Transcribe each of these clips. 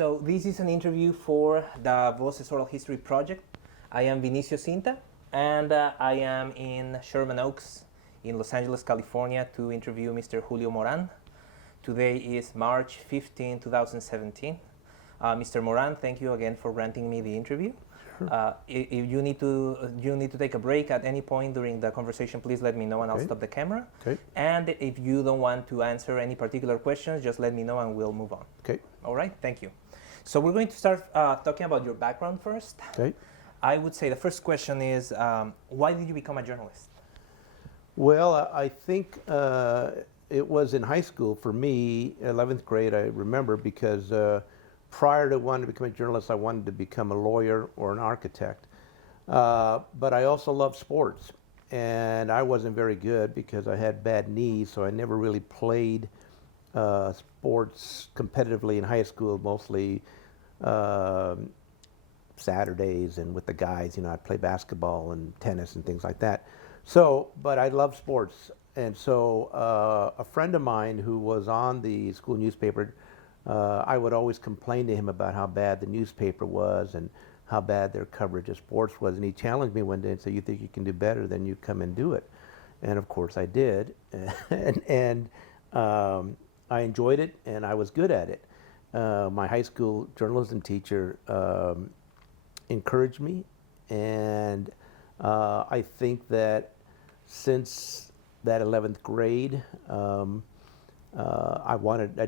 So this is an interview for the Voces Oral History Project. I am Vinicio Cinta, and I am in Sherman Oaks in Los Angeles, California, to interview Mr. Julio Moran. Today is March 15, 2017. Mr. Moran, thank you again for granting me the interview. If you need to take a break at any point during the conversation, please let me know and I'll stop the camera. Okay. And if you don't want to answer any particular questions, just let me know and we'll move on. Okay. All right, thank you. So we're going to start talking about your background first. Okay. I would say the first question is, why did you become a journalist? Well, I think it was in high school for me, 11th grade, I remember, because prior to wanting to become a journalist, I wanted to become a lawyer or an architect. But I also love sports, and I wasn't very good because I had bad knees, so I never really played sports competitively in high school, mostly Saturdays and with the guys. You know, I'd play basketball and tennis and things like that. So, but I love sports. And so a friend of mine who was on the school newspaper, I would always complain to him about how bad the newspaper was and how bad their coverage of sports was. And he challenged me one day and said, "You think you can do better? Then you come and do it." And of course I did. and I enjoyed it and I was good at it. My high school journalism teacher encouraged me, and I think that since that 11th grade, I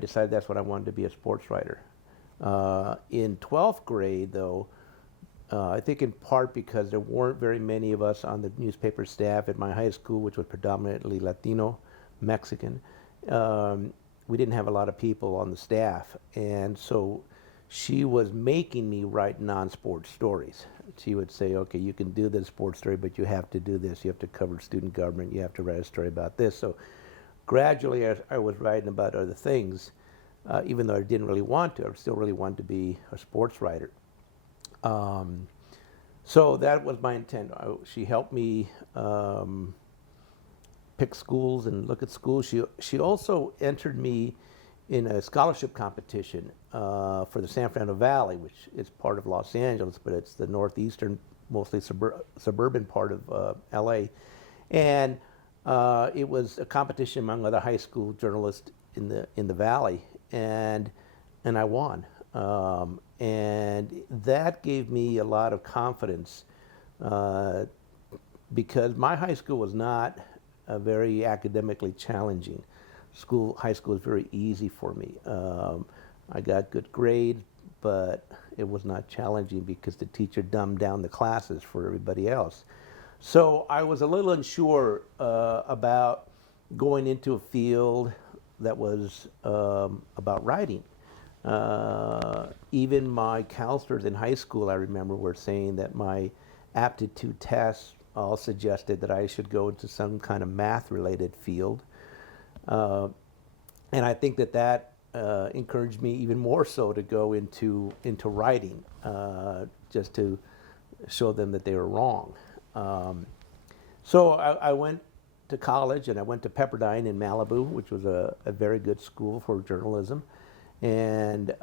decided that's what I wanted to be, a sports writer. In 12th grade, though, I think in part because there weren't very many of us on the newspaper staff at my high school, which was predominantly Latino, Mexican, we didn't have a lot of people on the staff, and so she was making me write non-sports stories. She would say, "Okay, you can do this sports story, but you have to do this. You have to cover student government. You have to write a story about this." So gradually, I was writing about other things, even though I didn't really want to. I still really wanted to be a sports writer. So that was my intent. She helped me pick schools and look at schools. She also entered me in a scholarship competition for the San Fernando Valley, which is part of Los Angeles, but it's the northeastern, mostly suburban part of LA. And it was a competition among other high school journalists in the Valley, and I won. And that gave me a lot of confidence because my high school was not very academically challenging. High school was very easy for me. I got good grades, but it was not challenging because the teacher dumbed down the classes for everybody else. So I was a little unsure about going into a field that was about writing. Even my counselors in high school, I remember, were saying that my aptitude tests all suggested that I should go into some kind of math-related field. And I think that encouraged me even more so to go into writing, just to show them that they were wrong. So I went to college, and I went to Pepperdine in Malibu, which was a very good school for journalism, and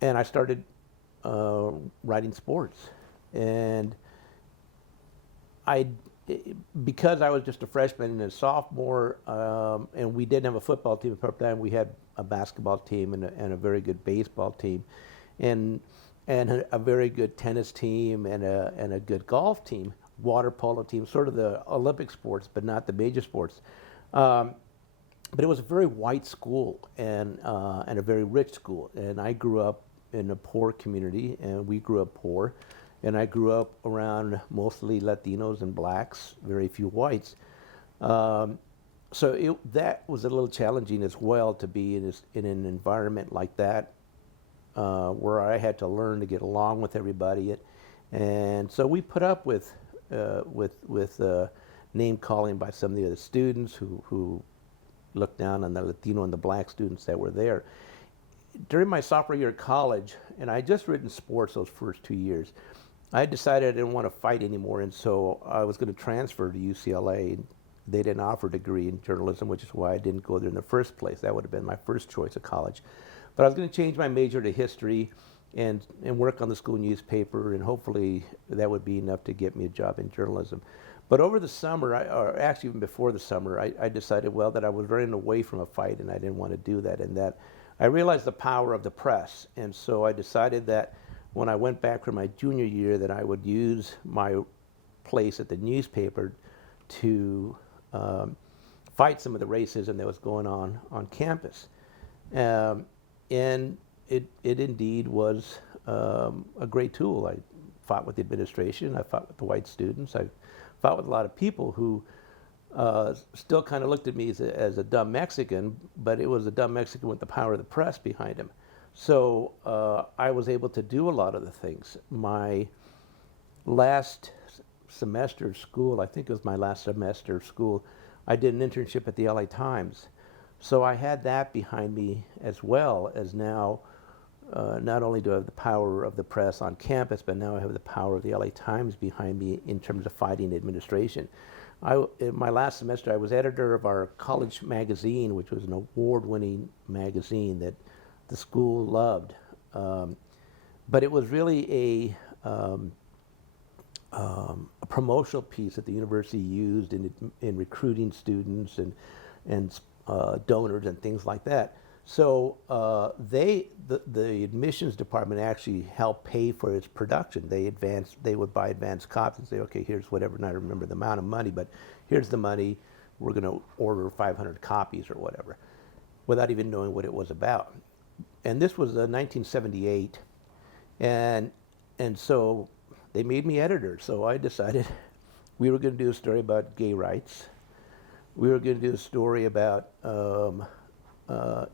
I started writing sports. And because I was just a freshman and a sophomore, and we didn't have a football team at Pepperdine, we had a basketball team and a very good baseball team, and a very good tennis team and a good golf team, water polo team, sort of the Olympic sports, but not the major sports. But it was a very white school and a very rich school. And I grew up in a poor community, and we grew up poor. And I grew up around mostly Latinos and blacks, very few whites. So that was a little challenging as well, to be in an environment like that, where I had to learn to get along with everybody. And so we put up with name calling by some of the other students who looked down on the Latino and the black students that were there. During my sophomore year of college, and I had just written sports those first 2 years, I decided I didn't want to fight anymore, and so I was going to transfer to UCLA. They didn't offer a degree in journalism, which is why I didn't go there in the first place. That would have been my first choice of college. But I was going to change my major to history and work on the school newspaper, and hopefully that would be enough to get me a job in journalism. But over the summer, or actually even before the summer, I decided, well, that I was running away from a fight and I didn't want to do that, and that I realized the power of the press. And so I decided that when I went back for my junior year that I would use my place at the newspaper to fight some of the racism that was going on campus. And it indeed was a great tool. I fought with the administration, I fought with the white students, I fought with a lot of people who still kind of looked at me as a dumb Mexican, but it was a dumb Mexican with the power of the press behind him. So I was able to do a lot of the things. My last semester of school, I think it was my last semester of school, I did an internship at the LA Times. So I had that behind me as well as now, not only do I have the power of the press on campus, but now I have the power of the LA Times behind me in terms of fighting administration. In my last semester, I was editor of our college magazine, which was an award-winning magazine that the school loved. But it was really a promotional piece that the university used in recruiting students and donors and things like that. So the admissions department actually helped pay for its production. They would buy advanced copies and say, okay, here's whatever, and I don't remember the amount of money, but here's the money, we're going to order 500 copies or whatever, without even knowing what it was about. And this was 1978, and so they made me editor. So I decided we were going to do a story about gay rights. We were going to do a story about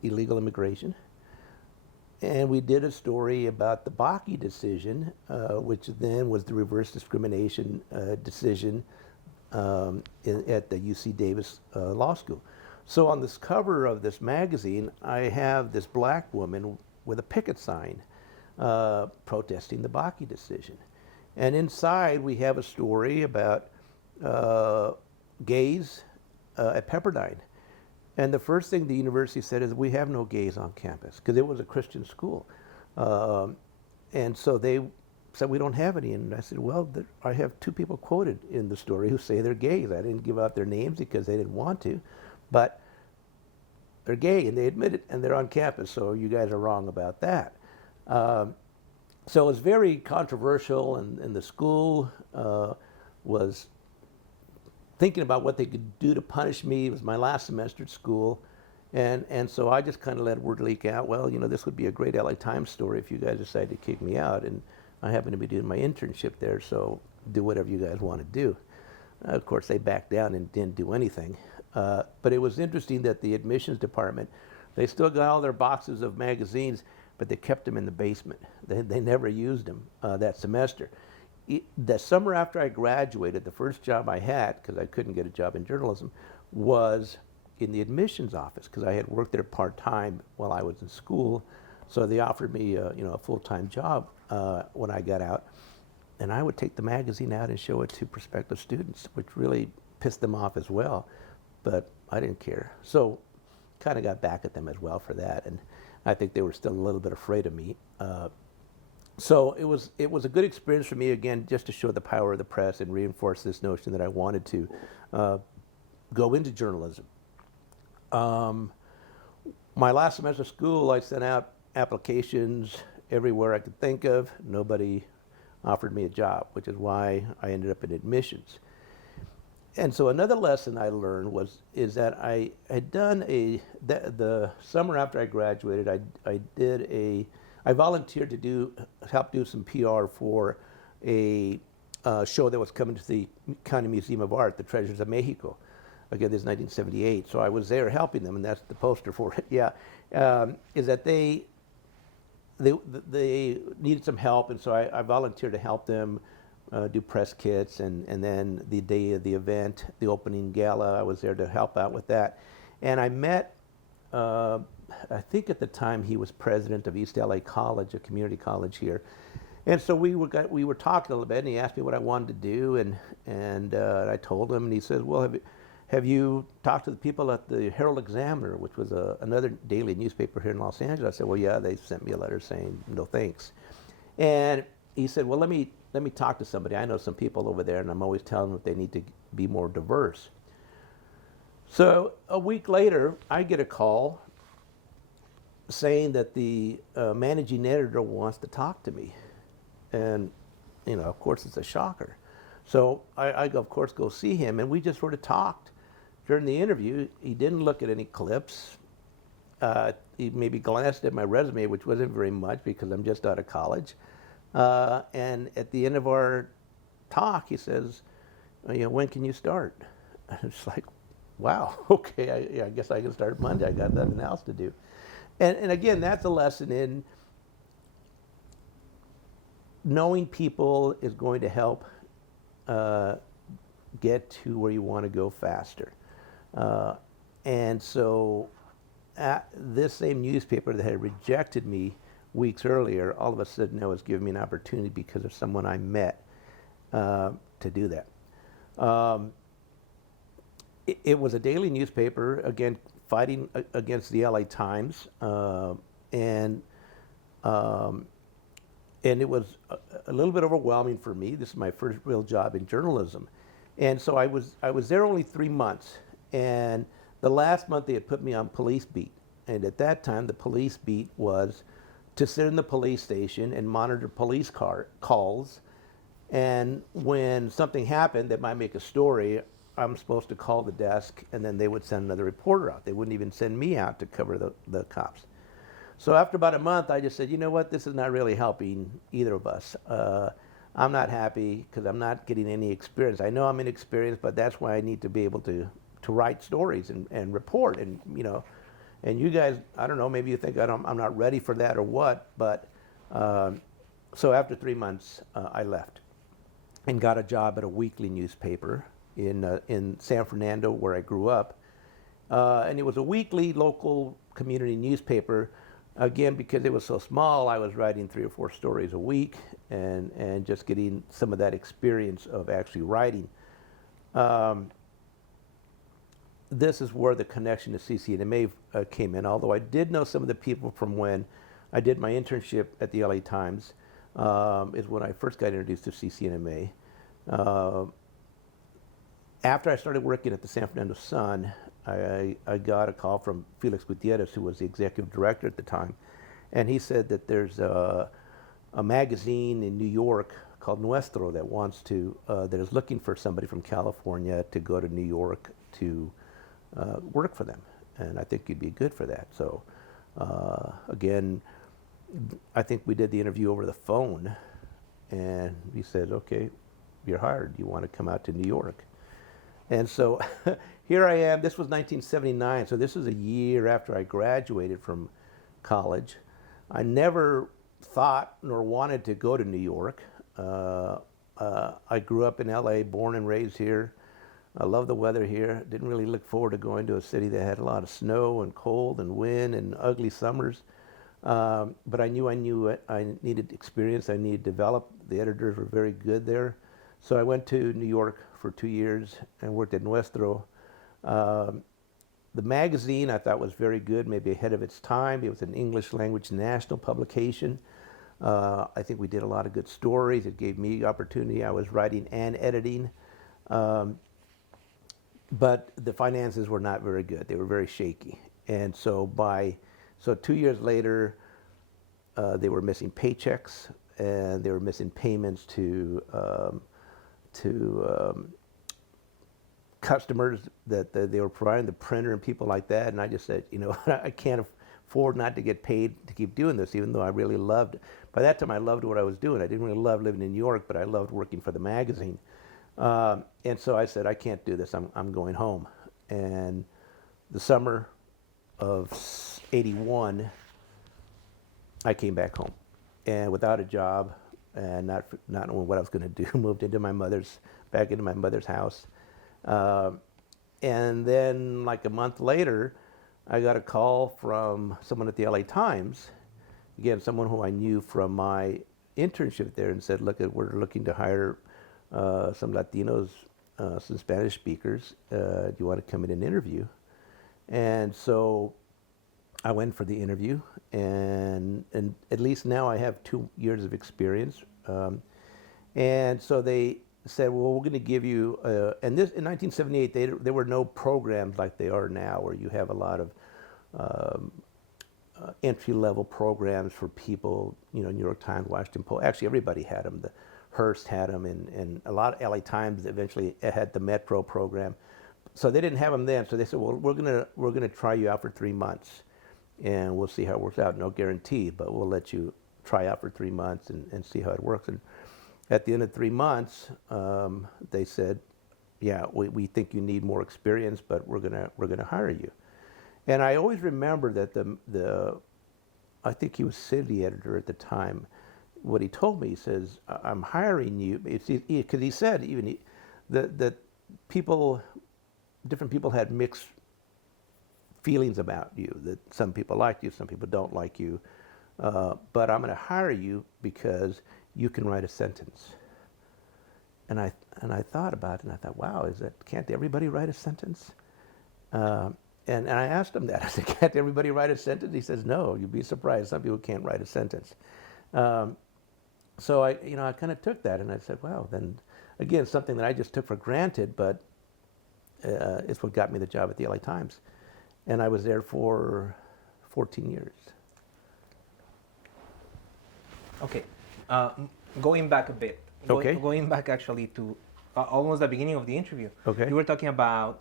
illegal immigration. And we did a story about the Bakke decision, which then was the reverse discrimination decision at the UC Davis Law School. So on this cover of this magazine, I have this black woman with a picket sign protesting the Bakke decision. And inside we have a story about gays at Pepperdine. And the first thing the university said is, we have no gays on campus, because it was a Christian school. And so they said, we don't have any. And I said, well, I have two people quoted in the story who say they're gays. I didn't give out their names because they didn't want to, but they're gay and they admit it and they're on campus, so you guys are wrong about that. So it was very controversial, and the school was thinking about what they could do to punish me. It was my last semester at school, and so I just kind of let word leak out, well, this would be a great LA Times story if you guys decide to kick me out, and I happen to be doing my internship there, so do whatever you guys want to do. Of course, they backed down and didn't do anything. But it was interesting that the admissions department, they still got all their boxes of magazines, but they kept them in the basement. They never used them that semester. The summer after I graduated, the first job I had, because I couldn't get a job in journalism, was in the admissions office, because I had worked there part-time while I was in school. So they offered me a full-time job when I got out. And I would take the magazine out and show it to prospective students, which really pissed them off as well. But I didn't care. So kind of got back at them as well for that. And I think they were still a little bit afraid of me. So it was a good experience for me, again, just to show the power of the press and reinforce this notion that I wanted to go into journalism. My last semester of school, I sent out applications everywhere I could think of. Nobody offered me a job, which is why I ended up in admissions. And so another lesson I learned is that I had done the summer after I graduated, I volunteered to help do some PR for a show that was coming to the County Museum of Art, the Treasures of Mexico. Again, this is 1978, so I was there helping them, and that's the poster for it. Yeah, is that they needed some help, and so I volunteered to help them do press kits, and then the day of the event, the opening gala, I was there to help out with that. And I met, I think at the time he was president of East LA College, a community college here. And so we were talking a little bit, and he asked me what I wanted to do, and I told him, and he said, well, have you talked to the people at the Herald Examiner, which was another daily newspaper here in Los Angeles? I said, well, yeah, they sent me a letter saying no thanks. And he said, well, let me talk to somebody. I know some people over there, and I'm always telling them that they need to be more diverse. So a week later, I get a call saying that the managing editor wants to talk to me. And, of course, it's a shocker. So I of course, go see him, and we just sort of talked. During the interview, he didn't look at any clips. He maybe glanced at my resume, which wasn't very much because I'm just out of college. And at the end of our talk, he says, when can you start? And it's like, wow, okay, I guess I can start Monday. I got nothing else to do. And again, that's a lesson in knowing people is going to help get to where you want to go faster. And so at this same newspaper that had rejected me weeks earlier, all of a sudden now was giving me an opportunity because of someone I met to do that. It was a daily newspaper, again, fighting against the LA Times, and it was a little bit overwhelming for me. This is my first real job in journalism. And so I was there only 3 months, and the last month they had put me on police beat. And at that time, the police beat was to sit in the police station and monitor police calls. And when something happened that might make a story, I'm supposed to call the desk, and then they would send another reporter out. They wouldn't even send me out to cover the cops. So after about a month, I just said, you know what, this is not really helping either of us. I'm not happy because I'm not getting any experience. I know I'm inexperienced, but that's why I need to be able to write stories and report. And, and you guys, I don't know, maybe you think I'm not ready for that or what, but so after 3 months, I left and got a job at a weekly newspaper in San Fernando, where I grew up. And it was a weekly local community newspaper. Again, because it was so small, I was writing 3 or 4 stories a week and just getting some of that experience of actually writing. This is where the connection to CCNMA came in, although I did know some of the people from when I did my internship at the LA Times, is when I first got introduced to CCNMA. After I started working at the San Fernando Sun, I got a call from Felix Gutierrez, who was the executive director at the time, and he said that there's a magazine in New York called Nuestro that is looking for somebody from California to go to New York to work for them, and I think you'd be good for that. So again, I think we did the interview over the phone, and he said, okay, you're hired. You want to come out to New York? And so here I am. This was 1979, so this was a year after I graduated from college. I never thought nor wanted to go to New York. I grew up in LA, born and raised here. I love the weather here. Didn't really look forward to going to a city that had a lot of snow and cold and wind and ugly summers. But I knew I needed experience. I needed to develop. The editors were very good there. So I went to New York for 2 years and worked at Nuestro. The magazine I thought was very good, maybe ahead of its time. It was an English language national publication. I think we did a lot of good stories. It gave me opportunity. I was writing and editing. But the finances were not very good. They were very shaky. And so 2 years later, they were missing paychecks, and they were missing payments to customers that they were providing, the printer and people like that. And I just said, I can't afford not to get paid to keep doing this, even though I really loved, by that time I loved what I was doing. I didn't really love living in New York, but I loved working for the magazine. And so I said, I can't do this. I'm going home. And the summer of '81, I came back home, and without a job, and not knowing what I was going to do, moved back into my mother's house. And then, like a month later, I got a call from someone at the LA Times, again, someone who I knew from my internship there, and said, look, we're looking to hire some Latinos some Spanish speakers. Do you want to come in and interview? And so I went for the interview, and at least now I have 2 years of experience. And so they said, well, we're going to give you, and this in 1978, there were no programs like they are now, where you have a lot of entry-level programs for people, New York Times, Washington Post. Actually, everybody had them. The Hearst had them, and a lot of LA Times eventually had the Metro program. So they didn't have them then. So they said, well, we're gonna try you out for 3 months, and we'll see how it works out. No guarantee, but we'll let you try out for 3 months and see how it works. And at the end of 3 months, they said, yeah, we think you need more experience, but we're gonna hire you. And I always remember that I think he was city editor at the time. What he told me, he says, I'm hiring you, because he said even that different people had mixed feelings about you, that some people liked you, some people don't like you, but I'm going to hire you because you can write a sentence. And I thought about it, and I thought, wow, can't everybody write a sentence? And I asked him that. I said, can't everybody write a sentence? He says, no, you'd be surprised. Some people can't write a sentence. So I kind of took that, and I said, wow, then again, something that I just took for granted, but it's what got me the job at the LA Times. And I was there for 14 years. Okay. Going back a bit. Okay. Going back actually to almost the beginning of the interview. Okay. You were talking about,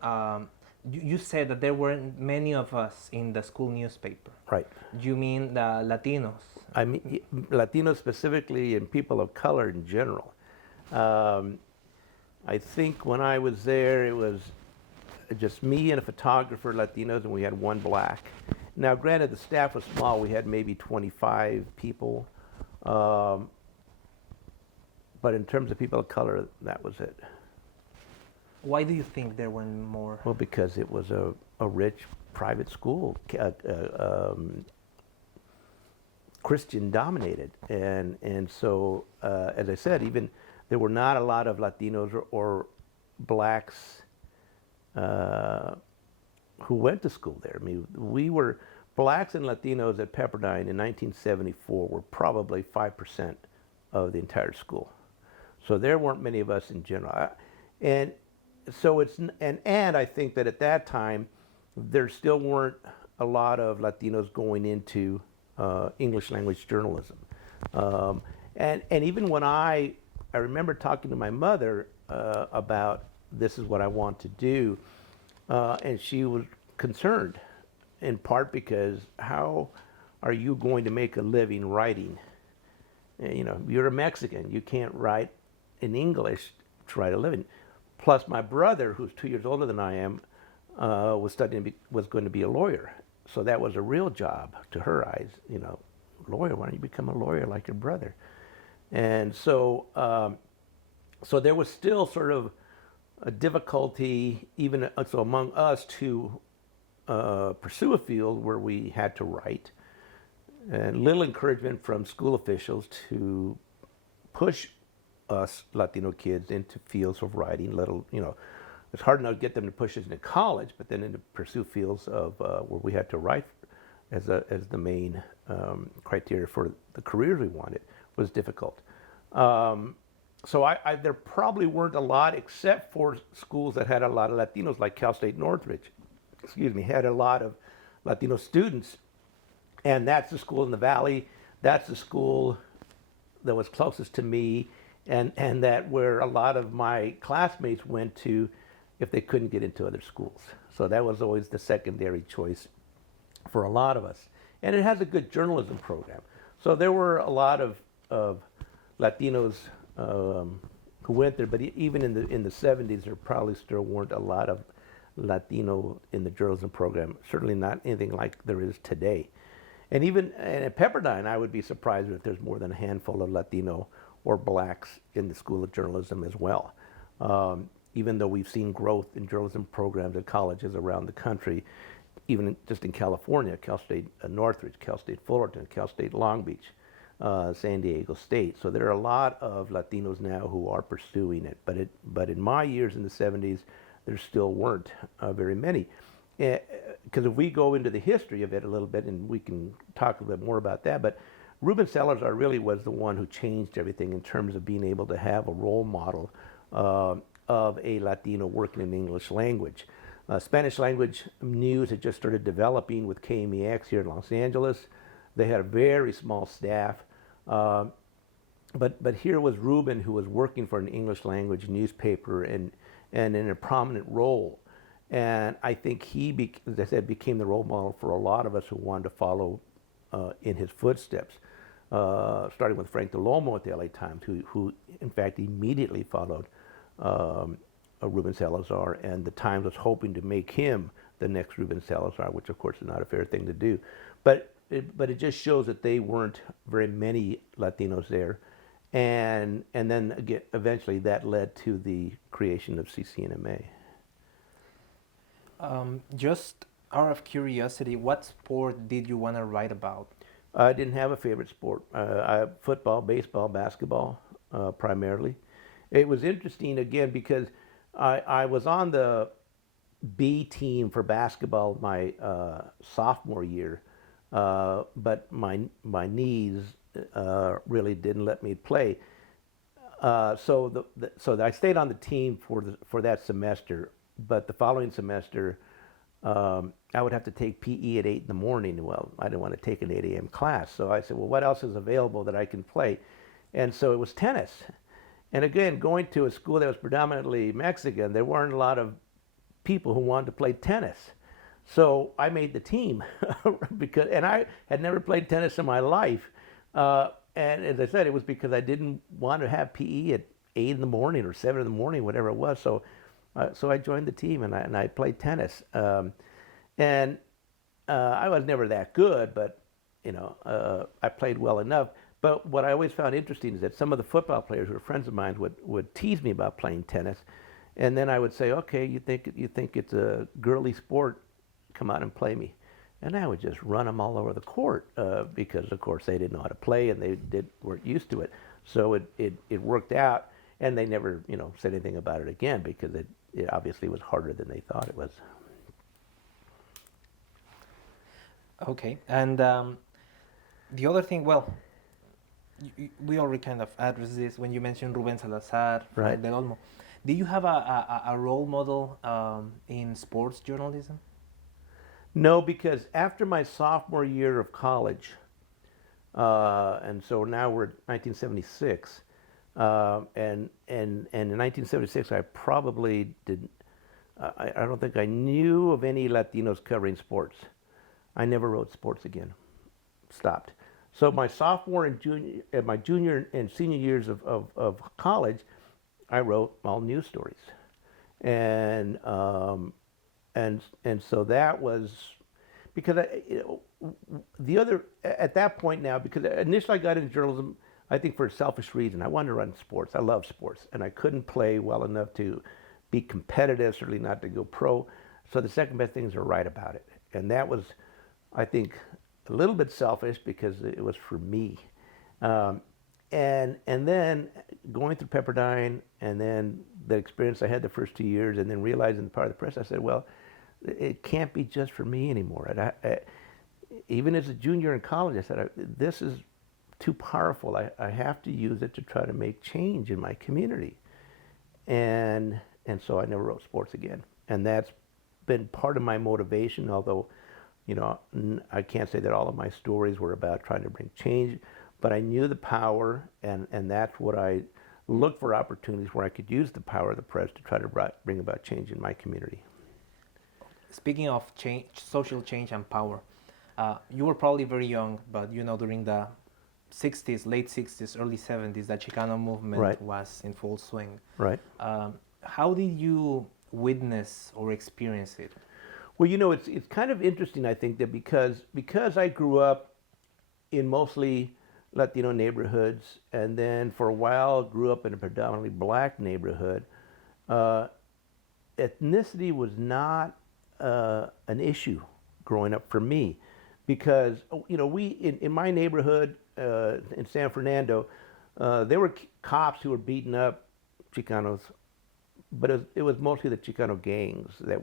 you said that there weren't many of us in the school newspaper. Right. You mean the Latinos? I mean, Latinos specifically, and people of color in general. I think when I was there, it was just me and a photographer, Latinos, and we had one black. Now, granted, the staff was small. We had maybe 25 people. But in terms of people of color, that was it. Why do you think there weren't more? Well, because it was a rich private school, Christian dominated, and so as I said, even there were not a lot of Latinos or blacks who went to school there. I mean, blacks and Latinos at Pepperdine in 1974 were probably 5% of the entire school. So there weren't many of us in general, and so and I think that at that time there still weren't a lot of Latinos going into English language journalism, and even when I remember talking to my mother about this is what I want to do, and she was concerned, in part because how are you going to make a living writing? You're a Mexican, you can't write in English to write a living. Plus, my brother, who's 2 years older than I am, was going to be a lawyer. So that was a real job to her eyes. Lawyer, why don't you become a lawyer like your brother? And so, so there was still sort of a difficulty, even so among us, to pursue a field where we had to write, and little encouragement from school officials to push us Latino kids into fields of writing. It's hard enough to get them to push us into college, but then into pursue fields of where we had to write as the main criteria for the careers we wanted was difficult. So there probably weren't a lot, except for schools that had a lot of Latinos, like Cal State Northridge. Had a lot of Latino students, and that's the school in the Valley. That's the school that was closest to me, and that where a lot of my classmates went to if they couldn't get into other schools. So that was always the secondary choice for a lot of us. And it has a good journalism program. So there were a lot of Latinos who went there, but even in the 70s, there probably still weren't a lot of Latino in the journalism program. Certainly not anything like there is today. And at Pepperdine, I would be surprised if there's more than a handful of Latino or blacks in the School of Journalism as well. Even though we've seen growth in journalism programs at colleges around the country, even just in California, Cal State Northridge, Cal State Fullerton, Cal State Long Beach. San Diego State. So there are a lot of Latinos now who are pursuing it. But in my years in the 70s, there still weren't very many. Because if we go into the history of it a little bit, and we can talk a little bit more about that, but Ruben Salazar really was the one who changed everything in terms of being able to have a role model of a Latino working in the English language. Spanish language news had just started developing with KMEX here in Los Angeles. They had a very small staff. But here was Ruben, who was working for an English language newspaper and in a prominent role. And I think he, as I said, became the role model for a lot of us who wanted to follow in his footsteps, starting with Frank DeLomo at the LA Times, who in fact immediately followed Ruben Salazar, and the Times was hoping to make him the next Ruben Salazar, which of course is not a fair thing to do. But it just shows that they weren't very many Latinos there. And then again, eventually that led to the creation of CCNMA. Just out of curiosity, what sport did you want to write about? I didn't have a favorite sport. Football, baseball, basketball, primarily. It was interesting again because I was on the B team for basketball my sophomore year, but my knees really didn't let me play. So I stayed on the team for that semester, but the following semester I would have to take PE at 8 in the morning. Well, I didn't want to take an 8 a.m. class, so I said, well, what else is available that I can play? And so it was tennis. And again, going to a school that was predominantly Mexican, there weren't a lot of people who wanted to play tennis. So I made the team and I had never played tennis in my life. And as I said, it was because I didn't want to have PE at 8 in the morning or 7 in the morning, whatever it was. So I joined the team and I played tennis. I was never that good, but I played well enough. But what I always found interesting is that some of the football players who were friends of mine would tease me about playing tennis, and then I would say, "Okay, you think it's a girly sport? Come out and play me." And I would just run them all over the court because, of course, they didn't know how to play and they weren't used to it. So it worked out, and they never said anything about it again because it obviously was harder than they thought it was. Okay, and the other thing, well, we already kind of addressed this when you mentioned Ruben Salazar, Right. Del Olmo. Do you have a role model in sports journalism? No, because after my sophomore year of college, and so now we're 1976, and in 1976 I probably didn't. I don't think I knew of any Latinos covering sports. I never wrote sports again. Stopped. So my sophomore and junior and senior years of college, I wrote all news stories, and so that was because at that point now, because initially I got into journalism, I think for a selfish reason. I wanted to run sports. I love sports, and I couldn't play well enough to be competitive, certainly not to go pro. So the second best thing is to write about it, and that was, I think, a little bit selfish because it was for me. And then going through Pepperdine, and then the experience I had the first 2 years, and then realizing the part of the press, I said, well, it can't be just for me anymore. And even as a junior in college, I said, this is too powerful. I have to use it to try to make change in my community. And so I never wrote sports again. And that's been part of my motivation, although I can't say that all of my stories were about trying to bring change, but I knew the power, and that's what I looked for, opportunities where I could use the power of the press to try to bring about change in my community. Speaking of change, social change and power, you were probably very young, but during the 60s, late 60s, early 70s, the Chicano movement Right. was in full swing. Right. How did you witness or experience it? Well, it's kind of interesting, I think, that because I grew up in mostly Latino neighborhoods, and then for a while grew up in a predominantly black neighborhood, ethnicity was not an issue growing up for me, because we in my neighborhood, in San Fernando, there were cops who were beating up Chicanos, but it was mostly the Chicano gangs that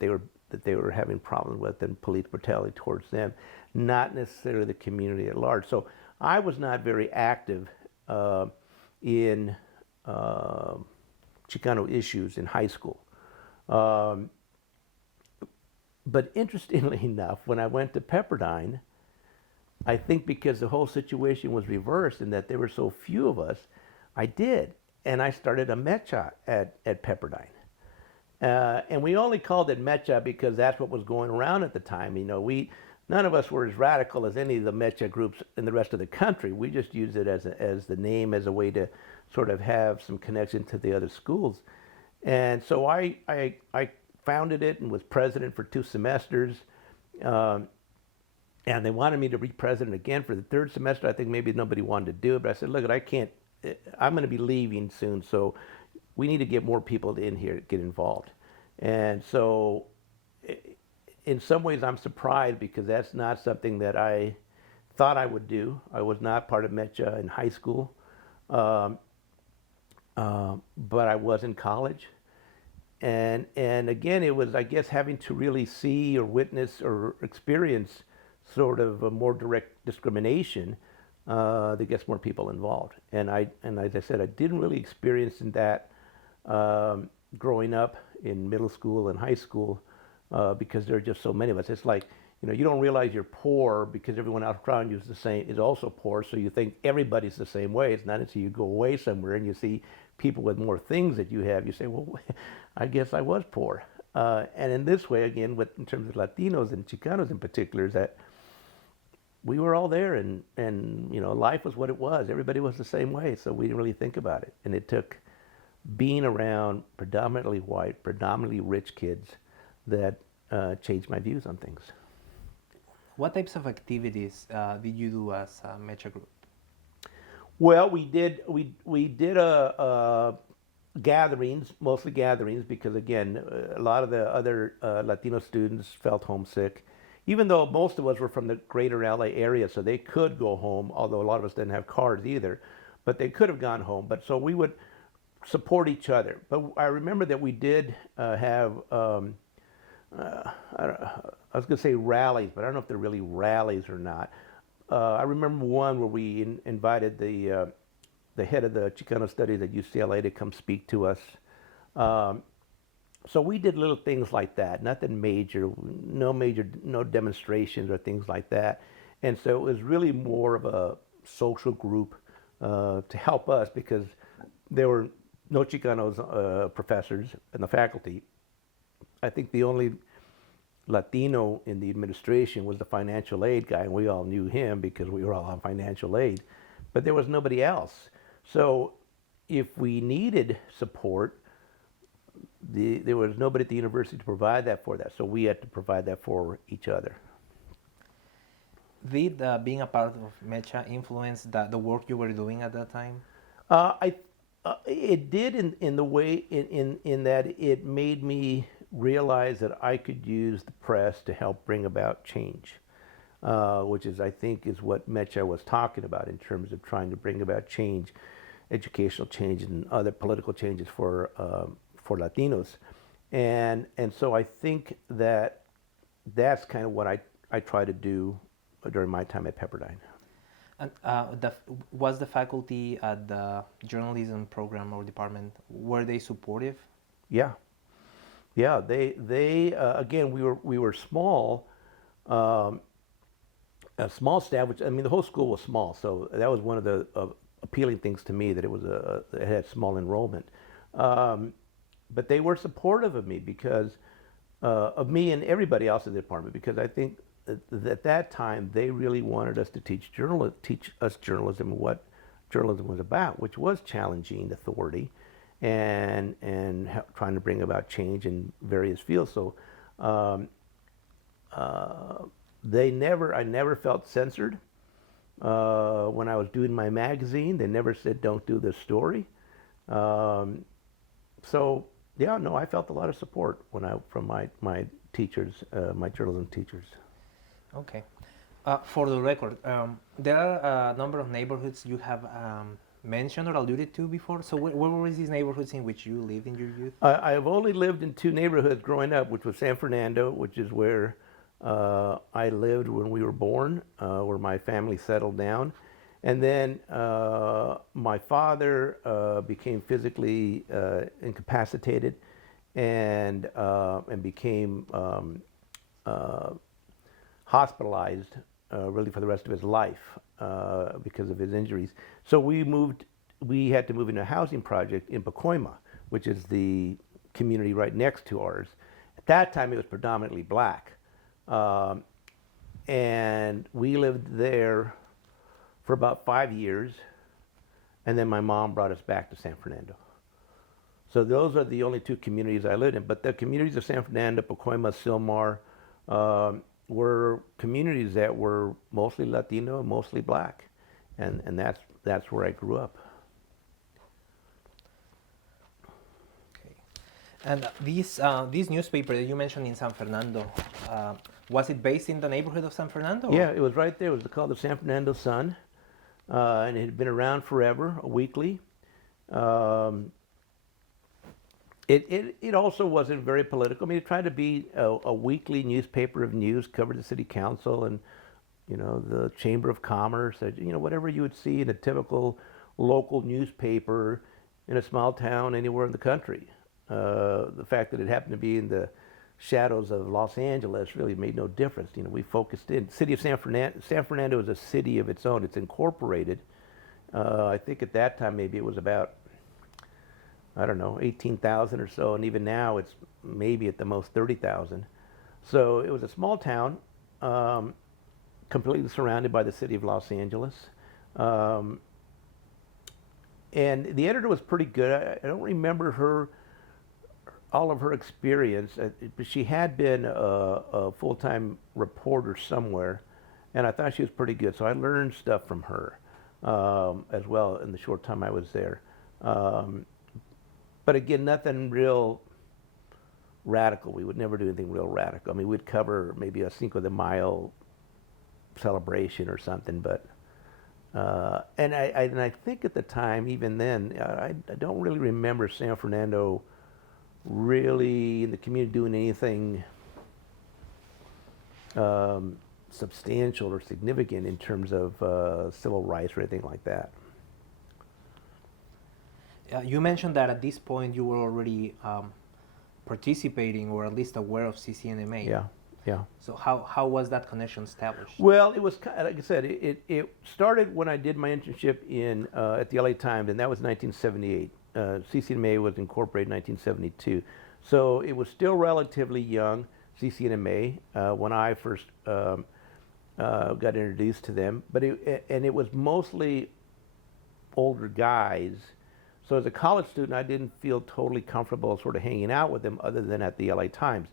they were having problems with, and police brutality towards them, not necessarily the community at large. So I was not very active in Chicano issues in high school. But interestingly enough, when I went to Pepperdine, I think because the whole situation was reversed and that there were so few of us, I did. And I started a mecha at Pepperdine. And we only called it mecha because that's what was going around at the time. You know, none of us were as radical as any of the mecha groups in the rest of the country. We just used it as the name, as a way to sort of have some connection to the other schools. And so I founded it and was president for 2 semesters. And they wanted me to be president again for the 3rd semester. I think maybe nobody wanted to do it, but I said, look, I'm going to be leaving soon, so we need to get more people in here to get involved. And so in some ways I'm surprised, because that's not something that I thought I would do. I was not part of Mecha in high school, but I was in college. And again, it was, I guess, having to really see or witness or experience sort of a more direct discrimination that gets more people involved. And as I said, I didn't really experience that growing up in middle school and high school because there are just so many of us. It's like, you know, you don't realize you're poor because everyone else around you is also poor, so you think everybody's the same way. It's not until you go away somewhere and you see people with more things that you have, you say, well, I guess I was poor. And in this way, again, in terms of Latinos and Chicanos in particular, is that we were all there, and you know, life was what it was. Everybody was the same way, so we didn't really think about it. And it took being around predominantly white, predominantly rich kids that changed my views on things. What types of activities did you do as a Mecha group? Well, we did gatherings, mostly gatherings, because again, a lot of the other Latino students felt homesick, even though most of us were from the greater LA area, so they could go home, although a lot of us didn't have cars either, but they could have gone home. But so we would support each other. But I remember that we did have, I was going to say rallies, but I don't know if they're really rallies or not. I remember one where we invited the head of the Chicano Studies at UCLA to come speak to us. So we did little things like that, nothing major, no demonstrations or things like that. And so it was really more of a social group to help us, because there were no Chicanos professors in the faculty. I think the only Latino in the administration was the financial aid guy, and we all knew him because we were all on financial aid, but there was nobody else. So if we needed support, there was nobody at the university to provide that for that, so we had to provide that for each other. Did being a part of Mecha influence the work you were doing at that time? It did in the way in that it made me realize that I could use the press to help bring about change, which is, I think, is what Mecha was talking about in terms of trying to bring about change, educational change, and other political changes for Latinos, and so I think that's kind of what I try to do during my time at Pepperdine. And was the faculty at the journalism program or department, were they supportive? Yeah. They again, we were small, a small staff. Which, I mean, the whole school was small, so that was one of the appealing things to me, that it had small enrollment. But they were supportive of me because of me and everybody else in the department, because I think at that time they really wanted us to teach us journalism, what journalism was about, which was challenging authority and trying to bring about change in various fields. So I never felt censored when I was doing my magazine. They never said, don't do this story. So yeah, no, I felt a lot of support from my teachers, my journalism teachers. Okay. For the record, there are a number of neighborhoods you have mentioned or alluded to before. So where were these neighborhoods in which you lived in your youth? I've only lived in two neighborhoods growing up, which was San Fernando, which is where I lived when we were born, where my family settled down. And then my father became physically incapacitated and became hospitalized really for the rest of his life because of his injuries. So we had to move into a housing project in Pacoima, which is the community right next to ours. At that time, it was predominantly black. And we lived there for about 5 years, and then my mom brought us back to San Fernando. So those are the only two communities I lived in. But the communities of San Fernando, Pacoima, Silmar, were communities that were mostly Latino, mostly black, and that's where I grew up. Okay. And this newspaper that you mentioned in San Fernando, was it based in the neighborhood of San Fernando? Or? Yeah, it was right there. It was called the San Fernando Sun, and it had been around forever, a weekly. It also wasn't very political. I mean, it tried to be a weekly newspaper of news, covered the city council and, the Chamber of Commerce, whatever you would see in a typical local newspaper in a small town anywhere in the country. The fact that it happened to be in the shadows of Los Angeles really made no difference. We focused in. City of San Fernando is a city of its own. It's incorporated. I think at that time maybe it was about, I don't know, 18,000 or so, and even now it's maybe at the most 30,000. So it was a small town, completely surrounded by the city of Los Angeles. And the editor was pretty good. I don't remember all of her experience, but she had been a full-time reporter somewhere, and I thought she was pretty good. So I learned stuff from her as well in the short time I was there. But again, nothing real radical. We would never do anything real radical. I mean, we'd cover maybe a Cinco de Mayo celebration or something, but and I think at the time, even then, I don't really remember San Fernando really in the community doing anything substantial or significant in terms of civil rights or anything like that. You mentioned that at this point you were already participating or at least aware of CCNMA. Yeah, yeah. So how was that connection established? Well, it was, like I said, it started when I did my internship at the LA Times, and that was 1978. CCNMA was incorporated in 1972. So it was still relatively young, CCNMA, when I first got introduced to them. But it was mostly older guys. So as a college student, I didn't feel totally comfortable sort of hanging out with them other than at the LA Times.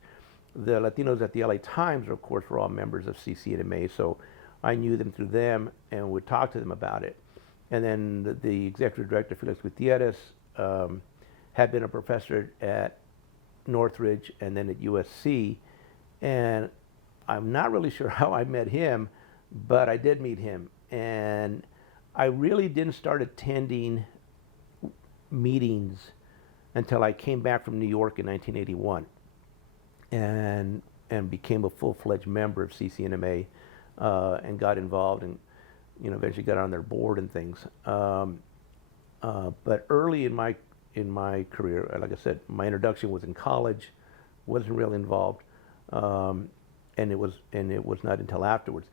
The Latinos at the LA Times, of course, were all members of CCNMA, so I knew them through them and would talk to them about it. And then the executive director, Felix Gutierrez, had been a professor at Northridge and then at USC. And I'm not really sure how I met him, but I did meet him. And I really didn't start attending meetings until I came back from New York in 1981 and became a full-fledged member of CCNMA and got involved and eventually got on their board and things. But early in my career, like I said, my introduction was in college, wasn't really involved, and it was not until afterwards.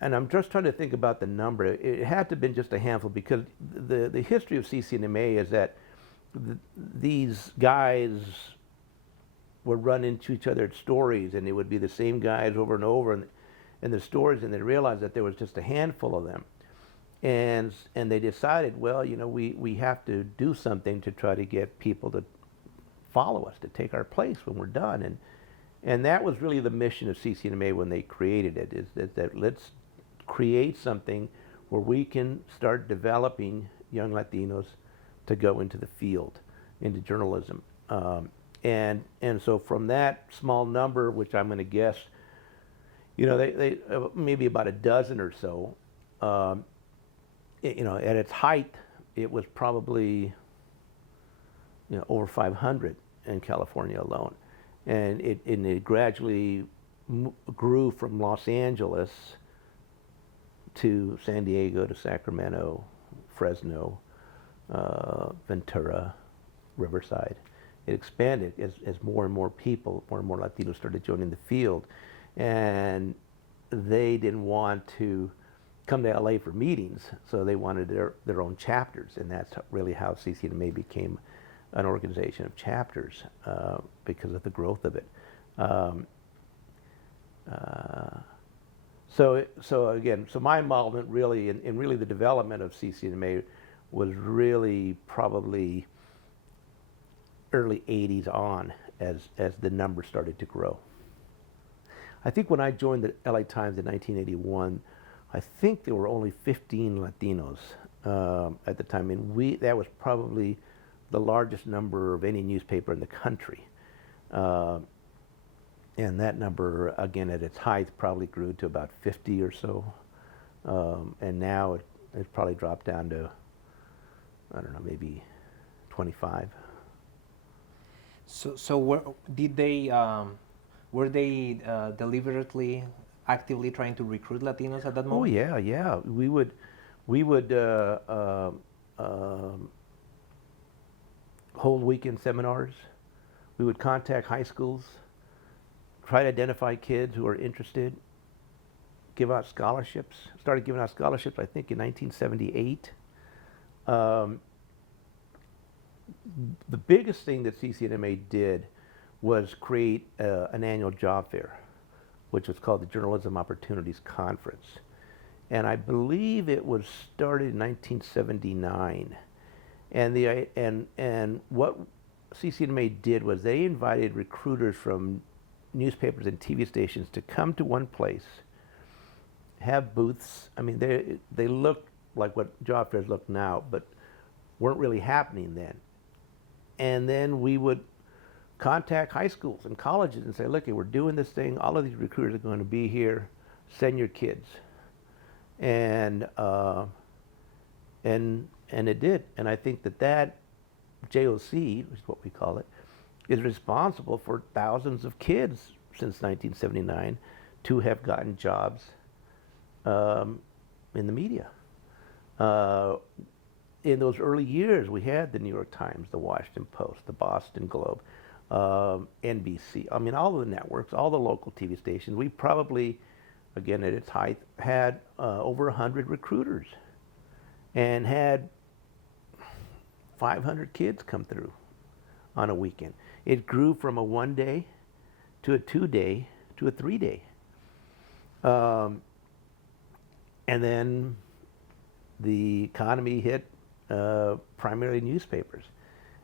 And I'm just trying to think about the number. It had to have been just a handful because the history of CCNMA is that these guys would run into each other at stories, and it would be the same guys over and over in the stories, and they realized that there was just a handful of them. And they decided, well, we have to do something to try to get people to follow us, to take our place when we're done. And that was really the mission of CCNMA when they created it, is that let's create something where we can start developing young Latinos to go into the field, into journalism. And so from that small number, which I'm going to guess they maybe about a dozen or so. Um, at its height, it was probably over 500 in California alone, and it gradually grew from Los Angeles to San Diego to Sacramento, Fresno, Ventura, Riverside. It expanded as more and more people, more and more Latinos started joining the field, and they didn't want to come to LA for meetings, so they wanted their own chapters, and that's really how CCNMA became an organization of chapters because of the growth of it. So my involvement really in really the development of CCNMA was really probably early 80s on as the numbers started to grow. I think when I joined the LA Times in 1981, I think there were only 15 Latinos at the time, and that was probably the largest number of any newspaper in the country. And that number, again, at its height, probably grew to about 50 or so. And now it's probably dropped down to, I don't know, maybe 25. So were they deliberately, actively trying to recruit Latinos at that moment? Oh yeah. We would hold weekend seminars. We would contact high schools, try to identify kids who are interested, give out scholarships. Started giving out scholarships, I think, in 1978. The biggest thing that CCNMA did was create an annual job fair, which was called the Journalism Opportunities Conference. And I believe it was started in 1979. And what CCNMA did was they invited recruiters from newspapers and TV stations to come to one place, have booths. I mean, they looked like what job fairs look now, but weren't really happening then. And then we would contact high schools and colleges and say, look, we're doing this thing. All of these recruiters are going to be here. Send your kids. And it did. And I think that JOC, which is what we call it, is responsible for thousands of kids since 1979 to have gotten jobs in the media. In those early years, we had the New York Times, the Washington Post, the Boston Globe, NBC. I mean, all of the networks, all the local TV stations. We probably, again, at its height, had over 100 recruiters and had 500 kids come through on a weekend. It grew from a 1-day to a 2-day to a 3-day. And then the economy hit primarily newspapers,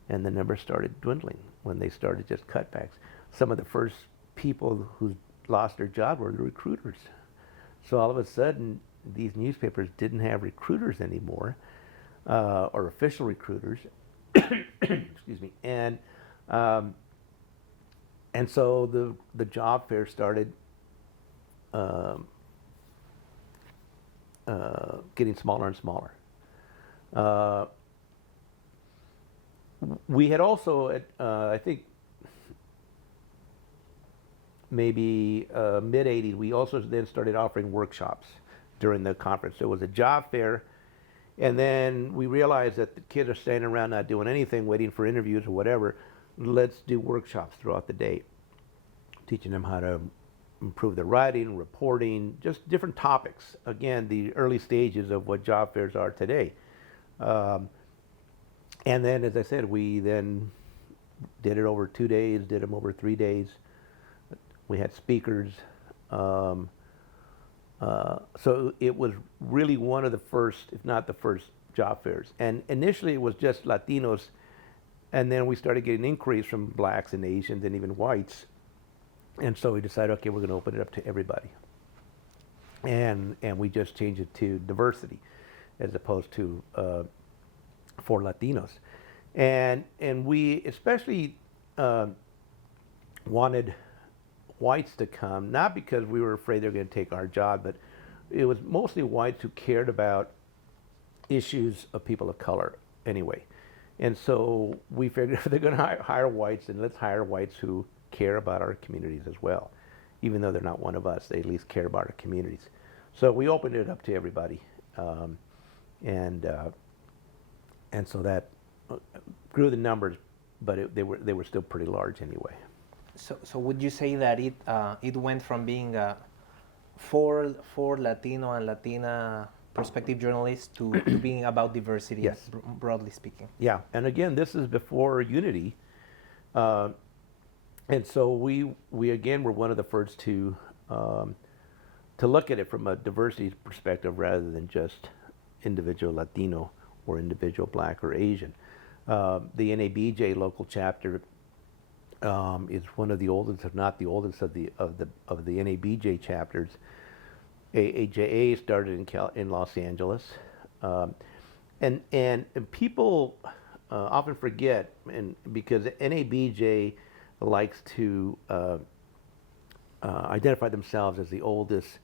and the numbers started dwindling when they started just cutbacks. Some of the first people who lost their job were the recruiters. So all of a sudden, these newspapers didn't have recruiters anymore, or official recruiters. Excuse me. And so the job fair started getting smaller and smaller. We had also, I think, maybe mid-'80s, we also then started offering workshops during the conference. So it was a job fair, and then we realized that the kids are standing around not doing anything, waiting for interviews or whatever. Let's do workshops throughout the day, teaching them how to improve their writing, reporting, just different topics. Again, the early stages of what job fairs are today. And then, as I said, we then did it over 2 days, did them over 3 days. We had speakers. So it was really one of the first, if not the first, job fairs. And initially it was just Latinos, and then we started getting inquiries from blacks and Asians and even whites. And so we decided, okay, we're going to open it up to everybody. And we just changed it to diversity as opposed to for Latinos. And we especially wanted whites to come, not because we were afraid they were going to take our job, but it was mostly whites who cared about issues of people of color anyway. And so we figured if they're going to hire whites, then let's hire whites who care about our communities as well. Even though they're not one of us, they at least care about our communities. So we opened it up to everybody. And so that grew the numbers, but they were still pretty large anyway. So would you say that it went from being for Latino and Latina perspective journalists to being about diversity, Yes. Broadly speaking? Yeah, and again, this is before Unity, and so we again were one of the first to look at it from a diversity perspective rather than just individual Latino or individual Black or Asian. The NABJ local chapter is one of the oldest, if not the oldest, of the NABJ chapters. AJA started in Los Angeles, and people often forget, and because NABJ likes to identify themselves as the oldest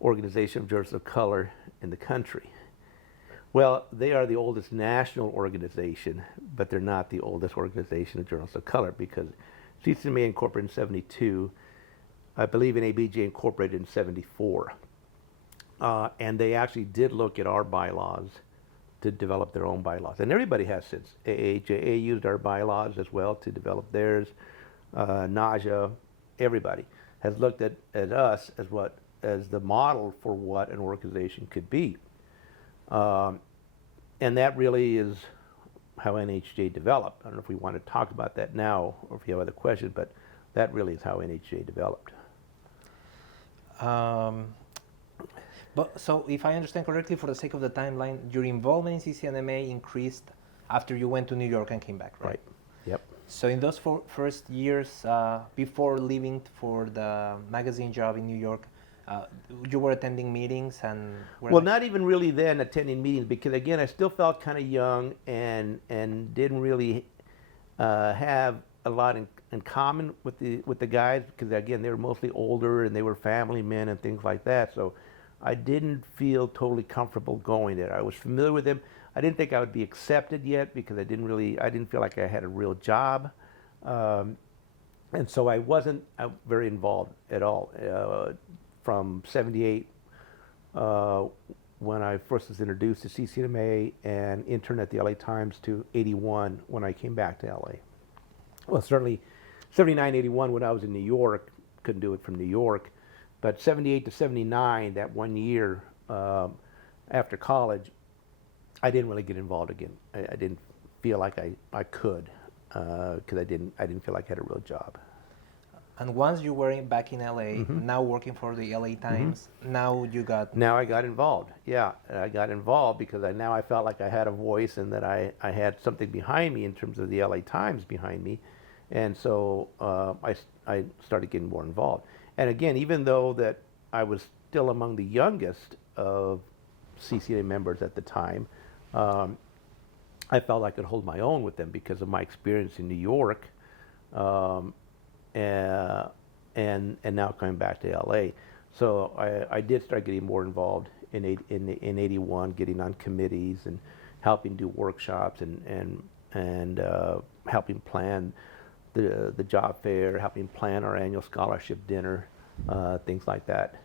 organization of journalists of color in the country. Well, they are the oldest national organization, but they're not the oldest organization of journalists of color, because CCMA incorporated in 72, I believe NABJ incorporated in 74. And they actually did look at our bylaws to develop their own bylaws. And everybody has since. AAJA used our bylaws as well to develop theirs. NAJA, everybody has looked at us as the model for what an organization could be. And that really is how NHJ developed. I don't know if we want to talk about that now or if you have other questions, but that really is how NHJ developed. But so, if I understand correctly, for the sake of the timeline, your involvement in CCNMA increased after you went to New York and came back, right? Right. Yep. So in those first years, before leaving for the magazine job in New York, you were attending meetings and... Well, not even really then attending meetings, because again, I still felt kind of young and didn't really have a lot in common with the guys, because again, they were mostly older and they were family men and things like that. So I didn't feel totally comfortable going there. I was familiar with them. I didn't think I would be accepted yet because I didn't feel like I had a real job. And so I wasn't very involved at all. From 78, when I first was introduced to CCNMA and interned at the LA Times, to 81 when I came back to LA. Well, certainly 79, 81 when I was in New York, couldn't do it from New York. But 78 to 79, that 1 year after college, I didn't really get involved again. I didn't feel like I could, because I didn't feel like I had a real job. And once you were back in LA, now working for the LA Times, now I got involved. Yeah, I got involved because now I felt like I had a voice and that I had something behind me in terms of the LA Times behind me. And so I started getting more involved. And again, even though that I was still among the youngest of CCNA members at the time, I felt I could hold my own with them because of my experience in New York, and now coming back to LA. So I did start getting more involved in 81, getting on committees and helping do workshops and helping plan the job fair, helping plan our annual scholarship dinner, things like that.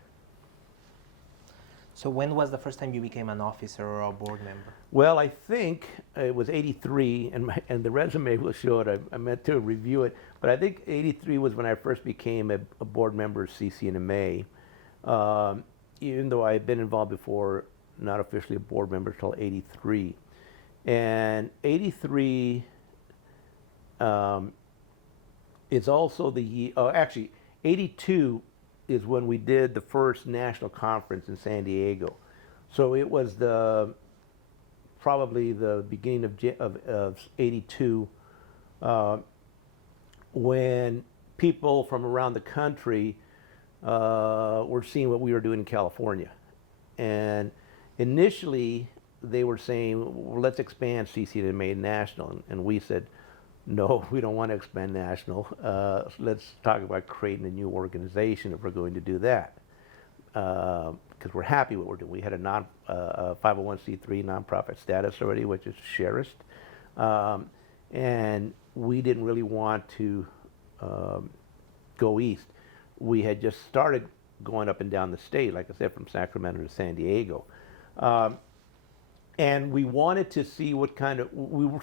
So when was the first time you became an officer or a board member? Well, I think it was 83, and the resume will show it. I meant to review it, but I think 83 was when I first became a board member of CCNMA. Even though I had been involved before, not officially a board member until 83. And 83 is also the year, actually, 82 is when we did the first national conference in San Diego. So it was probably the beginning of 82, when people from around the country were seeing what we were doing in California. And initially they were saying, well, let's expand CCNMA national. And we said, no, we don't want to expand national. Let's talk about creating a new organization if we're going to do that. Because we're happy what we're doing. We had a 501c3 nonprofit status already, which is cherished. And we didn't really want to go east. We had just started going up and down the state, like I said, from Sacramento to San Diego. And we wanted to see what kind of,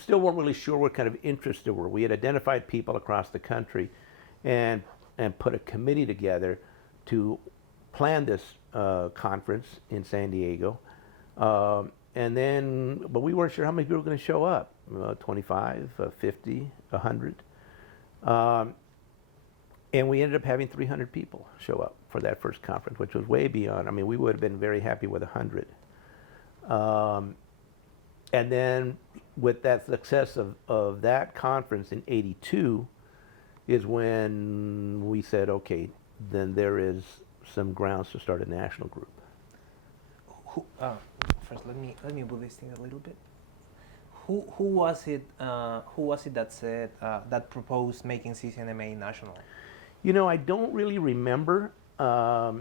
still weren't really sure what kind of interests there were. We had identified people across the country and put a committee together to plan this conference in San Diego. But we weren't sure how many people were going to show up, 25, 50, 100. And we ended up having 300 people show up for that first conference, which was way beyond. I mean, we would have been very happy with 100. And then with that success of that conference in '82 is when we said, okay, then there is some grounds to start a national group. First, let me move this thing a little bit. Who was it? Who was it that said that proposed making CCNMA national? You know, I don't really remember. But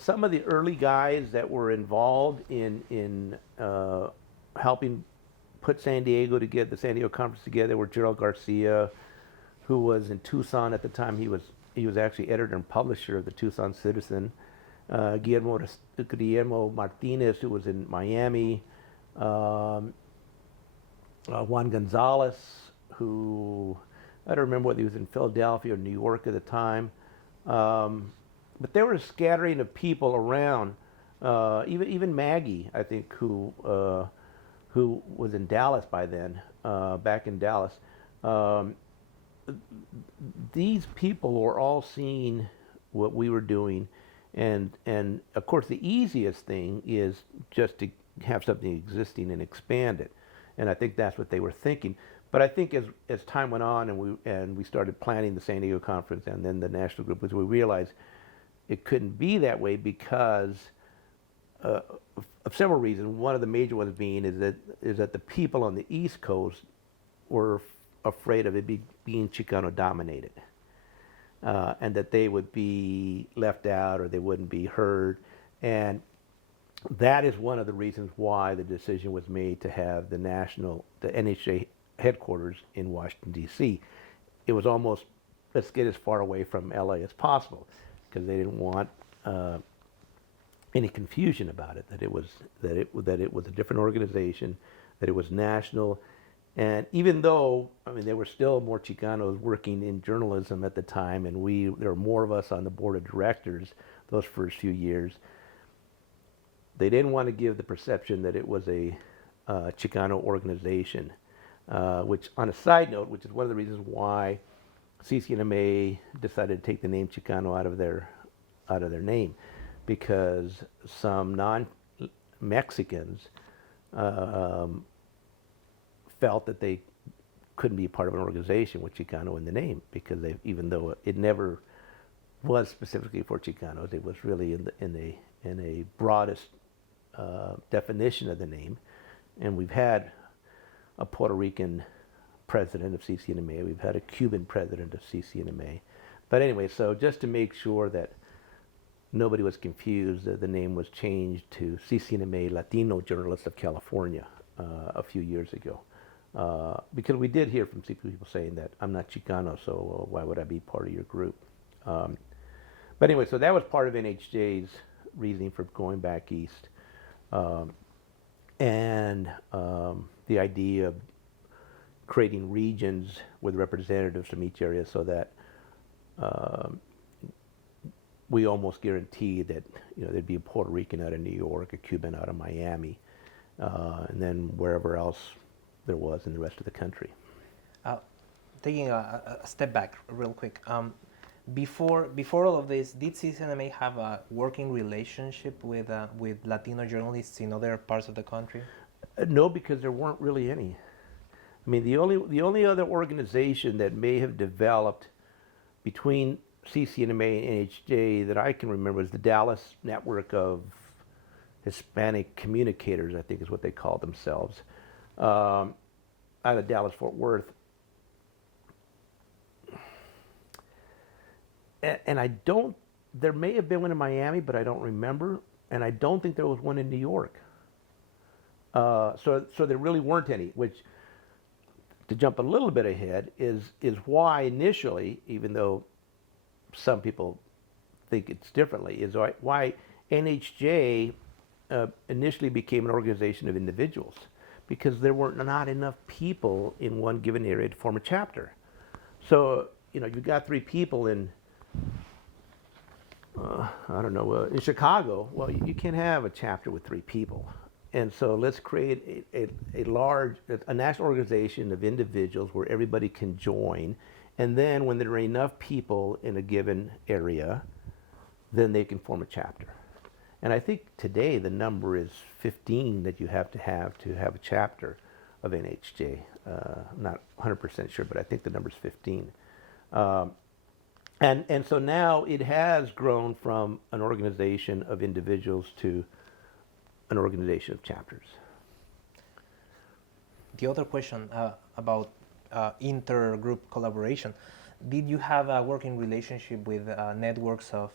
some of the early guys that were involved in helping put San Diego together, the San Diego conference together, were Gerald Garcia, who was in Tucson at the time. He was actually editor and publisher of the Tucson Citizen. Guillermo Martinez, who was in Miami. Juan Gonzalez, who I don't remember whether he was in Philadelphia or New York at the time. But there was a scattering of people around. Even Maggie, I think, who was in Dallas by then, back in Dallas. These people were all seeing what we were doing, and of course the easiest thing is just to have something existing and expand it, and I think that's what they were thinking. But I think as time went on and we started planning the San Diego conference and then the national group, we realized it couldn't be that way because of several reasons. One of the major ones being is that the people on the East Coast were afraid of it being Chicano dominated, and that they would be left out or they wouldn't be heard. And that is one of the reasons why the decision was made to have the NHA headquarters in Washington, D.C. It was almost, let's get as far away from LA as possible, because they didn't want any confusion about it, that it was a different organization, that it was national. And even though, I mean, there were still more Chicanos working in journalism at the time, and there were more of us on the board of directors those first few years, they didn't want to give the perception that it was a Chicano organization, which, on a side note, which is one of the reasons why CCNMA decided to take the name Chicano out of their name, because some non-Mexicans felt that they couldn't be part of an organization with Chicano in the name, because even though it never was specifically for Chicanos, it was really in a broadest definition of the name. And we've had a Puerto Rican president of CCNMA. We've had a Cuban president of CCNMA. But anyway, so just to make sure that nobody was confused, the name was changed to CCNMA Latino Journalists of California a few years ago. Because we did hear from people saying that I'm not Chicano, so why would I be part of your group? But anyway, so that was part of NHJ's reasoning for going back east. And the idea of creating regions with representatives from each area, so that we almost guarantee that there'd be a Puerto Rican out of New York, a Cuban out of Miami, and then wherever else there was in the rest of the country. Taking a step back real quick, before all of this, did CCNMA have a working relationship with Latino journalists in other parts of the country? No, because there weren't really any. I mean, the only other organization that may have developed between CCNMA and NHJ that I can remember is the Dallas Network of Hispanic Communicators, I think is what they called themselves. out of Dallas-Fort Worth. And I don't, there may have been one in Miami, but I don't remember. And I don't think there was one in New York. So there really weren't any, which, to jump a little bit ahead, is why initially, even though some people think it's differently, is why NHJ initially became an organization of individuals, because there were not enough people in one given area to form a chapter. So, you've got 3 people in, I don't know, in Chicago. Well, you can't have a chapter with 3 people. And so let's create a national organization of individuals where everybody can join. And then when there are enough people in a given area, then they can form a chapter. And I think today the number is 15 that you have to have a chapter of NHJ. I'm not 100% sure, but I think the number is 15. And so now it has grown from an organization of individuals to an organization of chapters. The other question about intergroup collaboration, did you have a working relationship with networks of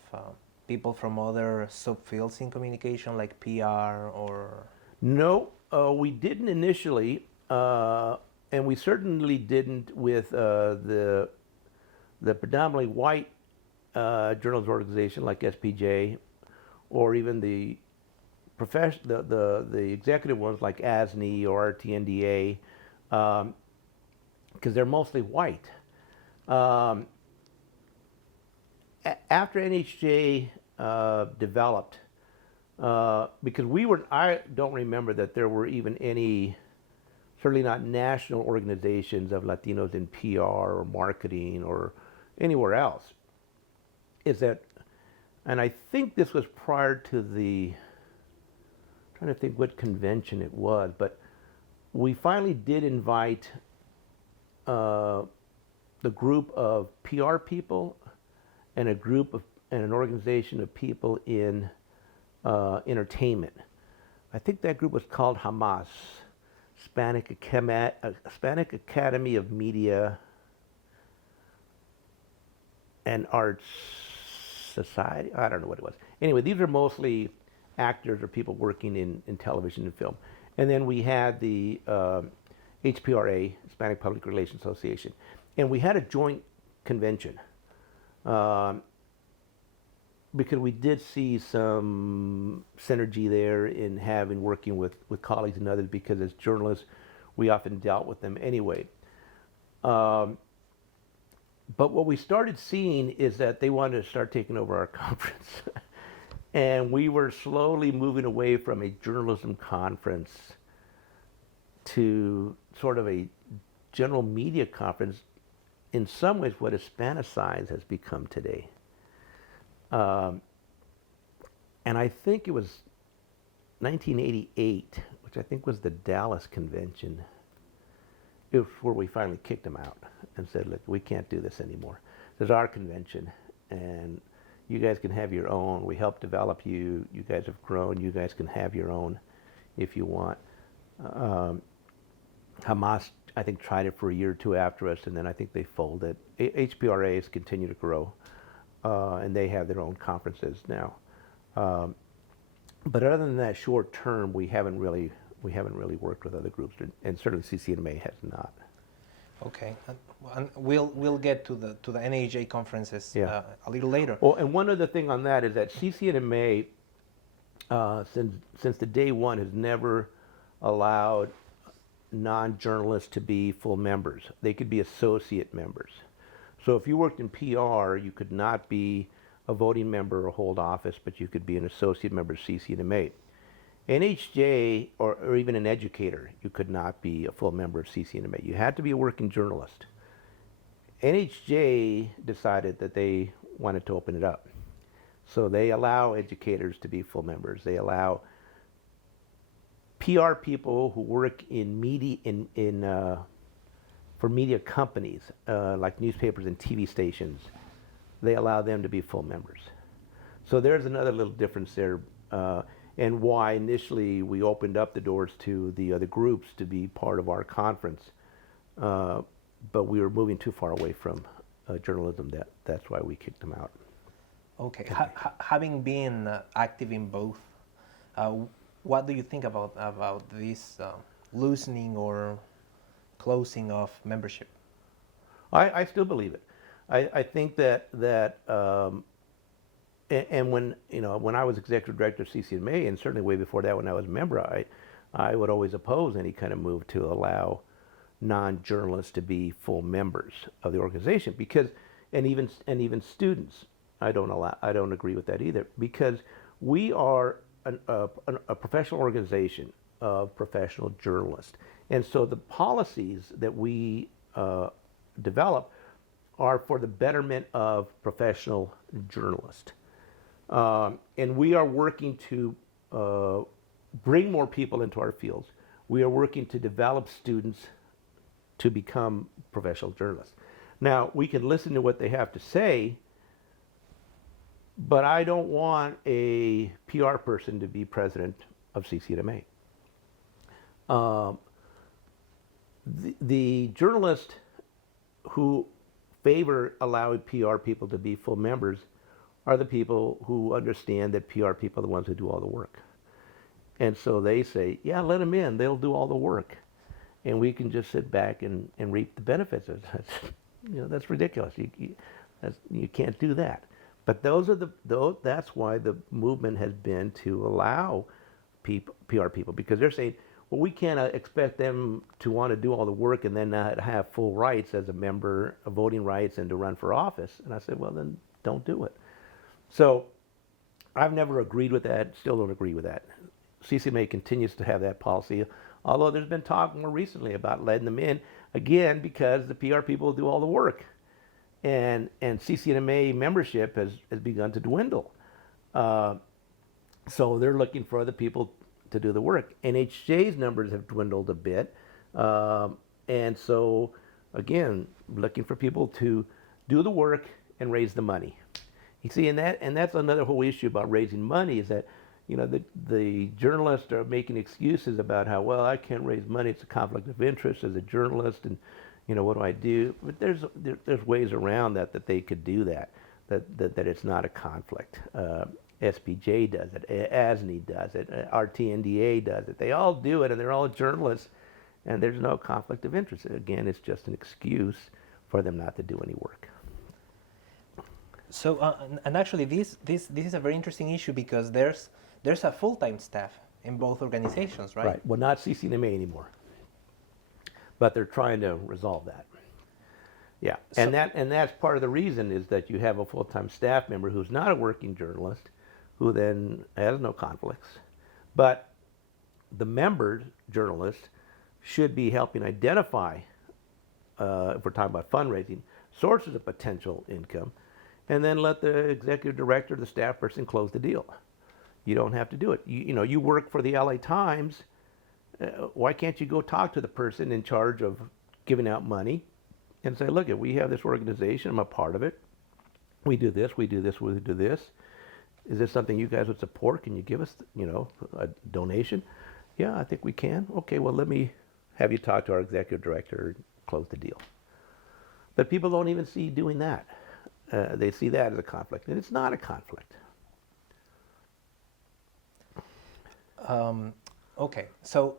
people from other subfields in communication, like PR or? No, we didn't initially, and we certainly didn't with the predominantly white journalism organization like SPJ, or even the executive ones like ASNI or RTNDA, because they're mostly white. After NHJ developed, because I don't remember that there were even any, certainly not national organizations of Latinos in PR or marketing or anywhere else. And I think this was prior to I'm trying to think what convention it was, but we finally did invite the group of PR people and an organization of people in entertainment. I think that group was called Hamas, Hispanic Academy of Media and Arts Society. I don't know what it was. Anyway, these are mostly actors or people working in television and film. And then we had the HPRA, Hispanic Public Relations Association. And we had a joint convention because we did see some synergy there in working with colleagues and others, because as journalists, we often dealt with them anyway. But what we started seeing is that they wanted to start taking over our conference. And we were slowly moving away from a journalism conference to sort of a general media conference, in some ways what Hispanicize has become today. And I think it was 1988, which I think was the Dallas convention. It was where we finally kicked them out and said, look, we can't do this anymore. This is our convention, and you guys can have your own. We helped develop you. You guys have grown. You guys can have your own if you want. Hamas, I think, tried it for a year or two after us, and then I think they folded. HPRA has continued to grow, and they have their own conferences now. But other than that short term, we haven't really worked with other groups, and certainly CCNMA has not. Okay, and we'll get to the NAJ conferences a little later. Oh, and one other thing on that is that CCNMA, since the day one, has never allowed non-journalists to be full members. They could be associate members. So if you worked in PR, you could not be a voting member or hold office, but you could be an associate member of CCNMA. NHJ, or even an educator, you could not be a full member of CCNMA. You had to be a working journalist. NHJ decided that they wanted to open it up. So they allow educators to be full members. They allow PR people who work in media, for media companies, like newspapers and TV stations, they allow them to be full members. So there's another little difference there. And why initially we opened up the doors to the other groups to be part of our conference, but we were moving too far away from journalism. That's why we kicked them out. Okay. Having been active in both, what do you think about this loosening or closing of membership? I still believe it. I think that and when I was executive director of CCMA, and certainly way before that when I was a member, I would always oppose any kind of move to allow non-journalists to be full members of the organization, because and even students, I don't agree with that either, because we are a professional organization of professional journalists, and so the policies that we develop are for the betterment of professional journalists. And we are working to bring more people into our fields. We are working to develop students to become professional journalists. Now, we can listen to what they have to say, but I don't want a PR person to be president of CCNMA. The journalists who favor allowing PR people to be full members are the people who understand that PR people are the ones who do all the work. And so they say, yeah, let them in, they'll do all the work. And we can just sit back and reap the benefits. That's ridiculous. You can't do that. But that's why the movement has been to allow PR people, because they're saying, well, we can't expect them to want to do all the work and then not have full rights as a member, voting rights, and to run for office. And I said, well, then don't do it. So I've never agreed with that, still don't agree with that. CCMA continues to have that policy, although there's been talk more recently about letting them in, again, because the PR people do all the work. And CCNMA membership has begun to dwindle. So they're looking for other people to do the work. NHJ's numbers have dwindled a bit. And so, again, looking for people to do the work and raise the money. You see, and that's another whole issue about raising money, is that, the journalists are making excuses about how, well, I can't raise money, it's a conflict of interest as a journalist, and what do I do? But there's ways around that they could do that it's not a conflict. SPJ does it, ASNI does it, RTNDA does it. They all do it, and they're all journalists, and there's no conflict of interest. Again, it's just an excuse for them not to do any work. So, and actually, this is a very interesting issue, because there's a full-time staff in both organizations, right? Right. Well, not CCNMA anymore, but they're trying to resolve that. Yeah, and that's part of the reason, is that you have a full-time staff member who's not a working journalist, who then has no conflicts, but the member journalists should be helping identify, if we're talking about fundraising, sources of potential income, and then let the executive director, the staff person, close the deal. You don't have to do it. You work for the LA Times. Why can't you go talk to the person in charge of giving out money and say, look, we have this organization, I'm a part of it. We do this, we do this, we do this. Is this something you guys would support? Can you give us, a donation? Yeah, I think we can. Okay, well, let me have you talk to our executive director and close the deal. But people don't even see doing that. They see that as a conflict, and it's not a conflict. Okay, so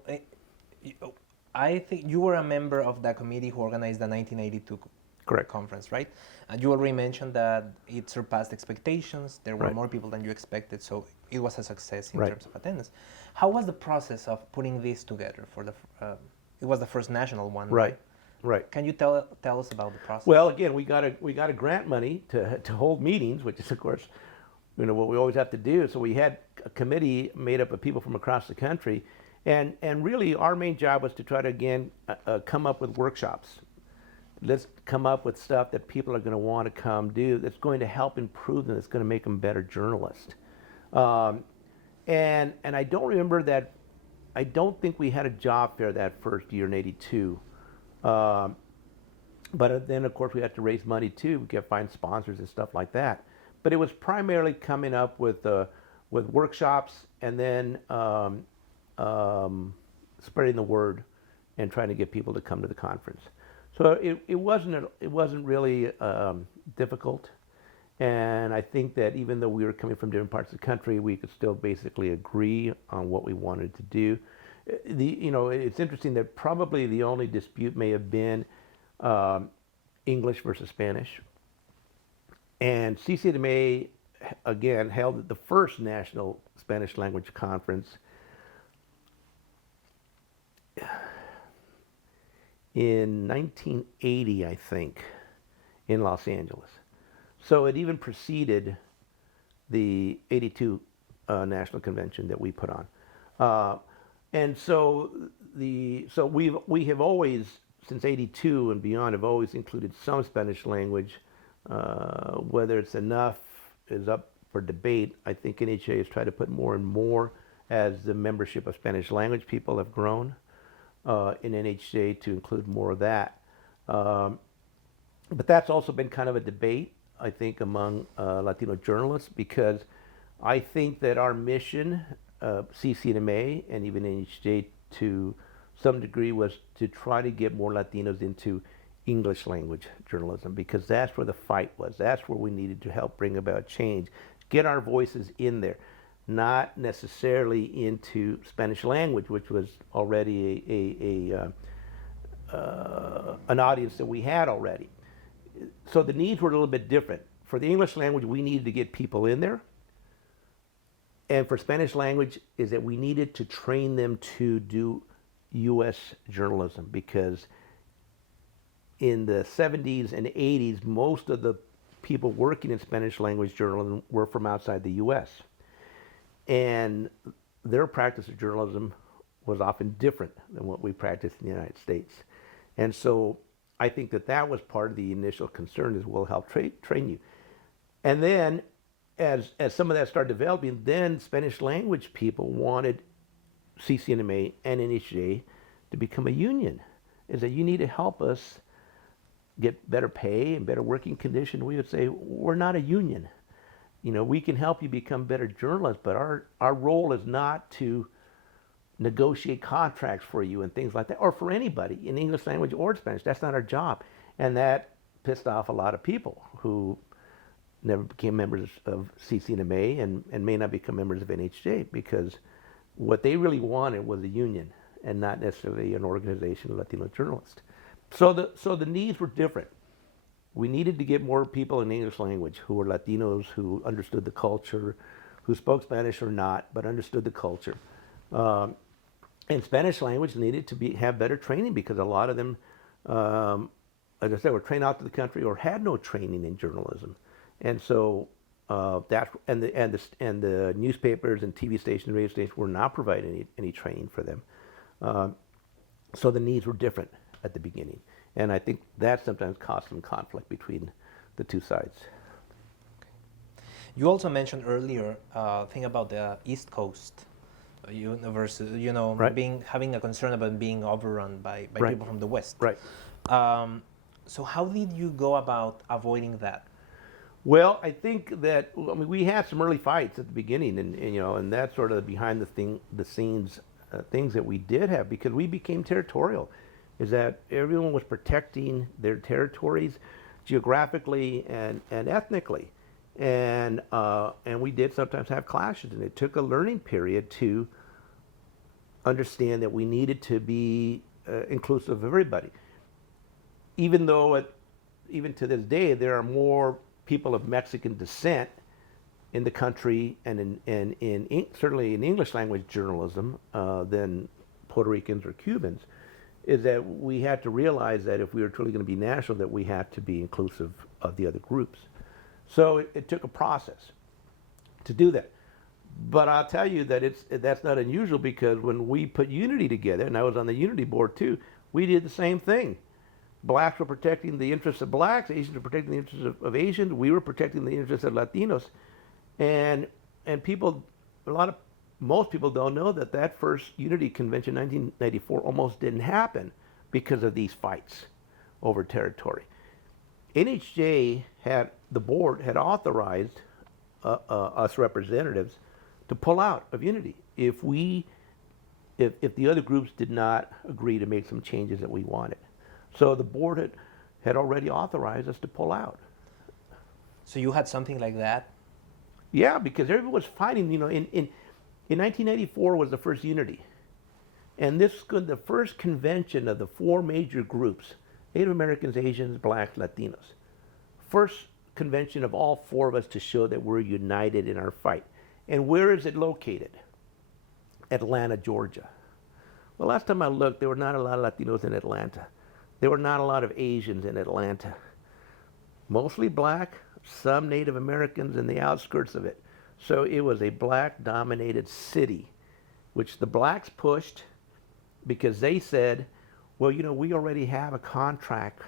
I think you were a member of the committee who organized the 1982 Correct. conference, right? And you already mentioned that it surpassed expectations. There were Right. more people than you expected, so it was a success in Right. terms of attendance. How was the process of putting this together for the? It was the first national one, Right. Right. Can you tell us about the process? Well, again, we got a grant money to hold meetings, which is, of course, what we always have to do. So we had a committee made up of people from across the country, and really our main job was to try to, again, come up with workshops. Let's come up with stuff that people are going to want to come do, that's going to help improve them, that's going to make them better journalists. And I don't remember that, I don't think we had a job fair that first year in '82. But then, of course, we had to raise money too. We could find sponsors and stuff like that. But it was primarily coming up with workshops, and then spreading the word and trying to get people to come to the conference. So it wasn't really difficult, and I think that even though we were coming from different parts of the country, we could still basically agree on what we wanted to do. It's interesting that probably the only dispute may have been English versus Spanish, and CCNMA again held the first national Spanish language conference in 1980, I think, in Los Angeles. So it even preceded the 82 national convention that we put on. And so we have always, since 82 and beyond, have always included some Spanish language. Whether it's enough is up for debate. I think NHA has tried to put more and more as the membership of Spanish language people have grown in NHA to include more of that. But that's also been kind of a debate, I think, among Latino journalists, because I think that our mission, CCNMA and even NHJ to some degree, was to try to get more Latinos into English language journalism, because that's where the fight was. That's where we needed to help bring about change, get our voices in there, not necessarily into Spanish language, which was already an audience that we had already. So the needs were a little bit different. For the English language, we needed to get people in there. And for Spanish language, is that we needed to train them to do U.S. journalism, because in the 70s and 80s, most of the people working in Spanish language journalism were from outside the U.S. And their practice of journalism was often different than what we practiced in the United States. And so I think that was part of the initial concern, is we'll help train you. And then as some of that started developing, then Spanish language people wanted CCNMA and NHJ to become a union. Is that you need to help us get better pay and better working conditions. We would say, we're not a union. We can help you become better journalists, but our role is not to negotiate contracts for you and things like that, or for anybody in English language or Spanish. That's not our job. And that pissed off a lot of people who never became members of CCNMA and may not become members of NHJ, because what they really wanted was a union and not necessarily an organization of Latino journalists. So the needs were different. We needed to get more people in English language who were Latinos, who understood the culture, who spoke Spanish or not, but understood the culture. And Spanish language needed to have better training, because a lot of them, as I said, were trained out to the country or had no training in journalism. And so the newspapers and TV stations and radio stations were not providing any training for them. So the needs were different at the beginning. And I think that sometimes caused some conflict between the two sides. You also mentioned earlier thing about the East Coast versus, Right. having a concern about being overrun by Right. people from the West. Right. So how did you go about avoiding that? Well, I think that we had some early fights at the beginning, and that's sort of the behind the scenes things that we did have, because we became territorial. Is that everyone was protecting their territories geographically and ethnically, and we did sometimes have clashes, and it took a learning period to understand that we needed to be inclusive of everybody. Even though even to this day there are more people of Mexican descent in the country and certainly in English language journalism than Puerto Ricans or Cubans, is that we had to realize that if we were truly going to be national, that we had to be inclusive of the other groups. So it took a process to do that. But I'll tell you that that's not unusual, because when we put Unity together, and I was on the Unity board too, we did the same thing. Blacks were protecting the interests of blacks, Asians were protecting the interests of Asians, we were protecting the interests of Latinos. And people, most people don't know that first Unity Convention, 1994, almost didn't happen because of these fights over territory. NHJ the board had authorized us representatives to pull out of Unity if the other groups did not agree to make some changes that we wanted. So the board had already authorized us to pull out. So you had something like that? Yeah, because everyone was fighting. In 1984 was the first unity. And the first convention of the four major groups, Native Americans, Asians, Blacks, Latinos. First convention of all four of us to show that we're united in our fight. And where is it located? Atlanta, Georgia. Well, last time I looked, there were not a lot of Latinos in Atlanta. There were not a lot of Asians in Atlanta. Mostly black, some Native Americans in the outskirts of it. So it was a black-dominated city, which the blacks pushed because they said, well, we already have a contract.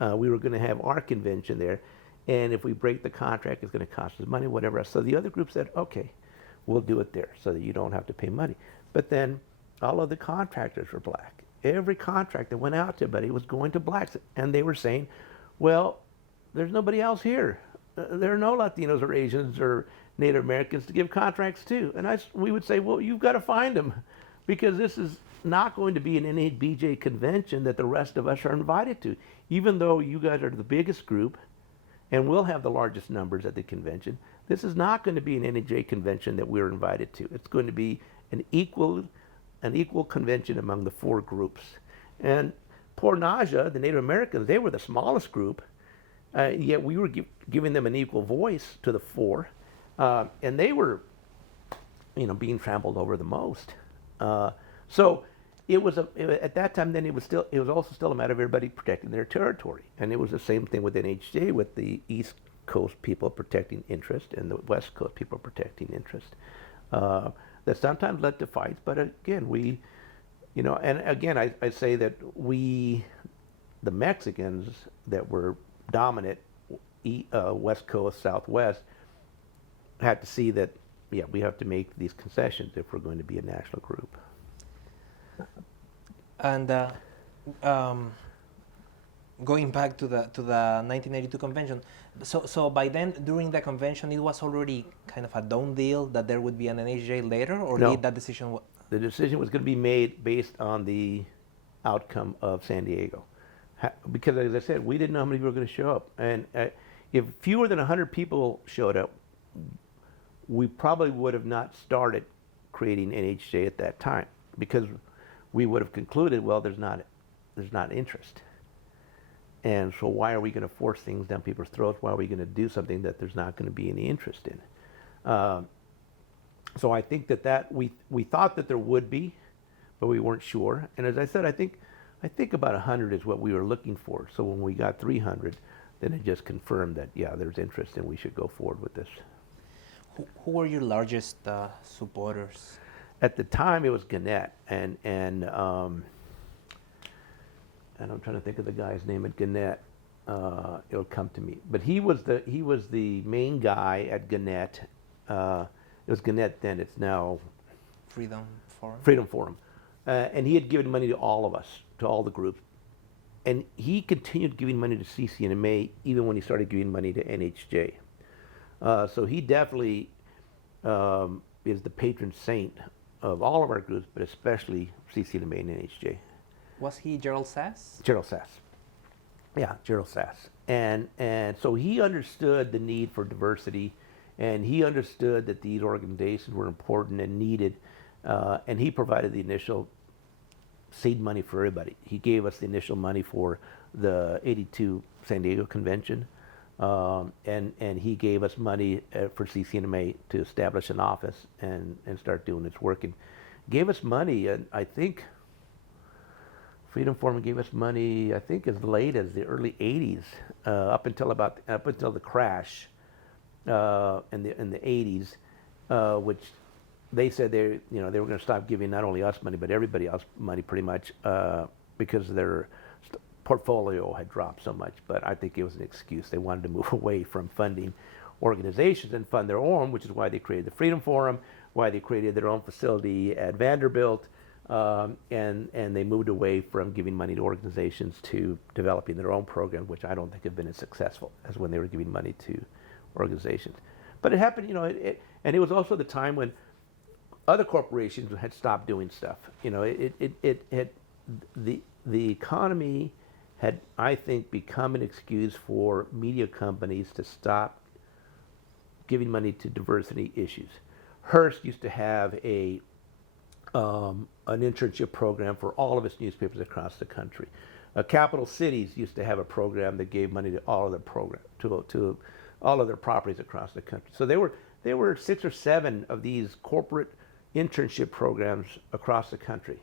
We were going to have our convention there, and if we break the contract, it's going to cost us money, whatever else. So the other group said, okay, we'll do it there so that you don't have to pay money. But then all of the contractors were black. Every contract that went out to everybody was going to blacks, and they were saying, well, there's nobody else here. There are no Latinos or Asians or Native Americans to give contracts to. And we would say, well, you've got to find them, because this is not going to be an NABJ convention that the rest of us are invited to. Even though you guys are the biggest group and will have the largest numbers at the convention, this is not going to be an NABJ convention that we're invited to. It's going to be an equal convention among the four groups. And poor Naja, the Native Americans, they were the smallest group, yet we were giving them an equal voice to the four, and they were, being trampled over the most. So it was at that time. Then it was also still a matter of everybody protecting their territory, and it was the same thing with NHJ, with the East Coast people protecting interest and the West Coast people protecting interest. That sometimes led to fights, but again, and again, I say that the Mexicans that were dominant, West Coast, Southwest, had to see that, we have to make these concessions if we're going to be a national group. And going back to the 1982 convention, so by then, during the convention, it was already kind of a done deal that there would be an NHJ later, or No. did that decision? The decision was going to be made based on the outcome of San Diego. Because, as I said, we didn't know how many people were going to show up. And if fewer than 100 people showed up, we probably would have not started creating NHJ at that time, because we would have concluded, well, there's not interest. And so why are we going to force things down people's throats? Why are we going to do something that there's not going to be any interest in? So I think that we thought that there would be, but we weren't sure. And as I said, I think about 100 is what we were looking for. So when we got 300, then it just confirmed that, there's interest and we should go forward with this. Who were your largest supporters? At the time, it was Gannett, and I'm trying to think of the guy's name at Gannett. It'll come to me. But he was the main guy at Gannett. It was Gannett then. It's now Freedom Forum. Freedom Forum, and he had given money to all of us, to all the groups, and he continued giving money to CCNMA even when he started giving money to NHJ. So he definitely is the patron saint of all of our groups, but especially CCNMA and NHJ. Was he Gerald Sass? Gerald Sass. Yeah, Gerald Sass. And so he understood the need for diversity, and he understood that these organizations were important and needed, and he provided the initial seed money for everybody. He gave us the initial money for the 82 San Diego convention, and he gave us money for CCNMA to establish an office and start doing its work. And gave us money, and I think Freedom Forum gave us money, I think, as late as the early 80s, up until the crash in the 80s, which they said they were going to stop giving not only us money but everybody else money pretty much because their portfolio had dropped so much. But I think it was an excuse. They wanted to move away from funding organizations and fund their own, which is why they created the Freedom Forum, why they created their own facility at Vanderbilt. And they moved away from giving money to organizations to developing their own program, which I don't think have been as successful as when they were giving money to organizations. But it happened, and it was also the time when other corporations had stopped doing stuff. The economy had, I think, become an excuse for media companies to stop giving money to diversity issues. Hearst used to have an internship program for all of its newspapers across the country. Capital Cities used to have a program that gave money to all of their to all of their properties across the country. So there were 6 or 7 of these corporate internship programs across the country.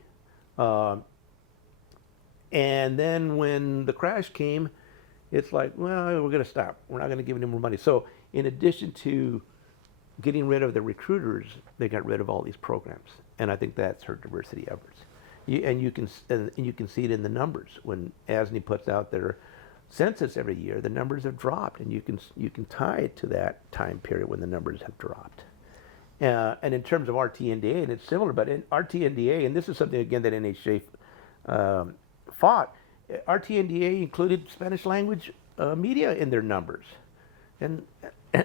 And then when the crash came, it's like, well, we're going to stop. We're not going to give any more money. So in addition to getting rid of the recruiters, they got rid of all these programs, and I think that's hurt diversity efforts. You can see it in the numbers when ASNI puts out their census every year. The numbers have dropped, and you can tie it to that time period when the numbers have dropped. And in terms of RTNDA, and it's similar, but in RTNDA, and this is something again that NHJ fought. RTNDA included Spanish language media in their numbers, and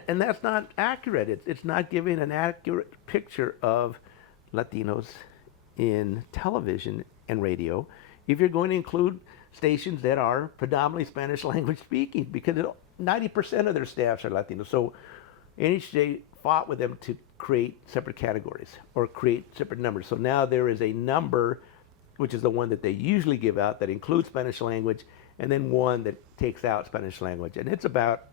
that's not accurate. It's not giving an accurate picture of Latinos in television and radio if you're going to include stations that are predominantly Spanish language speaking, because 90% of their staffs are Latino. So NHJ fought with them to create separate categories or create separate numbers. So now there is a number, which is the one that they usually give out, that includes Spanish language, and then one that takes out Spanish language. And it's about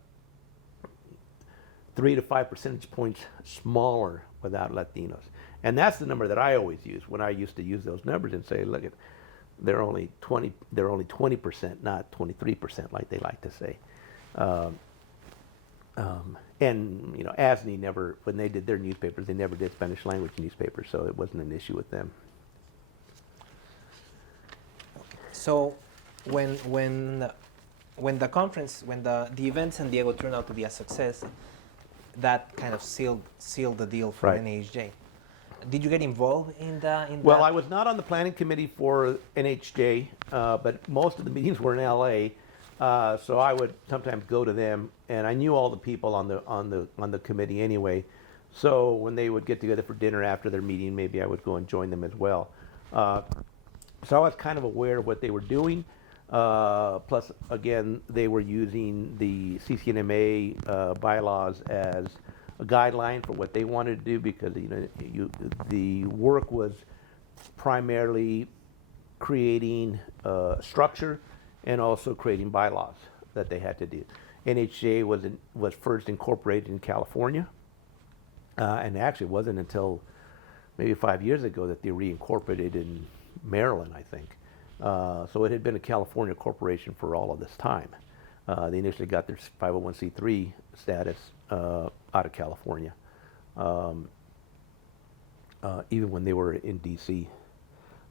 3 to 5 percentage points smaller without Latinos. And that's the number that I always use when I used to use those numbers and say, look, they're only 20%, not 23%, like they like to say. And you know, ASNI never, when they did their newspapers, they never did Spanish language newspapers, so it wasn't an issue with them. So when the conference, when the event San Diego turned out to be a success, that kind of sealed the deal for Right. NHJ. Did you get involved in Well, that? I was not on the planning committee for NHJ, but most of the meetings were in LA, so I would sometimes go to them, and I knew all the people on the committee anyway. So when they would get together for dinner after their meeting, maybe I would go and join them as well. So I was kind of aware of what they were doing. Plus, again, they were using the CCNMA bylaws as a guideline for what they wanted to do, because the work was primarily creating structure and also creating bylaws that they had to do. NHJ was first incorporated in California, and actually it wasn't until maybe 5 years ago that they reincorporated in Maryland, I think. So it had been a California corporation for all of this time. They initially got their 501c3 status out of California, even when they were in D.C.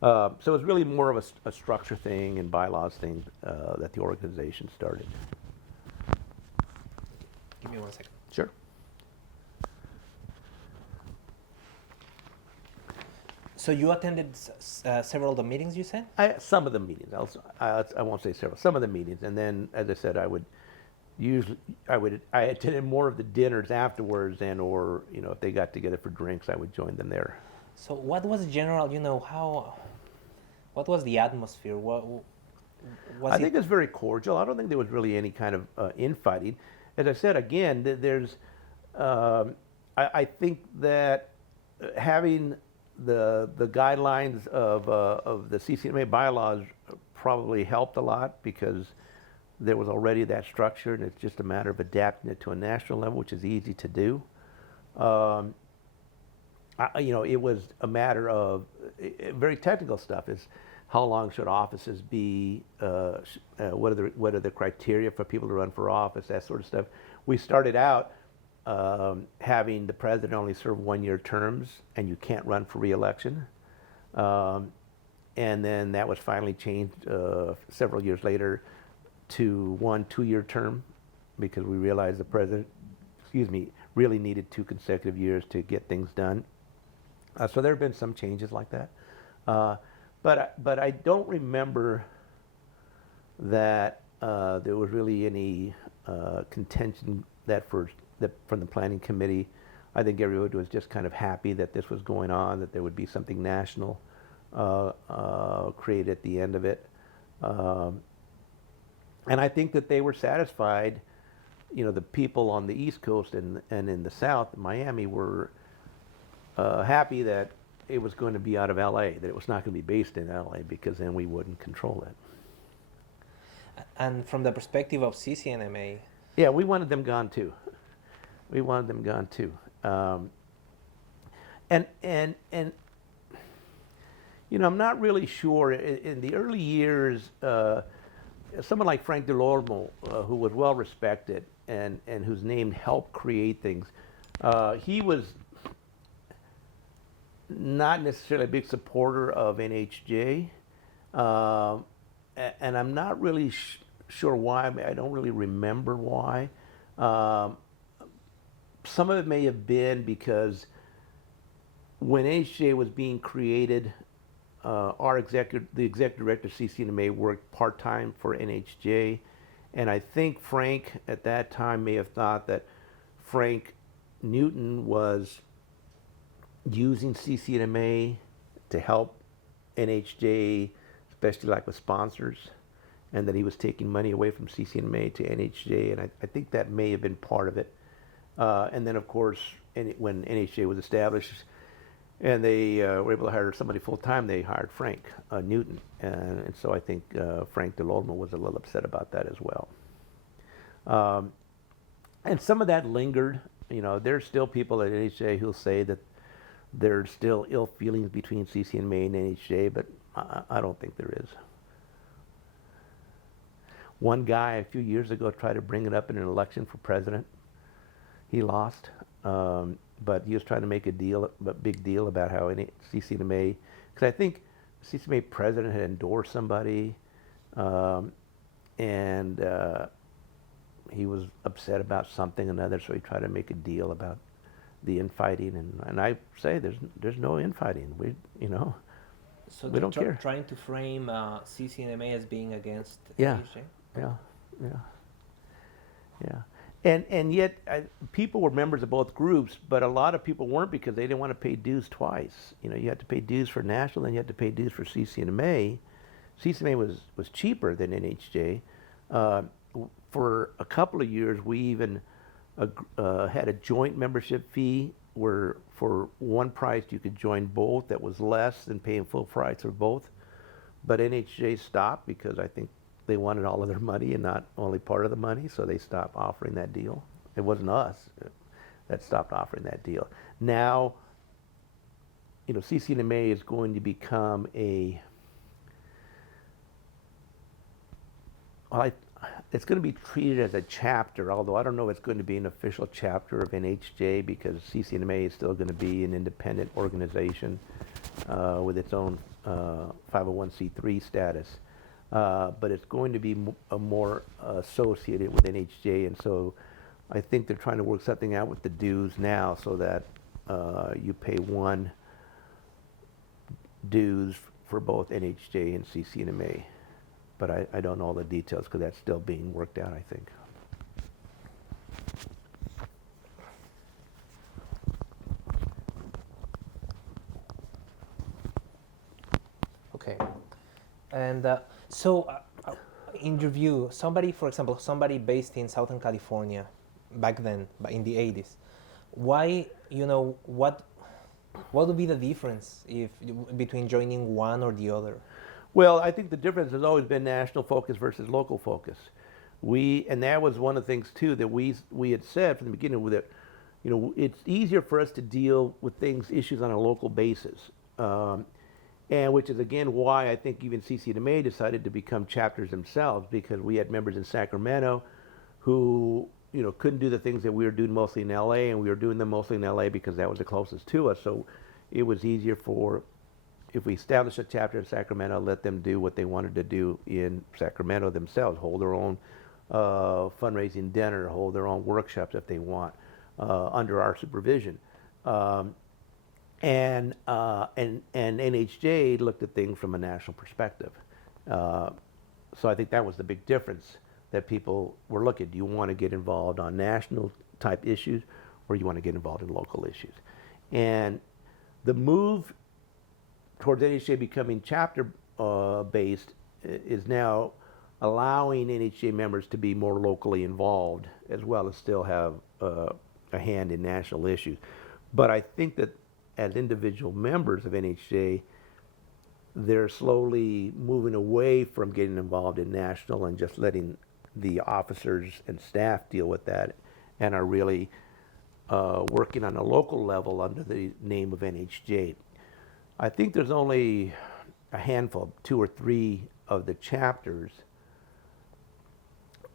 So it was really more of a structure thing and bylaws thing that the organization started. Give me 1 second. Sure. So you attended several of the meetings, you said? Some of the meetings. I won't say several. Some of the meetings, and then, as I said, I attended more of the dinners afterwards, or if they got together for drinks, I would join them there. So what was general? What was the atmosphere? I think it's very cordial. I don't think there was really any kind of infighting. As I said, again, I think that having the guidelines of the CCNMA bylaws probably helped a lot, because there was already that structure, and it's just a matter of adapting it to a national level, which is easy to do. It was a matter of very technical stuff. Is how long should offices be? What are the criteria for people to run for office? That sort of stuff. We started out having the president only serve 1-year terms, and you can't run for re-election. And then that was finally changed several years later to 1 2-year term, because we realized the president, really needed 2 consecutive years to get things done. So there have been some changes like that. But I don't remember that there was really any contention from the planning committee. I think everybody was just kind of happy that this was going on, that there would be something national created at the end of it. And I think that they were satisfied. The people on the East Coast and in the South, Miami, were happy that it was going to be out of LA, that it was not going to be based in LA, because then we wouldn't control it. And from the perspective of CCNMA, Yeah, we wanted them gone too. We wanted them gone too. And I'm not really sure. In the early years, someone like Frank Delormo, who was well respected and whose name helped create things, he was not necessarily a big supporter of NHJ, and I'm not really sure why. I don't really remember why. Some of it may have been because when NHJ was being created, the executive director of CCNMA worked part-time for NHJ, and I think Frank at that time may have thought that Frank Newton was using CCNMA to help NHJ, especially like with sponsors, and that he was taking money away from CCNMA to NHJ, and I think that may have been part of it. And then, of course, when NHJ was established and they were able to hire somebody full-time, they hired Frank Newton. And so I think Frank Delormo was a little upset about that as well. And some of that lingered. There's still people at NHJ who'll say that there's still ill feelings between CCNMA and NHJ, but I don't think there is. One guy a few years ago tried to bring it up in an election for president. He lost, but he was trying to make a big deal about how CCNMA, because I think CCNMA president had endorsed somebody, and he was upset about something or another, so he tried to make a deal about the infighting, and I say there's no infighting. so we don't care. Trying to frame CCNMA as being against Yeah. NHJ? Yeah. And yet, people were members of both groups, but a lot of people weren't because they didn't want to pay dues twice. You had to pay dues for national, then you had to pay dues for CCNMA. CCNMA was cheaper than NHJ. For a couple of years, we even had a joint membership fee where for one price you could join both. That was less than paying full price for both. But NHJ stopped because I think they wanted all of their money and not only part of the money, so they stopped offering that deal. It wasn't us that stopped offering that deal. Now, CCNMA is going to become it's going to be treated as a chapter, although I don't know if it's going to be an official chapter of NHJ, because CCNMA is still going to be an independent organization with its own 501c3 status. But it's going to be more associated with NHJ, and so I think they're trying to work something out with the dues now so that you pay one dues for both NHJ and CCNMA. But I don't know all the details because that's still being worked out, I think. Okay. And so, in your view, for example, somebody based in Southern California back then, in the 80s, why, what would be the difference between joining one or the other? Well, I think the difference has always been national focus versus local focus. And that was one of the things too that we had said from the beginning, that it's easier for us to deal with issues on a local basis. And which is again why I think even CCNMA decided to become chapters themselves, because we had members in Sacramento who couldn't do the things that we were doing mostly in LA, and we were doing them mostly in LA because that was the closest to us. So it was easier if we established a chapter in Sacramento, let them do what they wanted to do in Sacramento themselves, hold their own fundraising dinner, hold their own workshops if they want, under our supervision. And NHJ looked at things from a national perspective. So I think that was the big difference that people were looking. Do you want to get involved on national type issues, or you want to get involved in local issues? And the move towards NHJ becoming chapter based is now allowing NHJ members to be more locally involved as well as still have a hand in national issues. But I think that as individual members of NHJ, they're slowly moving away from getting involved in national and just letting the officers and staff deal with that, and are really working on a local level under the name of NHJ. I think there's only a handful, 2 or 3 of the chapters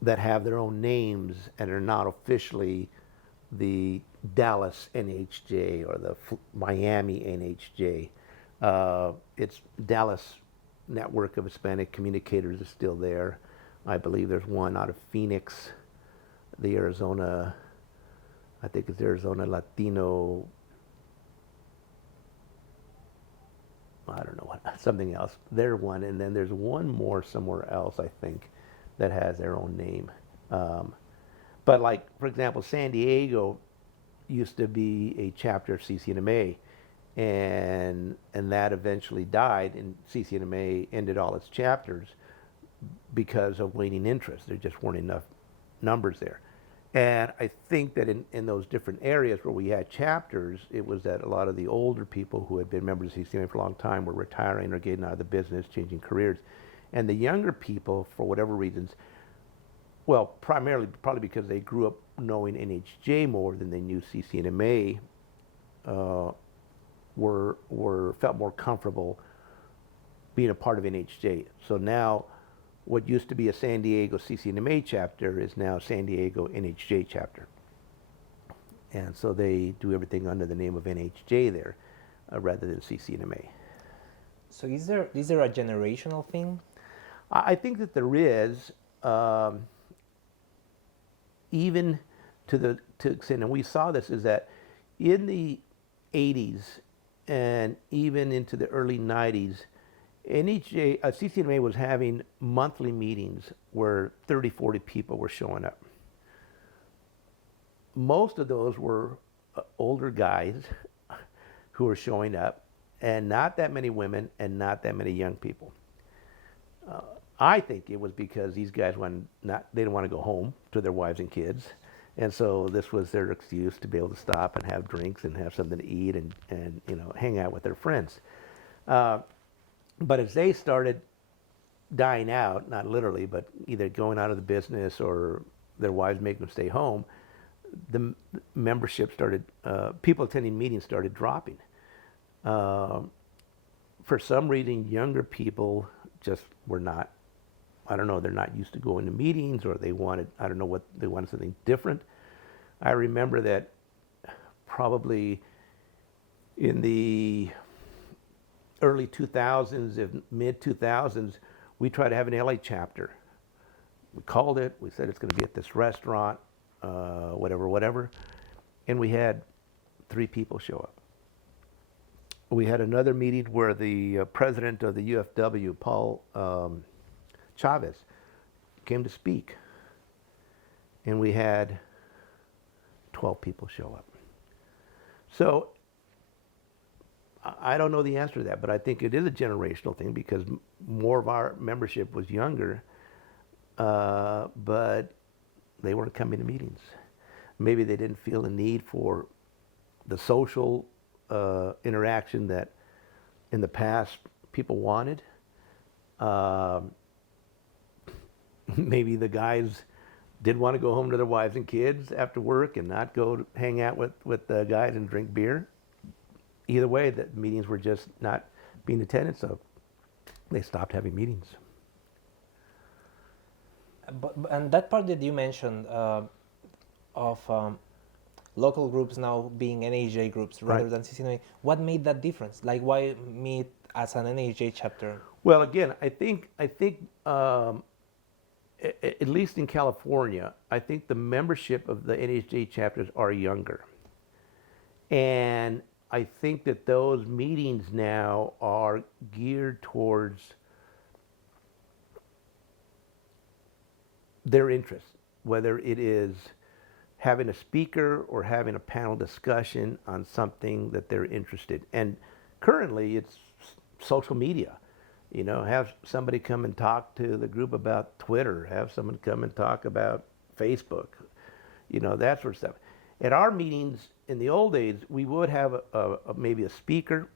that have their own names and are not officially the Dallas NHJ or the Miami NHJ. It's Dallas Network of Hispanic Communicators is still there. I believe there's one out of Phoenix, the Arizona, I think it's Arizona Latino, I don't know what, something else. They're one, and then there's one more somewhere else, I think, that has their own name. But like, for example, San Diego used to be a chapter of CCNMA, and that eventually died, and CCNMA ended all its chapters because of waning interest. There just weren't enough numbers there. And I think that in those different areas where we had chapters, it was that a lot of the older people who had been members of CCNMA for a long time were retiring or getting out of the business, changing careers. And the younger people, for whatever reasons, well, primarily probably because they grew up knowing NHJ more than they knew CCNMA, felt more comfortable being a part of NHJ. So now, what used to be a San Diego CCNMA chapter is now San Diego NHJ chapter. And so they do everything under the name of NHJ there, rather than CCNMA. So is there a generational thing? I think that there is, even to extent, and we saw this, is that in the 80s and even into the early 90s, CCNMA was having monthly meetings where 30, 40 people were showing up. Most of those were older guys who were showing up, and not that many women and not that many young people. I think it was because these guys they didn't want to go home to their wives and kids, and so this was their excuse to be able to stop and have drinks and have something to eat and hang out with their friends. But as they started dying out, not literally, but either going out of the business or their wives making them stay home, the membership started, people attending meetings started dropping. For some reason, younger people just were not, I don't know, they're not used to going to meetings, or they wanted, I don't know what, they wanted something different. I remember that probably in the early 2000s, mid 2000s, we tried to have an LA chapter. We called it, we said it's going to be at this restaurant, whatever, and we had 3 people show up. We had another meeting where the president of the UFW, Paul Chavez, came to speak, and we had 12 people show up. So I don't know the answer to that, but I think it is a generational thing because more of our membership was younger, but they weren't coming to meetings. Maybe they didn't feel the need for the social interaction that in the past people wanted. Maybe the guys did want to go home to their wives and kids after work and not go hang out with the guys and drink beer. Either way, the meetings were just not being attended, so they stopped having meetings. And that part that you mentioned of local groups now being NHJ groups rather than CCNA, what made that difference? Like, why meet as an NHJ chapter? Well, again, I think at least in California, I think the membership of the NHJ chapters are younger. And I think that those meetings now are geared towards their interests, whether it is having a speaker or having a panel discussion on something that they're interested in. And currently it's social media. You know, have somebody come and talk to the group about Twitter. Have someone come and talk about Facebook. You know, that sort of stuff. At our meetings in the old days, we would have maybe a speaker,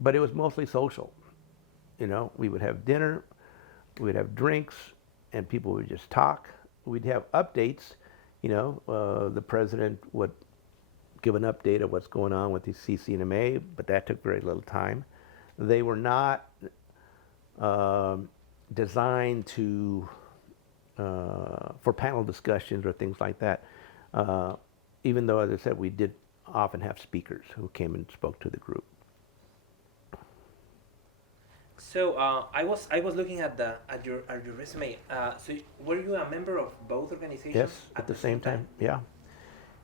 but it was mostly social. You know, we would have dinner, we'd have drinks, and people would just talk. We'd have updates. You know, the president would give an update of what's going on with the CCNMA, but that took very little time. They were not designed to for panel discussions or things like that. Even though, as I said, we did often have speakers who came and spoke to the group. So I was looking at your resume. So were you a member of both organizations? Yes, at the same time. Yeah.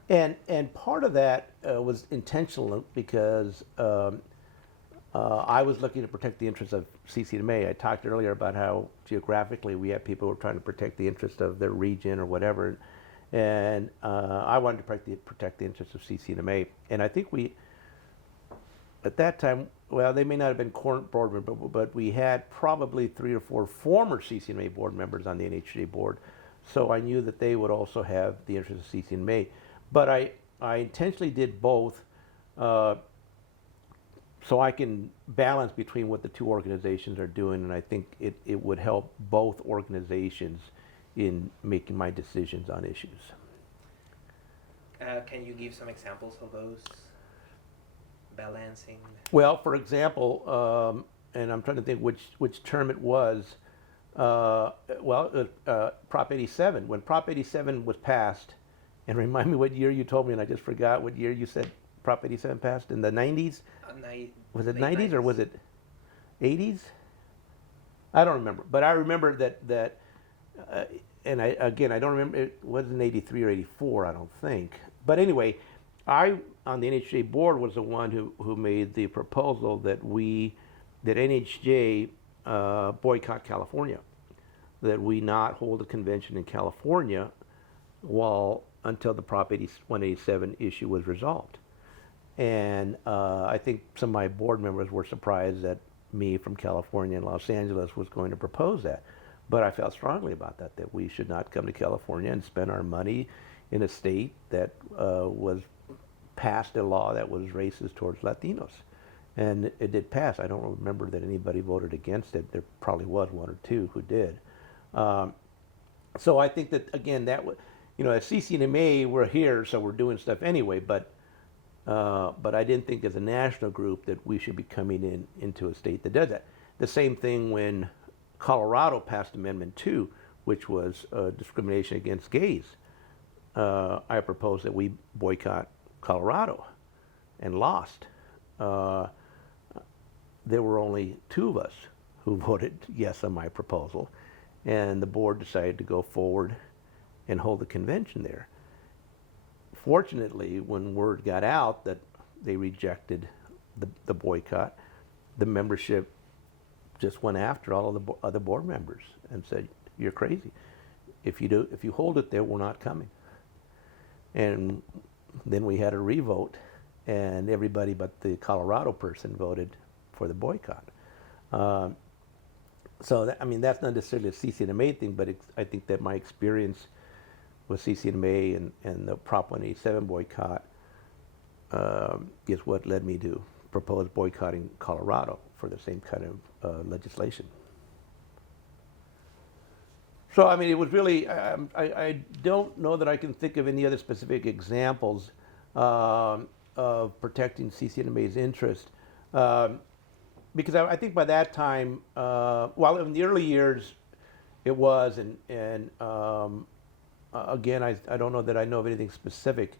And part of that was intentional because I was looking to protect the interests of CCNMA. I talked earlier about how geographically we have people who are trying to protect the interests of their region or whatever. And I wanted to protect the interests of CCNMA. And I think we, at that time, well, they may not have been current board members, but we had probably 3 or 4 former CCNMA board members on the NHJ board. So I knew that they would also have the interests of CCNMA. But I intentionally did both so I can balance between what the two organizations are doing, and I think it would help both organizations in making my decisions on issues. Can you give some examples of those balancing? Well, for example, and I'm trying to think which term it was. Prop 87. When Prop 87 was passed, and remind me what year you told me, and I just forgot what year you said Prop 87 passed. In the 90s? Was it 90s or was it 80s? I don't remember, but I remember that. And I don't remember. It wasn't 83 or 84, I don't think. But anyway, I on the NHJ board was the one who made the proposal that NHJ boycott California, that we not hold a convention in California until the Prop 187 issue was resolved. And I think some of my board members were surprised that me from California and Los Angeles was going to propose that. But I felt strongly about that we should not come to California and spend our money in a state that was passed a law that was racist towards Latinos. And it did pass. I don't remember that anybody voted against it. There probably was 1 or 2 who did. So I think that, again, at CCNMA, we're here, so we're doing stuff anyway, but I didn't think as a national group that we should be coming into a state that does that. The same thing when Colorado passed Amendment 2, which was discrimination against gays. I proposed that we boycott Colorado and lost. There were only 2 of us who voted yes on my proposal, and the board decided to go forward and hold a convention there. Fortunately, when word got out that they rejected the boycott, the membership just went after all of the other board members and said, "You're crazy. If you hold it there, we're not coming." And then we had a revote, and everybody but the Colorado person voted for the boycott. So that's not necessarily a CCNMA thing, but I think that my experience with CCNMA and the Prop 187 boycott is what led me to propose boycotting Colorado for the same kind of legislation. So, it was really, I don't know that I can think of any other specific examples of protecting CCNMA's interest. Because I think by that time, in the early years, it was, and again, I don't know that I know of anything specific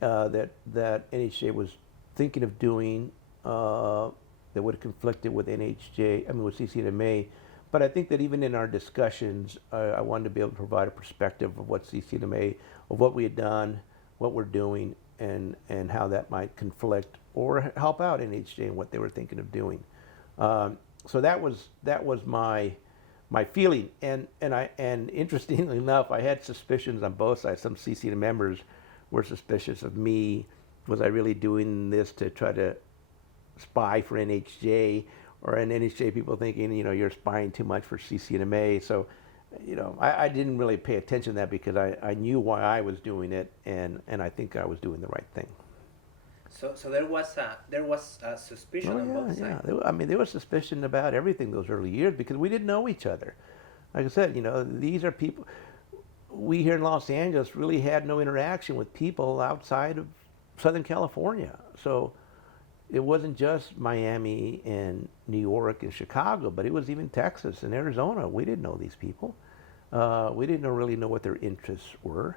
that NHJ was thinking of doing that would have conflicted with with CCNMA. But I think that even in our discussions, I wanted to be able to provide a perspective of what CCNMA, of what we had done, what we're doing, and how that might conflict or help out NHJ in what they were thinking of doing. So that was my feeling, and interestingly enough, I had suspicions on both sides. Some CCNMA members were suspicious of me. Was I really doing this to try to spy for NHJ, or in NHJ people thinking, you're spying too much for CCNMA. So, I didn't really pay attention to that because I knew why I was doing it, and I think I was doing the right thing. So there was a suspicion on both sides. There was suspicion about everything those early years because we didn't know each other. Like I said, these are people. We here in Los Angeles really had no interaction with people outside of Southern California. So it wasn't just Miami and New York and Chicago, but it was even Texas and Arizona. We didn't know these people. We didn't really know what their interests were.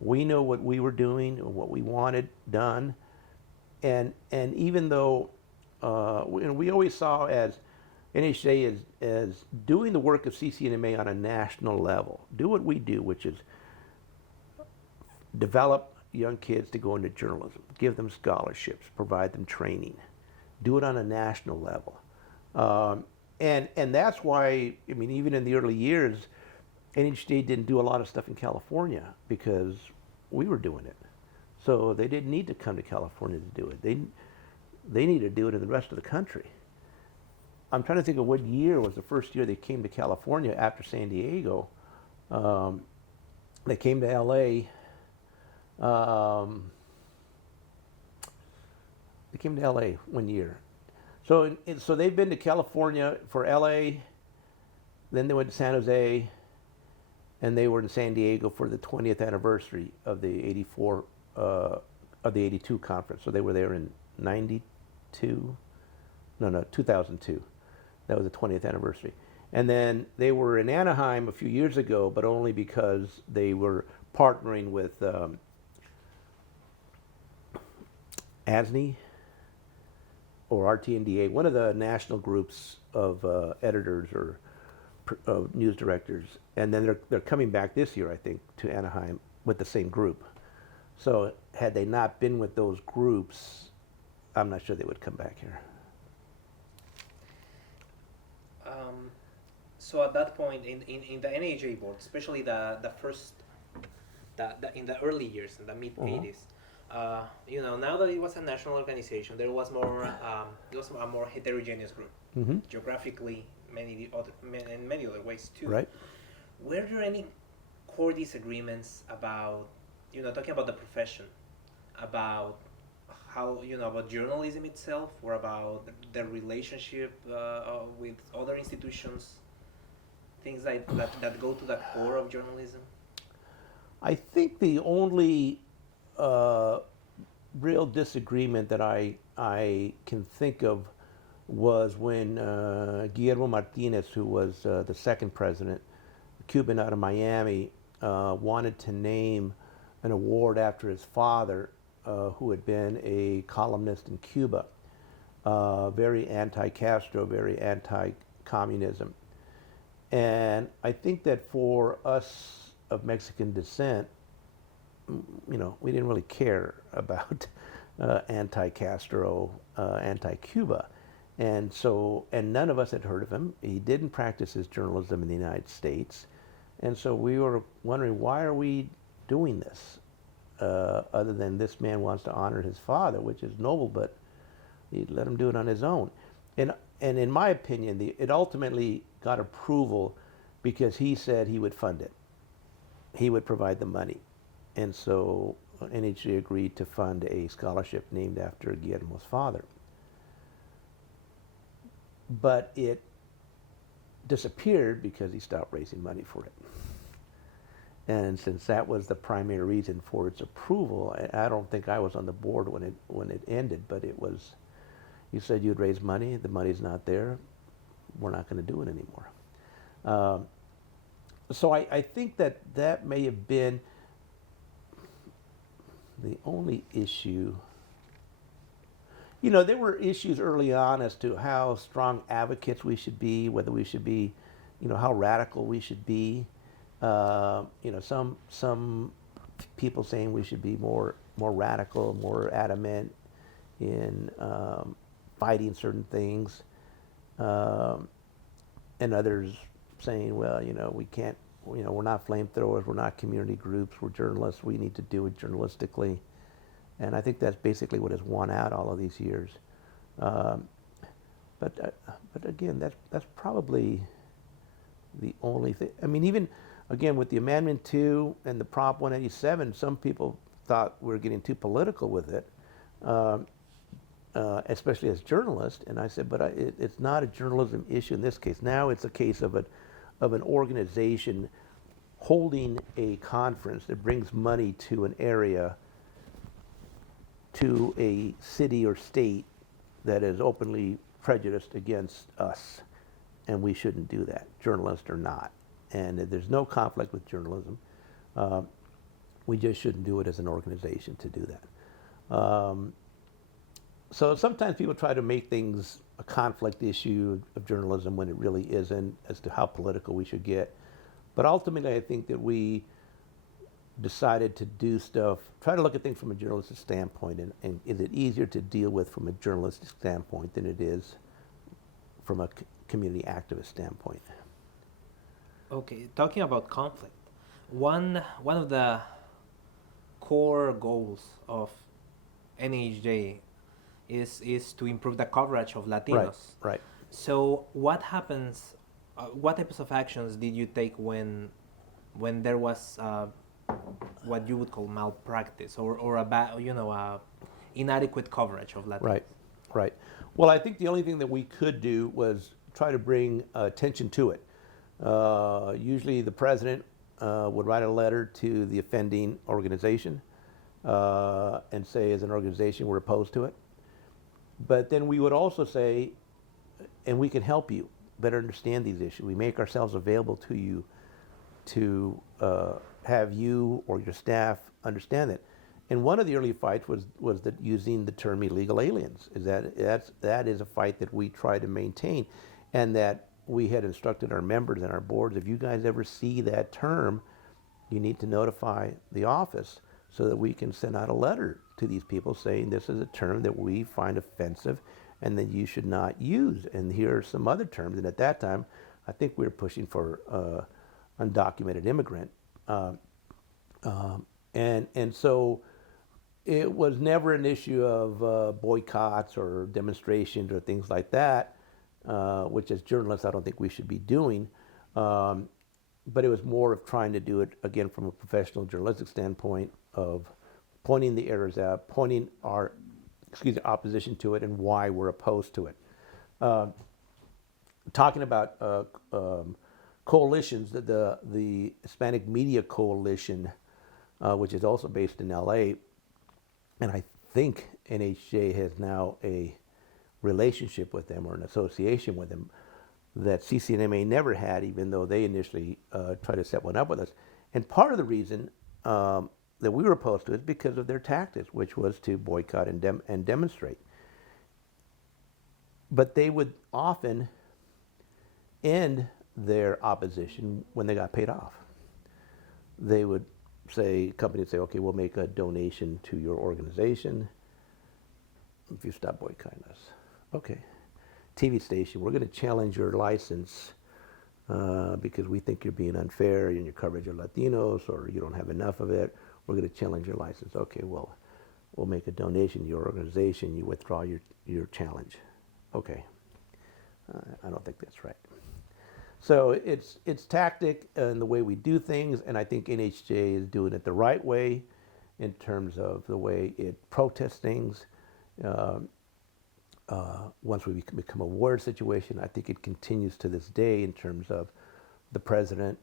We know what we were doing and what we wanted done. And even though we always saw as NHA as doing the work of CCNMA on a national level, do what we do, which is develop young kids to go into journalism, give them scholarships, provide them training, do it on a national level. And that's why, even in the early years, NHA didn't do a lot of stuff in California because we were doing it. So they didn't need to come to California to do it. They needed to do it in the rest of the country. I'm trying to think of what year was the first year they came to California after San Diego. They came to LA. They came to LA one year. So they've been to California for LA, then they went to San Jose, and they were in San Diego for the 20th anniversary of the 82 conference. So they were there in 2002. That was the 20th anniversary. And then they were in Anaheim a few years ago, but only because they were partnering with ASNI or RTNDA, one of the national groups of editors or news directors. And then they're coming back this year, I think, to Anaheim with the same group. So had they not been with those groups, I'm not sure they would come back here. So at that point in the NAJ board, especially the in the early years, in the mid 80s, now that it was a national organization, there was more it was a more heterogeneous group, geographically, in many other ways too. Right. Were there any core disagreements about, talking about the profession, about how, about journalism itself, or about the relationship with other institutions, things like that go to the core of journalism? I think the only real disagreement that I can think of was when Guillermo Martinez, who was the second president, Cuban out of Miami, wanted to name an award after his father, who had been a columnist in Cuba, very anti-Castro, very anti-communism. And I think that for us of Mexican descent, we didn't really care about anti-Castro, anti-Cuba. And none of us had heard of him. He didn't practice his journalism in the United States. And so we were wondering, why are we doing this? Other than this man wants to honor his father, which is noble, but he let him do it on his own. And in my opinion, it ultimately got approval because he said he would fund it. He would provide the money. And so NHG agreed to fund a scholarship named after Guillermo's father. But it disappeared because he stopped raising money for it. And since that was the primary reason for its approval, I don't think I was on the board when it ended, but it was, you said you'd raise money, the money's not there, we're not going to do it anymore. So I think that may have been the only issue. There were issues early on as to how strong advocates we should be, whether we should be, how radical we should be. Some people saying we should be more radical, more adamant in fighting certain things, and others saying, well, we can't, we're not flamethrowers, we're not community groups, we're journalists, we need to do it journalistically. And I think that's basically what has won out all of these years. but again, that's probably the only thing. I mean, even again with the Amendment 2 and the Prop 187, some people thought we were getting too political with it, especially as journalists. And I said, but it's not a journalism issue in this case. Now it's a case of an organization holding a conference that brings money to an area, to a city or state that is openly prejudiced against us, and we shouldn't do that, journalists or not. And there's no conflict with journalism. We just shouldn't do it as an organization to do that. So sometimes people try to make things a conflict issue of journalism when it really isn't, as to how political we should get. But ultimately, I think that we decided to do stuff, try to look at things from a journalistic standpoint, and is it easier to deal with from a journalistic standpoint than it is from a community activist standpoint. Okay, talking about conflict, one of the core goals of NHJ is to improve the coverage of Latinos. Right. So what happens? What types of actions did you take when there was what you would call malpractice or a inadequate coverage of Latinos? Right. Well, I think the only thing that we could do was try to bring attention to it. Usually the president would write a letter to the offending organization and say, as an organization, we're opposed to it. But then we would also say, and we can help you better understand these issues. We make ourselves available to you to have you or your staff understand it. And one of the early fights was that using the term illegal aliens. That is a fight that we try to maintain, and that we had instructed our members and our boards, if you guys ever see that term, you need to notify the office so that we can send out a letter to these people saying this is a term that we find offensive and that you should not use. And here are some other terms. And at that time, I think we were pushing for undocumented immigrant. And so it was never an issue of boycotts or demonstrations or things like that, which as journalists I don't think we should be doing. But it was more of trying to do it, again, from a professional journalistic standpoint of pointing the errors out, pointing our opposition to it and why we're opposed to it. Talking about coalitions, the Hispanic Media Coalition, which is also based in LA, and I think NHJ has now a relationship with them or an association with them that CCNMA never had, even though they initially tried to set one up with us. And part of the reason that we were opposed to it is because of their tactics, which was to boycott and demonstrate. But they would often end their opposition when they got paid off. They would say, companies say, okay, we'll make a donation to your organization if you stop boycotting us. Okay. TV station, we're going to challenge your license because we think you're being unfair in your coverage of Latinos or you don't have enough of it. We're going to challenge your license. Okay, well, we'll make a donation to your organization. You withdraw your challenge. Okay. I don't think that's right. So it's tactic and the way we do things, and I think NHJ is doing it the right way in terms of the way it protests things. Once we become a war situation, I think it continues to this day in terms of the president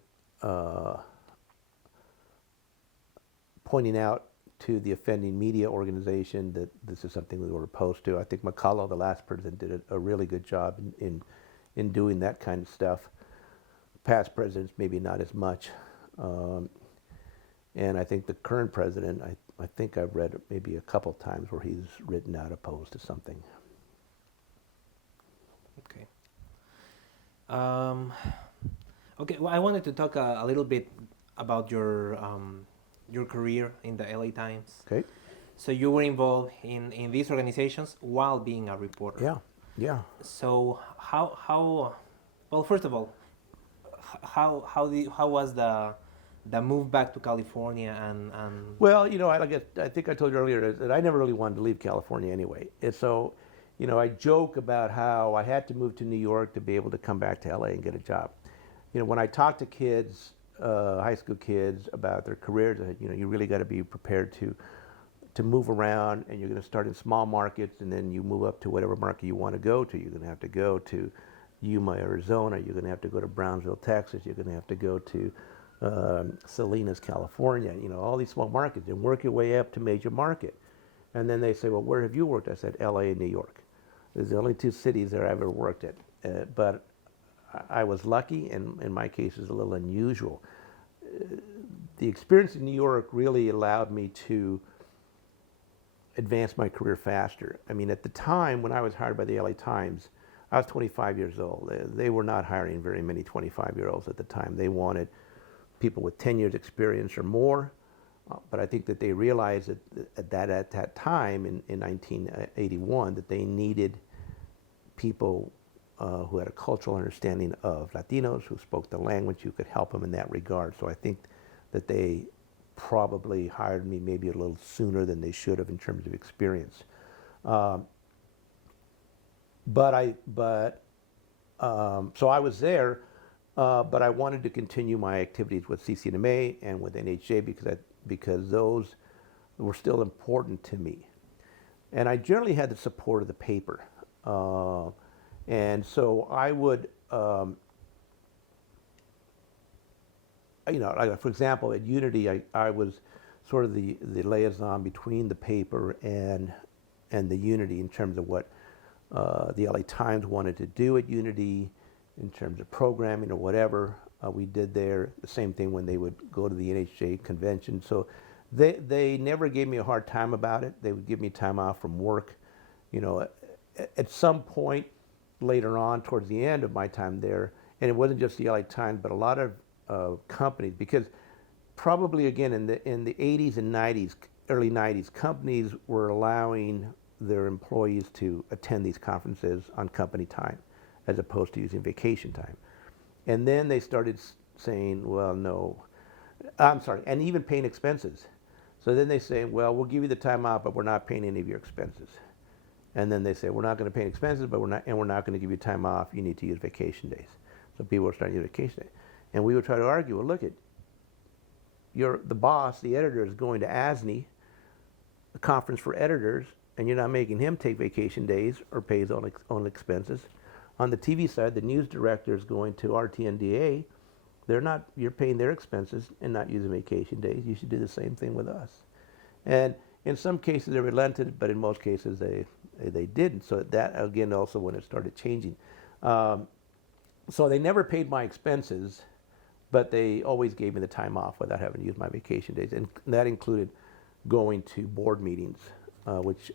pointing out to the offending media organization that this is something we were opposed to. I think McCullough, the last president, did a really good job in doing that kind of stuff. Past presidents, maybe not as much. And I think the current president, I think I've read maybe a couple times where he's written out opposed to something. Okay. Okay. Well, I wanted to talk a little bit about your career in the LA Times. Okay. So you were involved in these organizations while being a reporter. Yeah. So how well, first of all, how was the move back to California and Well, I think I told you earlier that I never really wanted to leave California anyway. And so you know, I joke about how I had to move to New York to be able to come back to LA and get a job. You know, when I talk to kids, high school kids about their careers, you know, you really got to be prepared to move around, and you're going to start in small markets, and then you move up to whatever market you want to go to. You're going to have to go to Yuma, Arizona. You're going to have to go to Brownsville, Texas. You're going to have to go to Salinas, California. You know, all these small markets, and work your way up to major market. And then they say, well, where have you worked? I said, LA and New York. There's the only two cities that I ever worked at. But I was lucky, and in my case, it's a little unusual. The experience in New York really allowed me to advance my career faster. I mean, at the time when I was hired by the LA Times, I was 25 years old. They were not hiring very many 25-year-olds at the time. They wanted people with 10 years experience or more. But I think that they realized that at that time in 1981 that they needed people who had a cultural understanding of Latinos, who spoke the language, who could help them in that regard. So I think that they probably hired me maybe a little sooner than they should have in terms of experience. So I was there, but I wanted to continue my activities with CCNMA and with NHJ because those were still important to me. And I generally had the support of the paper. And so I would, you know, like for example, at Unity, I was sort of the liaison between the paper and the Unity in terms of what the LA Times wanted to do at Unity in terms of programming or whatever we did there. The same thing when they would go to the NHJ convention. So they never gave me a hard time about it. They would give me time off from work. You know, at some point later on, towards the end of my time there, and it wasn't just the LA Times, but a lot of companies, because probably again in the 80s and 90s, early 90s, companies were allowing their employees to attend these conferences on company time as opposed to using vacation time. And then they started saying, well, no, I'm sorry, and even paying expenses. So then they say, well, we'll give you the time off, but we're not paying any of your expenses. And then they say, we're not going to pay expenses, but we're not going to give you time off. You need to use vacation days. So people were starting to use vacation days. And we would try to argue, well, look, the boss, the editor, is going to ASNI, a conference for editors, and you're not making him take vacation days or pay his own expenses. On the TV side, the news director is going to RTNDA. You're paying their expenses and not using vacation days. You should do the same thing with us. And in some cases they relented, but in most cases they didn't. So that, again, also when it started changing. So they never paid my expenses, but they always gave me the time off without having to use my vacation days. And that included going to board meetings, which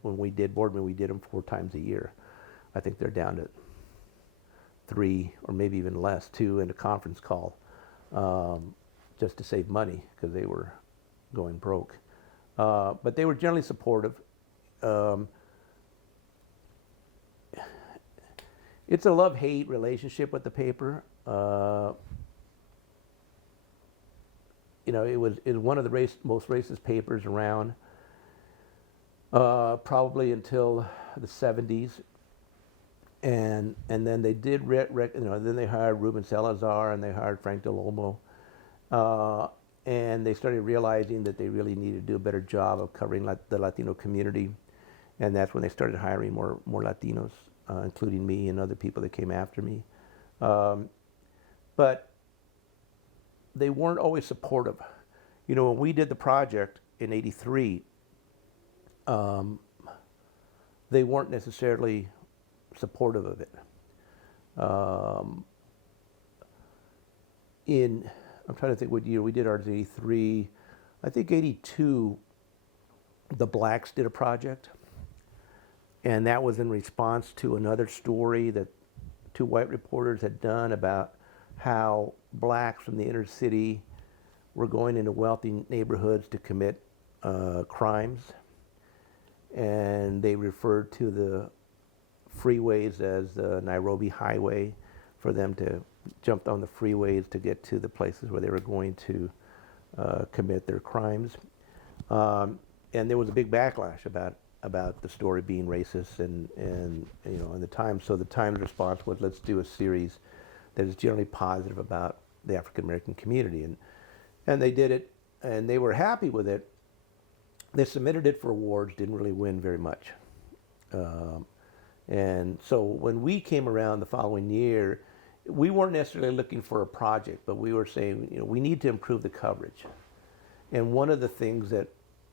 when we did board meetings, we did them 4 times a year. I think they're down to 3 or maybe even less, 2 in a conference call, just to save money because they were going broke. But they were generally supportive. It's a love-hate relationship with the paper. You know, it was one of the most racist papers around, probably until the 70s. And then they did, then they hired Ruben Salazar and they hired Frank Del Olmo. And they started realizing that they really needed to do a better job of covering the Latino community. And that's when they started hiring more Latinos, including me and other people that came after me. But they weren't always supportive. You know, when we did the project in '83, they weren't necessarily supportive of it. I'm trying to think what year we did ours, '83. I think '82, the Blacks did a project. And that was in response to another story that 2 white reporters had done about how blacks from the inner city were going into wealthy neighborhoods to commit crimes. And they referred to the freeways as the Nairobi Highway for them to jump on the freeways to get to the places where they were going to commit their crimes. And there was a big backlash about about the story being racist and in the Times. So the Times response was, let's do a series that is generally positive about the African American community, and they did it, and they were happy with it. They submitted it for awards, didn't really win very much. And so when we came around the following year, we weren't necessarily looking for a project, but we were saying, we need to improve the coverage. And one of the things that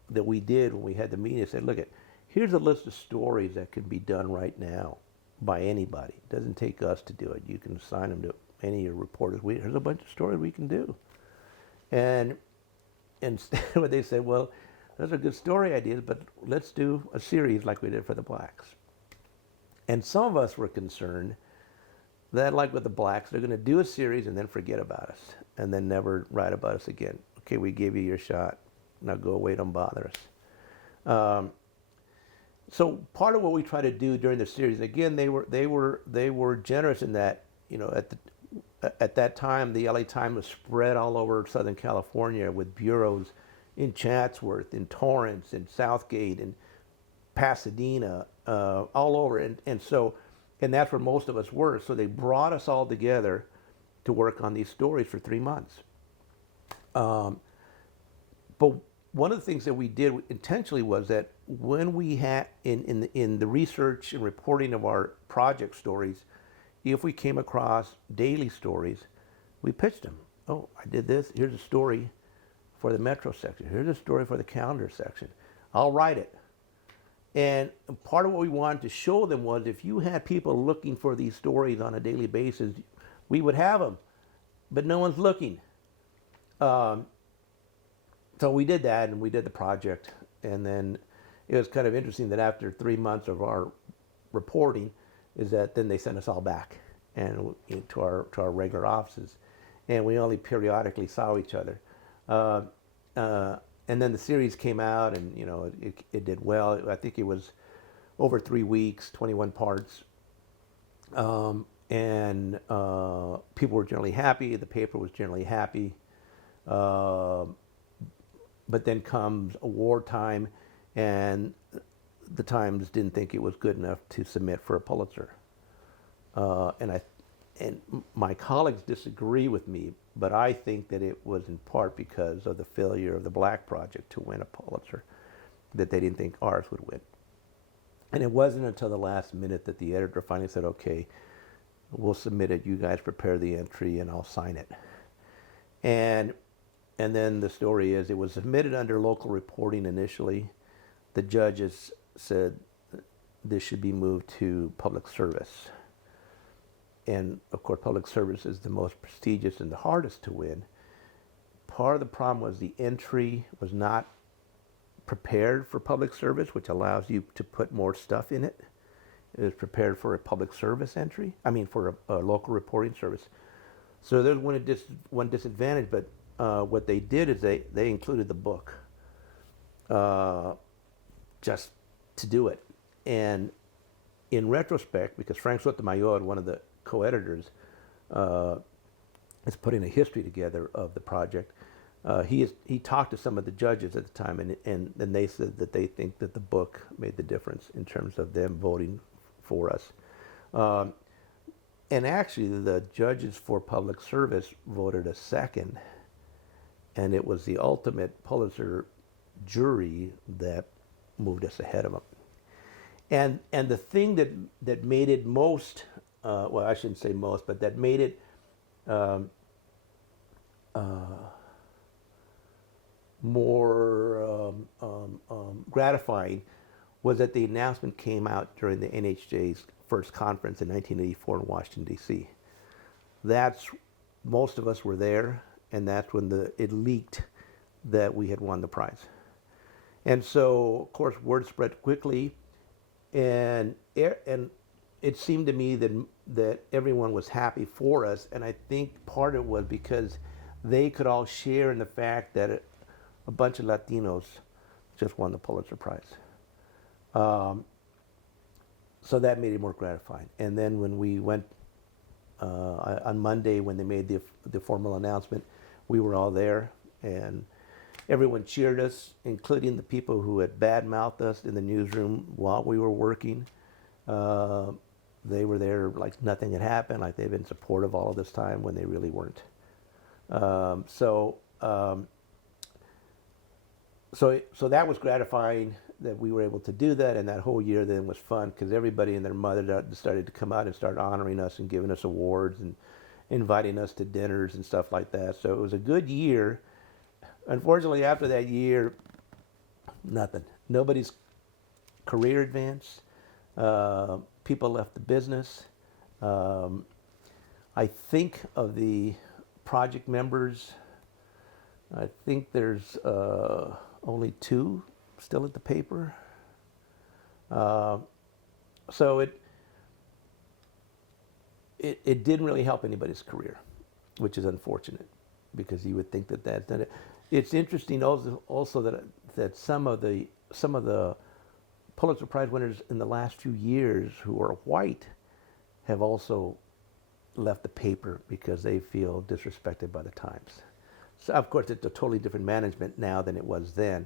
we did when we had the meeting, I said, look, here's a list of stories that can be done right now by anybody. It doesn't take us to do it. You can assign them to any of your reporters. There's a bunch of stories we can do. And instead, they said, well, those are good story ideas, but let's do a series like we did for the blacks. And some of us were concerned that, like with the blacks, they're going to do a series and then forget about us and then never write about us again. Okay, we gave you your shot. Now go away, don't bother us. So part of what we try to do during the series, again, they were generous in that, at that time, the LA Times was spread all over Southern California with bureaus in Chatsworth, in Torrance, in Southgate, in Pasadena, all over. And that's where most of us were. So they brought us all together to work on these stories for 3 months. But one of the things that we did intentionally was that when we had, in the research and reporting of our project stories, if we came across daily stories, we pitched them. Oh, I did this. Here's a story for the Metro section. Here's a story for the Calendar section. I'll write it. And part of what we wanted to show them was if you had people looking for these stories on a daily basis, we would have them, but no one's looking. So we did that, and we did the project. And then it was kind of interesting that after 3 months of our reporting, is that then they sent us all back and to our regular offices, and we only periodically saw each other. And then the series came out, and it did well. I think it was over 3 weeks, 21 parts, and people were generally happy. The paper was generally happy. But then comes award time, and the Times didn't think it was good enough to submit for a Pulitzer. And my colleagues disagree with me, but I think that it was in part because of the failure of the Black Project to win a Pulitzer, that they didn't think ours would win. And it wasn't until the last minute that the editor finally said, okay, we'll submit it, you guys prepare the entry, and I'll sign it. And then the story is, it was submitted under local reporting initially. The judges said this should be moved to public service. And of course, public service is the most prestigious and the hardest to win. Part of the problem was the entry was not prepared for public service, which allows you to put more stuff in it. It was prepared for a public service entry, for a local reporting service. So there's one disadvantage, but what they did is they included the book just to do it. And in retrospect, because Frank Sotomayor, one of the co-editors, is putting a history together of the project. He talked to some of the judges at the time, and they said that they think that the book made the difference in terms of them voting for us. And actually, the judges for public service voted a second, and it was the ultimate Pulitzer jury that moved us ahead of them. And the thing that made it most, well, I shouldn't say most, but that made it more gratifying was that the announcement came out during the NHJ's first conference in 1984 in Washington, D.C. Most of us were there, and that's when it leaked that we had won the prize. And so, of course, word spread quickly, and it seemed to me that everyone was happy for us, and I think part of it was because they could all share in the fact that a bunch of Latinos just won the Pulitzer Prize. So that made it more gratifying. And then when we went on Monday, when they made the formal announcement, we were all there, and everyone cheered us, including the people who had bad-mouthed us in the newsroom while we were working. Uh, they were there like nothing had happened, like they've been supportive all of this time when they really weren't. Um, so, um, so that was gratifying that we were able to do that, and that whole year then was fun because everybody and their mother started to come out and start honoring us and giving us awards and inviting us to dinners and stuff like that. So it was a good year. Unfortunately, after that year, nothing. Nobody's career advanced. People left the business. Um, I think of the project members, I think there's only 2 still at the paper. Uh, so it didn't really help anybody's career, which is unfortunate because you would think that that's done it. It's interesting also that some of the Pulitzer Prize winners in the last few years who are white have also left the paper because they feel disrespected by the Times. So of course it's a totally different management now than it was then,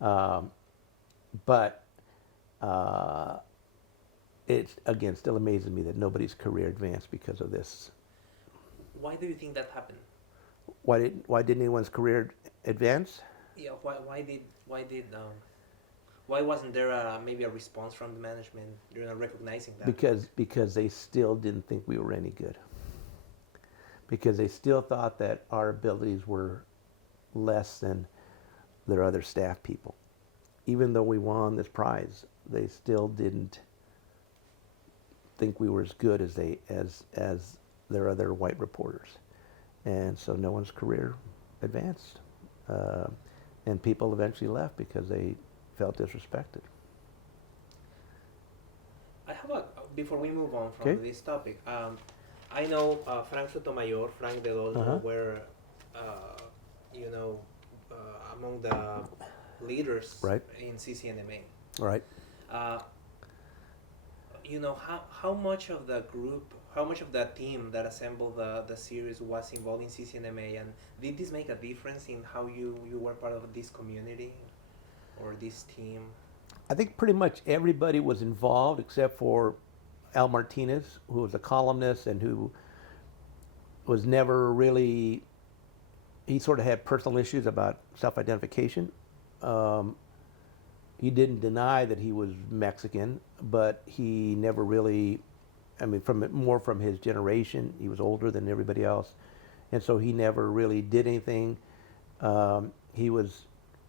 but it again still amazes me that nobody's career advanced because of this. Why do you think that happened? Why didn't anyone's career advance? Yeah, why wasn't there maybe a response from the management? They're not recognizing that. Because they still didn't think we were any good. Because they still thought that our abilities were less than their other staff people. Even though we won this prize, they still didn't think we were as good as their other white reporters. And so no one's career advanced. And people eventually left because they felt disrespected. I have before we move on from this topic, I know Frank Sotomayor, Frank Del Olmo were, among the leaders in CCNMA. Right. How much of the group, how much of the team that assembled the series was involved in CCNMA, and did this make a difference in how you were part of this community or this team? I think pretty much everybody was involved except for Al Martinez, who was a columnist and who was never really, he sort of had personal issues about self-identification. He didn't deny that he was Mexican, but he never really, from his generation, he was older than everybody else, and so he never really did anything. I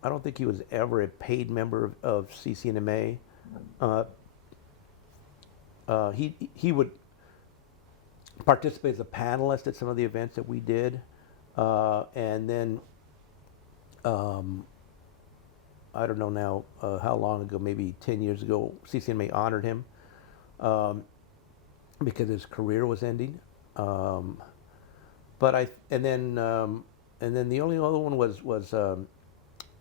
don't think he was ever a paid member of CCNMA. He would participate as a panelist at some of the events that we did, and then I don't know now how long ago, maybe 10 years ago, CCNMA honored him because his career was ending. And then the only other one was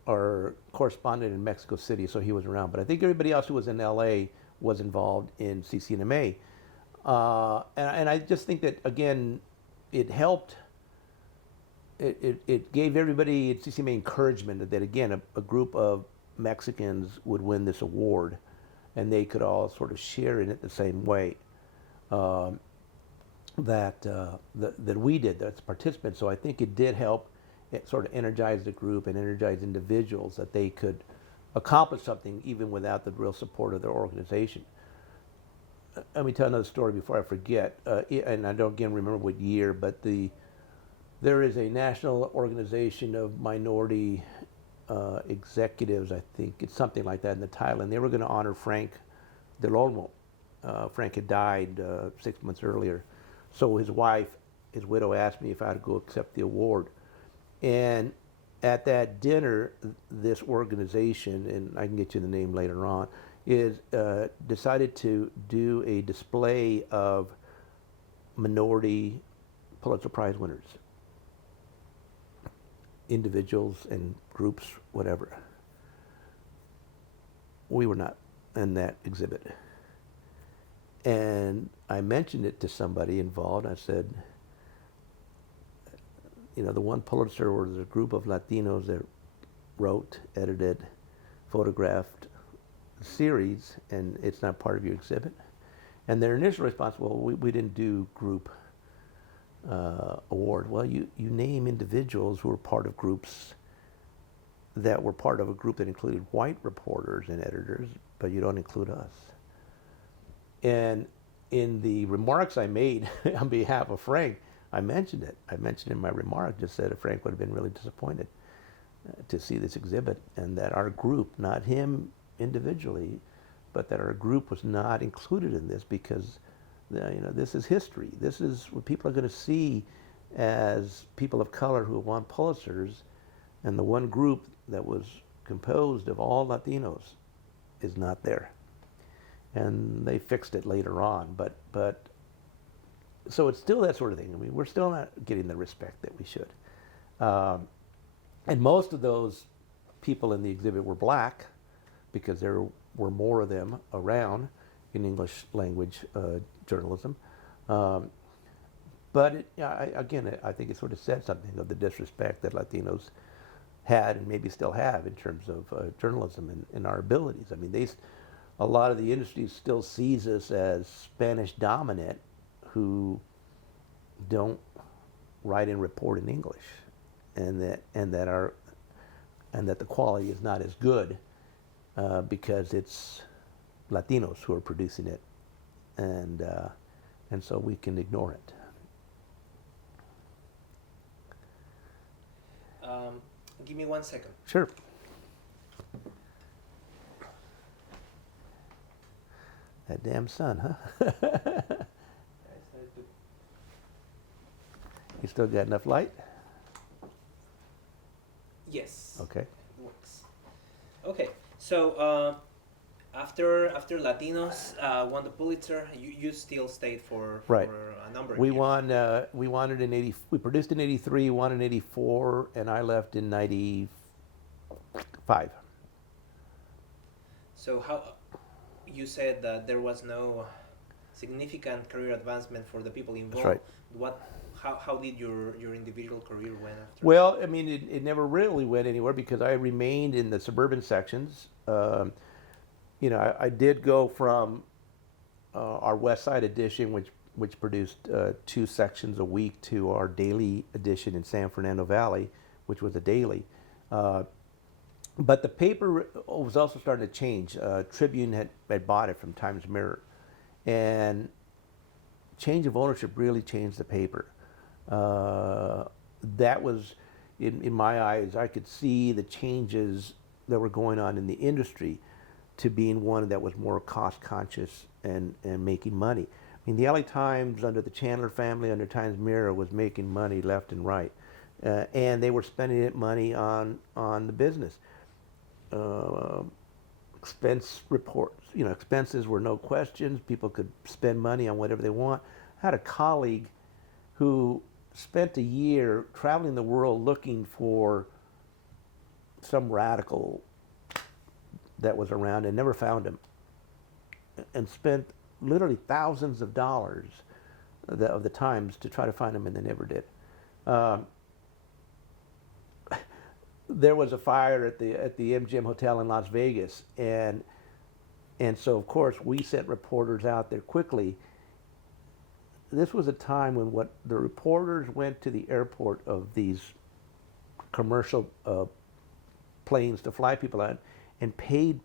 our correspondent in Mexico City, so he was around. But I think everybody else who was in LA was involved in CCNMA. And I just think that, again, it helped. It gave everybody at CCNMA encouragement that, again, a group of Mexicans would win this award, and they could all sort of share in it the same way that we did, as participants. So I think it did help. It sort of energized the group and energized individuals that they could accomplish something even without the real support of their organization. Let me tell another story before I forget, and I don't again remember what year, but there is a national organization of minority executives, I think it's something like that, in Thailand. They were going to honor Frank Del Olmo. Frank had died 6 months earlier. So his widow asked me if I'd go accept the award. And at that dinner, this organization, and I can get you the name later on, decided to do a display of minority Pulitzer Prize winners, individuals and groups, whatever. We were not in that exhibit. And I mentioned it to somebody involved. I said, the one Pulitzer was a group of Latinos that wrote, edited, photographed the series, and it's not part of your exhibit. And their initial response, well, we didn't do group award. Well, you name individuals who were part of groups that were part of a group that included white reporters and editors, but you don't include us. And in the remarks I made on behalf of Frank, I mentioned it. I mentioned in my remark, just said Frank would have been really disappointed to see this exhibit, and that our group, not him individually, but that our group was not included in this because this is history. This is what people are going to see as people of color who won Pulitzers, and the one group that was composed of all Latinos is not there. And they fixed it later on, but so it's still that sort of thing. I mean, we're still not getting the respect that we should. And most of those people in the exhibit were black because there were more of them around in English language journalism. But again, I think it sort of said something of the disrespect that Latinos had and maybe still have in terms of journalism and our abilities. I mean, a lot of the industry still sees us as Spanish dominant who don't write and report in English, and that the quality is not as good because it's Latinos who are producing it, and so we can ignore it. Give me 1 second. Sure. That damn sun, huh? You still got enough light? Yes. Okay. It works. Okay. So after Latinos won the Pulitzer, you still stayed for Right. a number of We years. won. We won it in '80. We produced in '83, won in '84, and I left in '95. So how you said that there was no significant career advancement for the people involved. right. How did your individual career went after? Well, I mean, it never really went anywhere because I remained in the suburban sections. I did go from our West Side edition, which produced 2 sections a week, to our daily edition in San Fernando Valley, which was a daily. But the paper was also starting to change. Tribune had bought it from Times Mirror, and change of ownership really changed the paper. That was, in my eyes, I could see the changes that were going on in the industry to being one that was more cost conscious and making money. I mean, the LA Times under the Chandler family, under Times Mirror, was making money left and right. And they were spending it money on the business. Expense reports, expenses were no questions. People could spend money on whatever they want. I had a colleague who spent a year traveling the world looking for some radical that was around and never found him, and spent literally thousands of dollars of the Times to try to find him, and they never did. There was a fire at the MGM Hotel in Las Vegas, and so of course we sent reporters out there quickly. This was a time when the reporters went to the airport of these commercial planes to fly people out and paid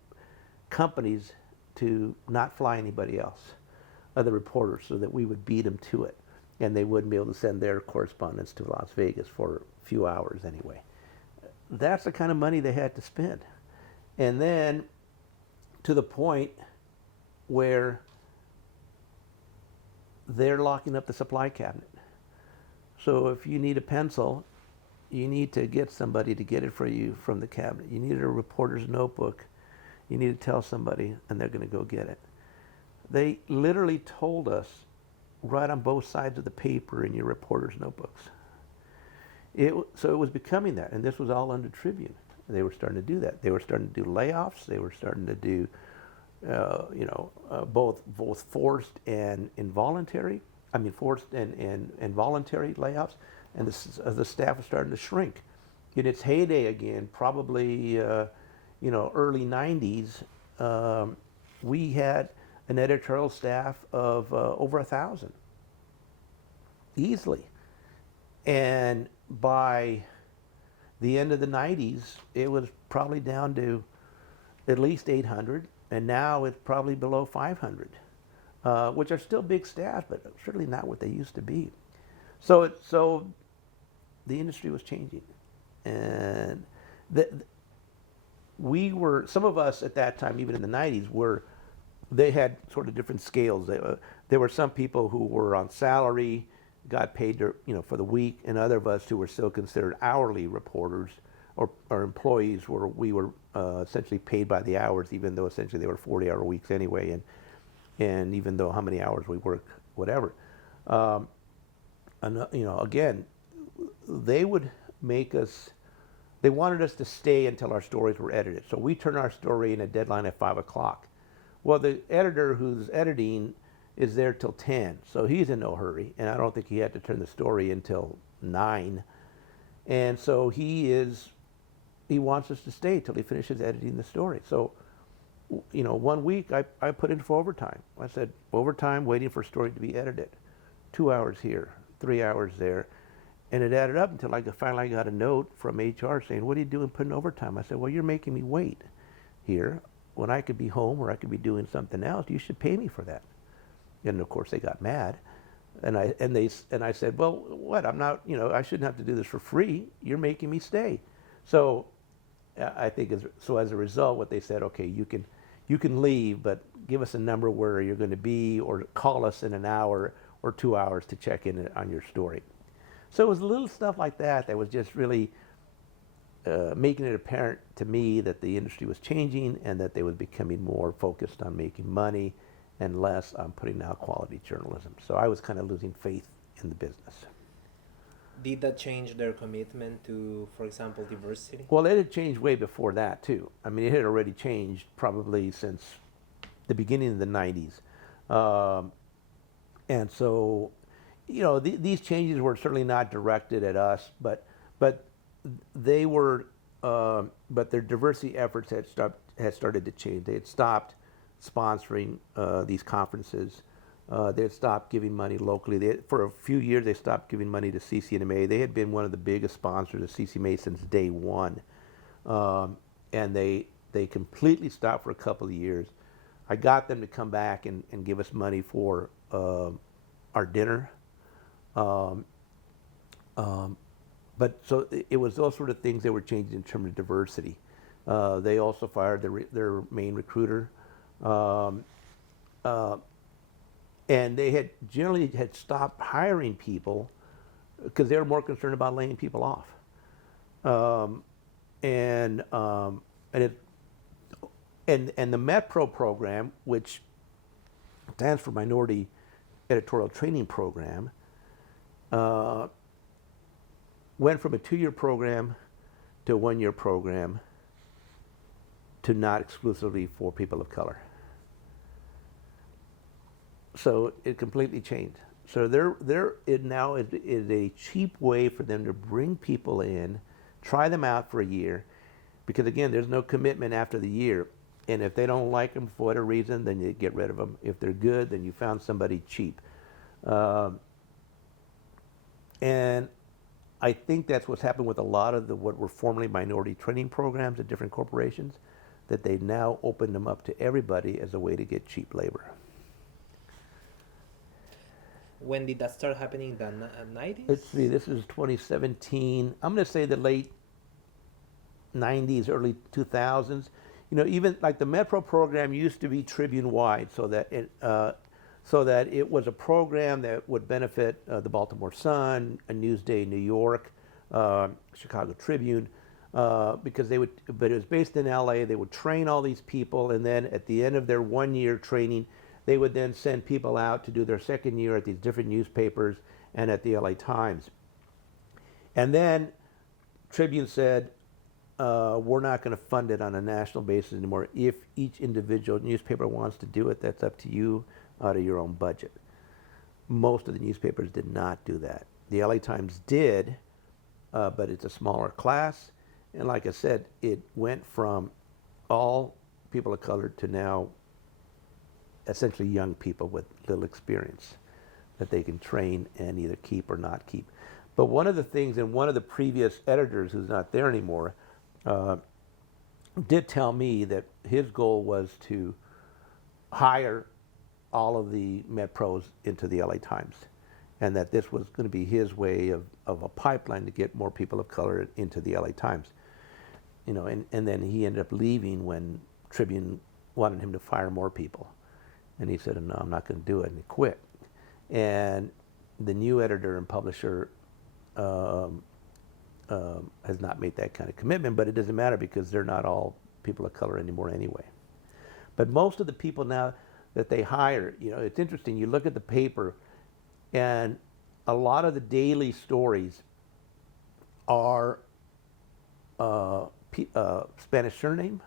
companies to not fly anybody else, other reporters, so that we would beat them to it, and they wouldn't be able to send their correspondents to Las Vegas for a few hours anyway. That's the kind of money they had to spend. And then to the point where they're locking up the supply cabinet. So if you need a pencil, you need to get somebody to get it for you from the cabinet. You need a reporter's notebook, you need to tell somebody, and they're going to go get it. They literally told us, write on both sides of the paper in your reporter's notebooks. So it was becoming that, and this was all under Tribune. They were starting to do that. They were starting to do layoffs. They were starting to do, both forced and involuntary. Forced and voluntary layoffs, and the staff was starting to shrink. in its heyday again, probably early '90s, we had an editorial staff of over 1,000 easily, and by the end of the '90s, it was probably down to at least 800, and now it's probably below 500, which are still big staffs, but certainly not what they used to be. So the industry was changing, and some of us at that time, even in the '90s, they had sort of different scales. There were some people who were on salary, got paid for the week, and other of us who were still considered hourly reporters or employees, where we were essentially paid by the hours, even though essentially they were 40-hour weeks anyway, and even though how many hours we work, whatever. Again, they would make us. They wanted us to stay until our stories were edited. So we turn our story in a deadline at 5 o'clock. Well, the editor who's editing is there till 10, so he's in no hurry, and I don't think he had to turn the story until 9. And so he wants us to stay till he finishes editing the story. So, 1 week I put in for overtime. I said, overtime, waiting for a story to be edited. 2 hours here, 3 hours there. And it added up until I finally got a note from HR saying, what are you doing putting overtime? I said, well, you're making me wait here when I could be home or I could be doing something else. You should pay me for that. And of course they got mad. And I said, well, what? I'm not, I shouldn't have to do this for free. You're making me stay. So I think as a result, what they said, okay, you can leave, but give us a number where you're going to be, or call us in an hour or 2 hours to check in on your story. So it was little stuff like that was just really making it apparent to me that the industry was changing and that they was becoming more focused on making money and less on putting out quality journalism. So I was kind of losing faith in the business. Did that change their commitment to, for example, diversity? Well, it had changed way before that, too. I mean, it had already changed probably since the beginning of the '90s. And so, these changes were certainly not directed at us, but they were, but their diversity efforts had started to change. They had stopped sponsoring these conferences. They had stopped giving money locally. For a few years, they stopped giving money to CCNMA. They had been one of the biggest sponsors of CCMA since day one, and they completely stopped for a couple of years. I got them to come back and give us money for our dinner. But so it was those sort of things they were changing in terms of diversity. They also fired their main recruiter. And they had generally stopped hiring people because they were more concerned about laying people off. And the METPRO program, which stands for Minority Editorial Training Program, went from a 2-year program to a 1-year program to not exclusively for people of color. So it completely changed. So it now is a cheap way for them to bring people in, try them out for a year, because again, there's no commitment after the year. And if they don't like them for whatever reason, then you get rid of them. If they're good, then you found somebody cheap. And I think that's what's happened with a lot of what were formerly minority training programs at different corporations, that they now open them up to everybody as a way to get cheap labor. When did that start happening? The 90s? Let's see, this is 2017. I'm going to say the late 90s, early 2000s. Even like the METPRO program used to be Tribune-wide, so that it was a program that would benefit the Baltimore Sun, a Newsday New York, Chicago Tribune, because but it was based in LA. They would train all these people, and then at the end of their 1-year training, they would then send people out to do their second year at these different newspapers and at the LA Times. And then Tribune said, we're not going to fund it on a national basis anymore. If each individual newspaper wants to do it, that's up to you out of your own budget. Most of the newspapers did not do that. The LA Times did, but it's a smaller class. And like I said, it went from all people of color to now essentially young people with little experience that they can train and either keep or not keep. But one of the things, and one of the previous editors who's not there anymore, uh, did tell me that his goal was to hire all of the Met Pros into the LA Times, and that this was going to be his way of a pipeline to get more people of color into the LA Times. You know, and then he ended up leaving when Tribune wanted him to fire more people. And he said, no, I'm not going to do it, and he quit. And the new editor and publisher has not made that kind of commitment, but it doesn't matter because they're not all people of color anymore anyway. But most of the people now that they hire, you know, it's interesting, you look at the paper and a lot of the daily stories are Spanish surname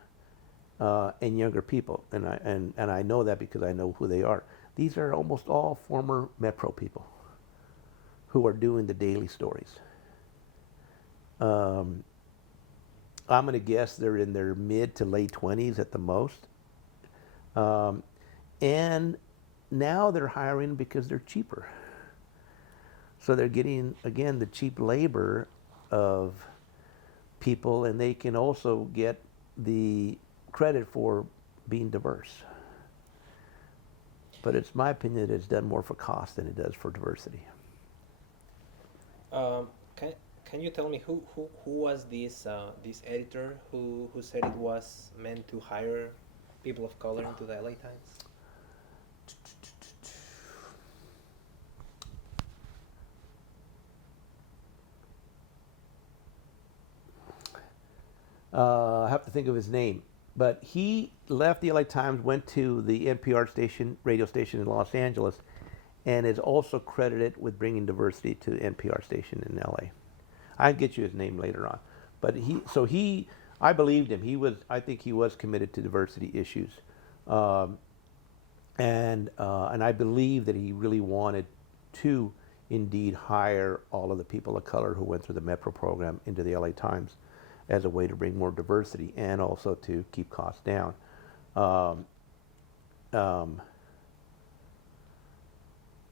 and younger people, and I know that because I know who they are. These are almost all former Metro people who are doing the daily stories. I'm going to guess they're in their mid to late 20s at the most. And now they're hiring because they're cheaper. So they're getting, again, the cheap labor of people, and they can also get the credit for being diverse. But it's my opinion that it's done more for cost than it does for diversity. Can you tell me who was this editor who said it was meant to hire people of color into the LA Times? I have to think of his name, but he left the LA Times, went to the NPR station, radio station in Los Angeles, and is also credited with bringing diversity to the NPR station in LA. I'll get you his name later on, but I believed him. I think he was committed to diversity issues, and I believe that he really wanted to indeed hire all of the people of color who went through the Metro program into the LA Times as a way to bring more diversity and also to keep costs down.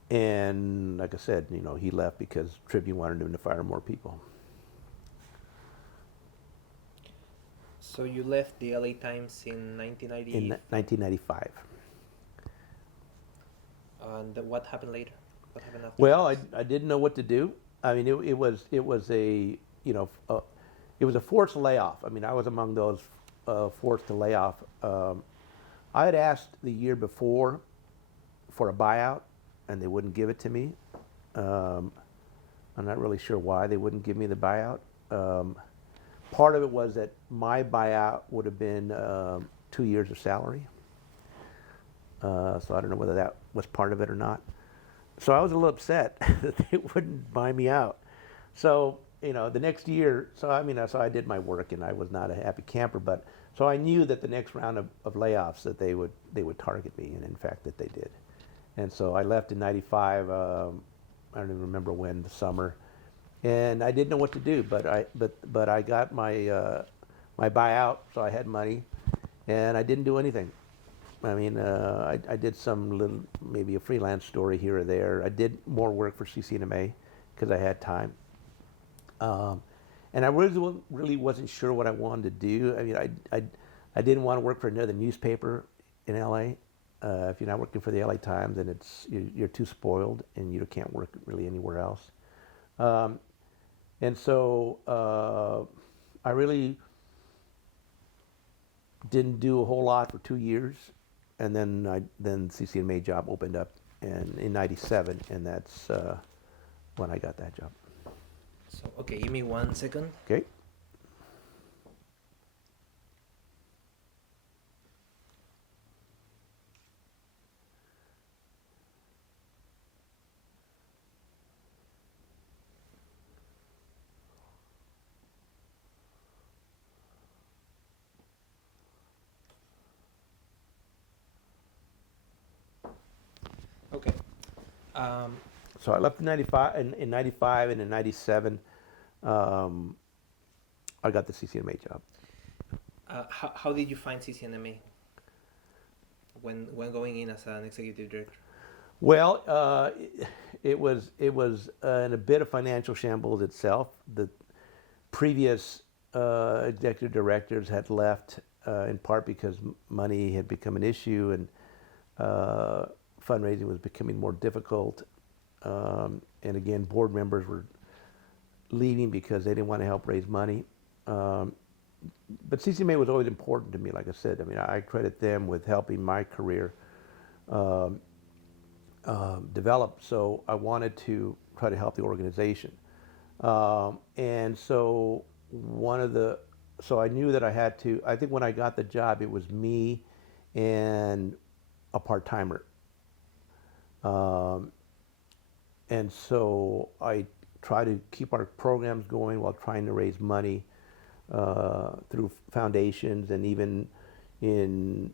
And like I said, you know, he left because Tribune wanted him to fire more people. So you left the LA Times in 1990. In 1995. And what happened later? What happened after? Well, I didn't know what to do. I mean, it was a, you know, it was a forced layoff. I mean, I was among those forced to lay off. I had asked the year before for a buyout, and they wouldn't give it to me. I'm not really sure why they wouldn't give me the buyout. Part of it was that my buyout would have been 2 years of salary. So I don't know whether that was part of it or not. So I was a little upset that they wouldn't buy me out. So, you know, the next year, so I did my work, and I was not a happy camper, but so I knew that the next round of layoffs that they would target me, and in fact that they did. And so I left in 95, I don't even remember when, the summer, and I didn't know what to do, but I got my my buyout, so I had money, and I didn't do anything. I mean, I did some little, maybe a freelance story here or there. I did more work for CCNMA because I had time. And I really wasn't sure what I wanted to do. I mean, I didn't want to work for another newspaper in LA. If you're not working for the LA Times, then you're too spoiled and you can't work really anywhere else. And so I really didn't do a whole lot for 2 years, and then CCNMA job opened up in '97, and that's when I got that job. So, okay, give me 1 second. Okay. Okay. So I left in '95, in '95, and in '97, um, I got the CCNMA job. How did you find CCNMA when going in as an executive director? Well, it was in a bit of financial shambles itself. The previous executive directors had left in part because money had become an issue and fundraising was becoming more difficult. And again, board members were leaving because they didn't want to help raise money. But CCMA was always important to me, like I said. I mean, I credit them with helping my career develop, so I wanted to try to help the organization. And so so I knew that I had to, I think when I got the job, it was me and a part-timer. And so I try to keep our programs going while trying to raise money through foundations and even in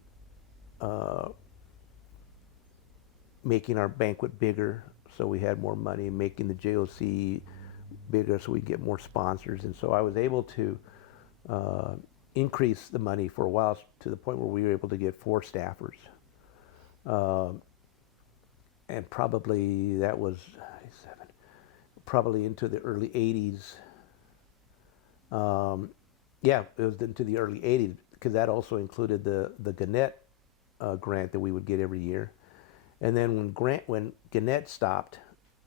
making our banquet bigger so we had more money, making the JOC bigger so we get more sponsors. And so I was able to increase the money for a while to the point where we were able to get 4 staffers. And probably that was probably into the early 80s. Yeah, it was into the early 80s because that also included the Gannett grant that we would get every year. And then when Gannett stopped,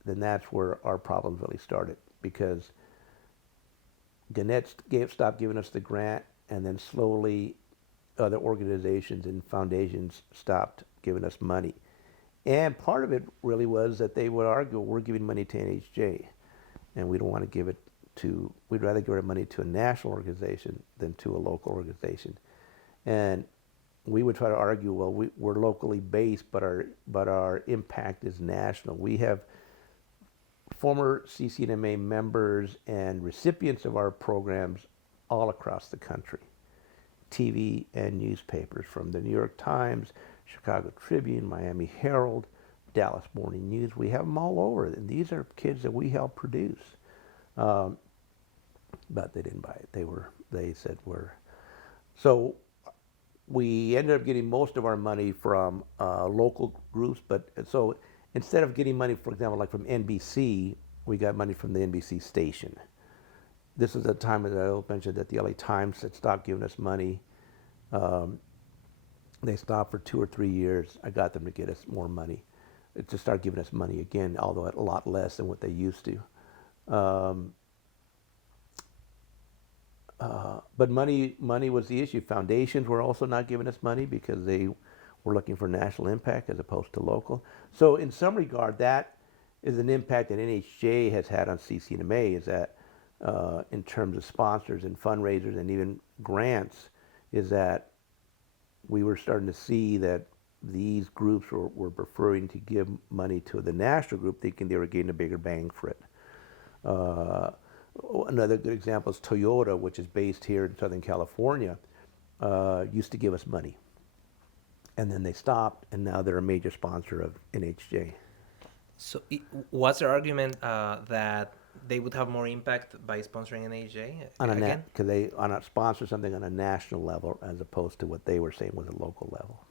then that's where our problems really started because Gannett stopped giving us the grant, and then slowly other organizations and foundations stopped giving us money. And part of it really was that they would argue, we're giving money to NHJ, and we don't want to give it to, we'd rather give our money to a national organization than to a local organization. And we would try to argue, well, we're locally based, but our impact is national. We have former CCNMA members and recipients of our programs all across the country. TV and newspapers, from the New York Times, Chicago Tribune, Miami Herald, Dallas Morning News. We have them all over, and these are kids that we help produce. But they didn't buy it. They said so we ended up getting most of our money from local groups, but so instead of getting money, for example, like from NBC, we got money from the NBC station. This is a time that I mentioned that the LA Times had stopped giving us money. They stopped for 2 or 3 years. I got them to get us more money, to start giving us money again, although at a lot less than what they used to. But money was the issue. Foundations were also not giving us money because they were looking for national impact as opposed to local. So in some regard, that is an impact that NHJ has had on CCNMA, is that in terms of sponsors and fundraisers and even grants, is that we were starting to see that these groups were preferring to give money to the national group, thinking they were getting a bigger bang for it. Another good example is Toyota, which is based here in Southern California, used to give us money. And then they stopped, and now they're a major sponsor of NHJ. So was their argument that they would have more impact by sponsoring NHJ again? Because they sponsor something on a national level as opposed to what they were saying was a local level.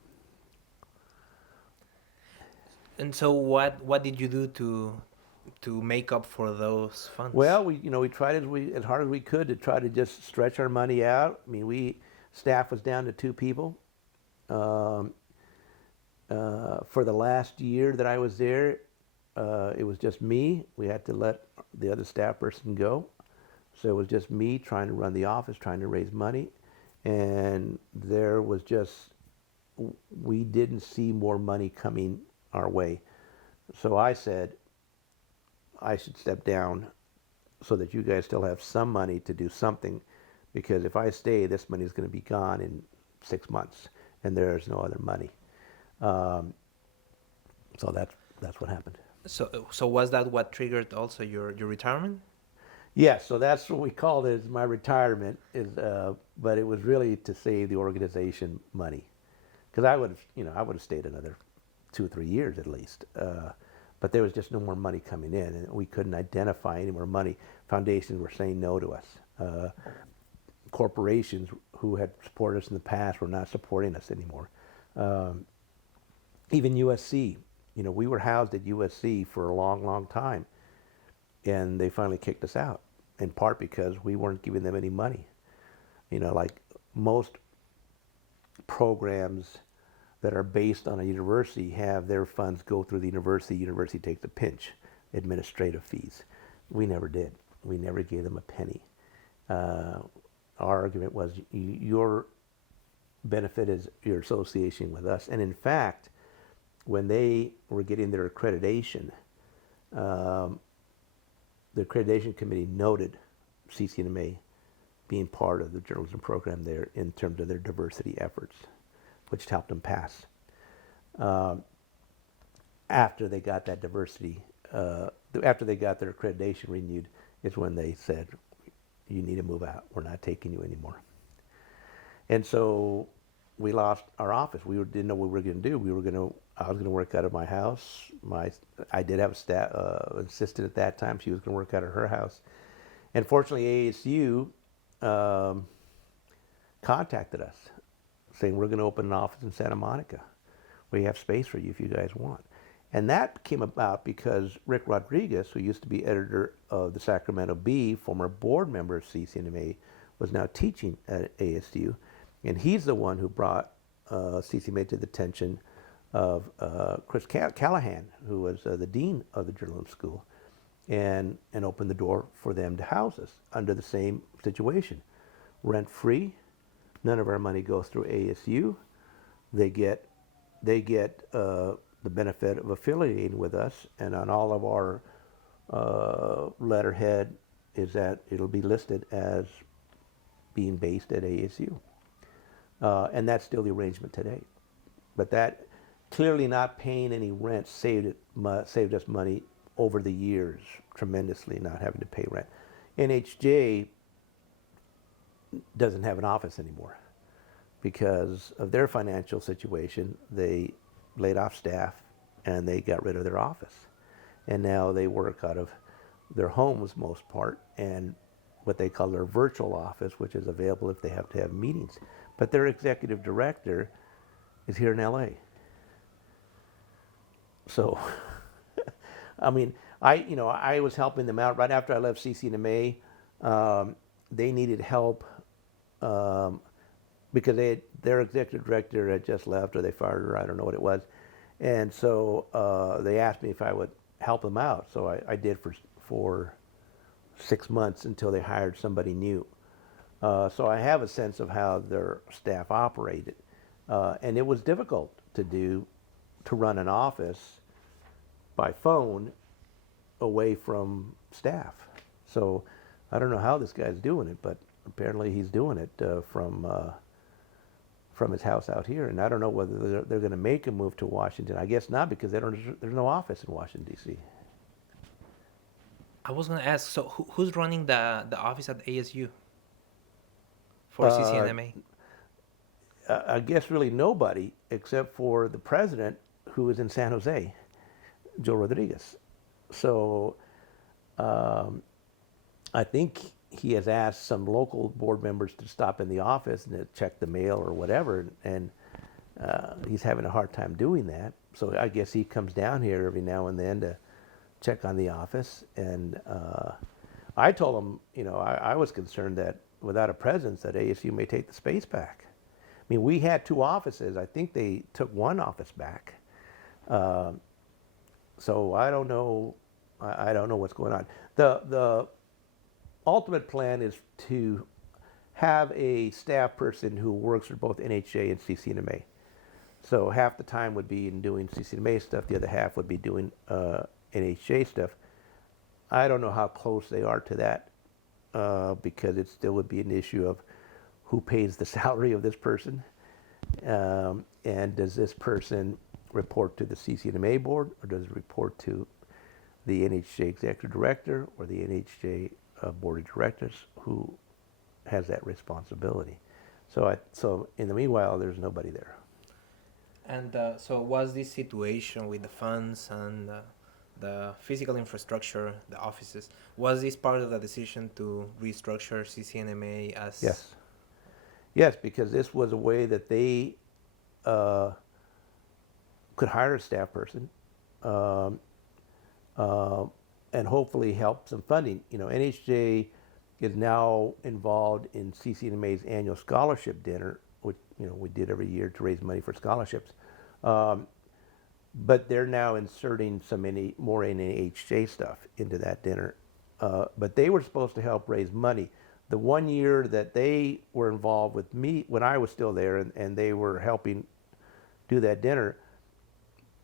And so what did you do to make up for those funds? Well, we tried as hard as we could to try to just stretch our money out. I mean, staff was down to 2 people. For the last year that I was there, it was just me. We had to let the other staff person go. So it was just me trying to run the office, trying to raise money. And we didn't see more money coming our way. So I said, I should step down so that you guys still have some money to do something, because if I stay, this money is going to be gone in 6 months, and there's no other money. So that's what happened. So was that what triggered also your retirement? Yes, so that's what we called it, as my retirement. But it was really to save the organization money, because I would have stayed another 2 or 3 years at least. But there was just no more money coming in, and we couldn't identify any more money. foundations were saying no to us. Corporations who had supported us in the past were not supporting us anymore. Even USC, we were housed at USC for a long, long time, and they finally kicked us out, in part because we weren't giving them any money. Like most programs that are based on a university have their funds go through the university takes a pinch, administrative fees. We never did. We never gave them a penny. Our argument was your benefit is your association with us. And in fact, when they were getting their accreditation, the accreditation committee noted CCNMA being part of the journalism program there in terms of their diversity efforts, which helped them pass. After they got that diversity, after they got their accreditation renewed, is when they said, you need to move out. We're not taking you anymore. And so we lost our office. We didn't know what we were going to do. I was going to work out of my house. I did have a staff assistant at that time. She was going to work out of her house. And fortunately, ASU contacted us saying, we're going to open an office in Santa Monica. We have space for you if you guys want. And that came about because Rick Rodriguez, who used to be editor of the Sacramento Bee, former board member of CCNMA, was now teaching at ASU. And he's the one who brought CCNMA to the attention of Chris Callahan, who was the dean of the journalism school, and opened the door for them to house us under the same situation. Rent-free, none of our money goes through ASU. They get the benefit of affiliating with us, and on all of our letterhead is that it'll be listed as being based at ASU. And that's still the arrangement today. But that clearly not paying any rent saved us money over the years tremendously, not having to pay rent. NHJ doesn't have an office anymore because of their financial situation. They laid off staff and they got rid of their office. And now they work out of their homes most part and what they call their virtual office, which is available if they have to have meetings. But their executive director is here in LA. So, I mean, I was helping them out right after I left CCNMA. They needed help because their executive director had just left, or they fired her. I don't know what it was, and so they asked me if I would help them out. So I did for 6 months until they hired somebody new. So I have a sense of how their staff operated, and it was difficult to run an office by phone away from staff. So I don't know how this guy's doing it, but apparently he's doing it from his house out here. And I don't know whether they're going to make him move to Washington. I guess not, because there's no office in Washington, D.C. I was going to ask, so who's running the office at ASU for CCNMA? I guess really nobody except for the president, who is in San Jose, Joe Rodriguez. So I think he has asked some local board members to stop in the office and to check the mail or whatever, and he's having a hard time doing that. So I guess he comes down here every now and then to check on the office. And I told him, I was concerned that without a presence, that ASU may take the space back. I mean, we had 2 offices. I think they took 1 office back. So I don't know. I don't know what's going on. The ultimate plan is to have a staff person who works for both NHJ and CCNMA. So half the time would be in doing CCNMA stuff. The other half would be doing NHJ stuff. I don't know how close they are to that because it still would be an issue of who pays the salary of this person, and does this person report to the CCNMA board, or does it report to the NHJ executive director or the NHJ board of directors, who has that responsibility? So in the meanwhile, there's nobody there. And so was this situation with the funds and the physical infrastructure, the offices. Was this part of the decision to restructure CCNMA as? Yes. Yes, because this was a way that they could hire a staff person um, uh, and hopefully help some funding. You know, NHJ is now involved in CCNMA's annual scholarship dinner, which we did every year to raise money for scholarships. Um, but they're now inserting some more NHJ stuff into that dinner. But they were supposed to help raise money. The one year that they were involved with me, when I was still there, and they were helping do that dinner,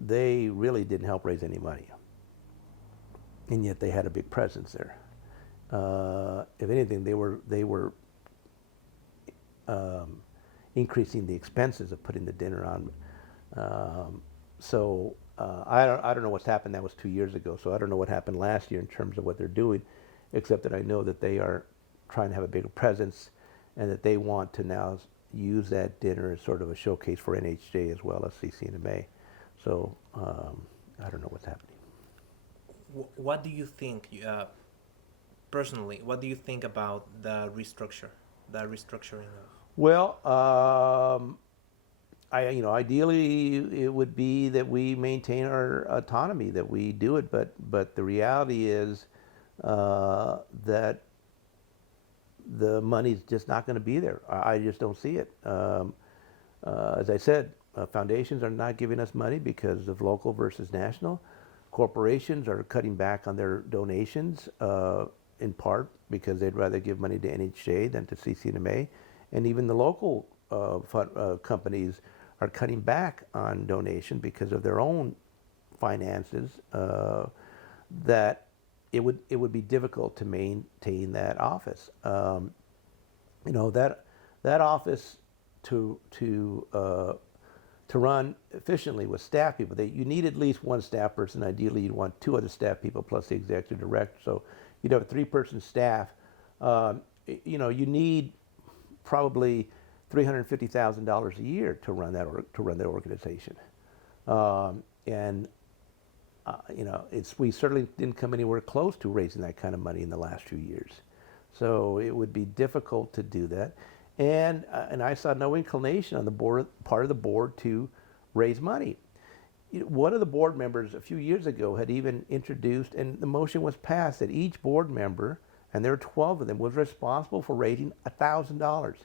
they really didn't help raise any money. And yet they had a big presence there. If anything, they were increasing the expenses of putting the dinner on. I don't know what's happened. That was 2 years ago, so I don't know what happened last year in terms of what they're doing, except that I know that they are trying to have a bigger presence, and that they want to now use that dinner as sort of a showcase for NHJ as well as CCNMA. So I don't know what's happening. What do you think, personally? What do you think about the restructuring of? Well, ideally it would be that we maintain our autonomy, that we do it, but the reality is that the money's just not going to be there. I just don't see it. As I said, foundations are not giving us money because of local versus national. Corporations are cutting back on their donations, in part because they'd rather give money to NHJ than to CCNMA. And even the local companies are cutting back on donation because of their own finances, that it would be difficult to maintain that office. That office to run efficiently with staff people, you need at least one staff person. Ideally, you'd want 2 other staff people plus the executive director. So you'd have a 3-person staff. You need probably $350,000 a year to run that organization. We certainly didn't come anywhere close to raising that kind of money in the last few years. So it would be difficult to do that. And I saw no inclination on the part of the board to raise money. One of the board members a few years ago had even introduced, and the motion was passed, that each board member, and there were 12 of them, was responsible for raising $1,000.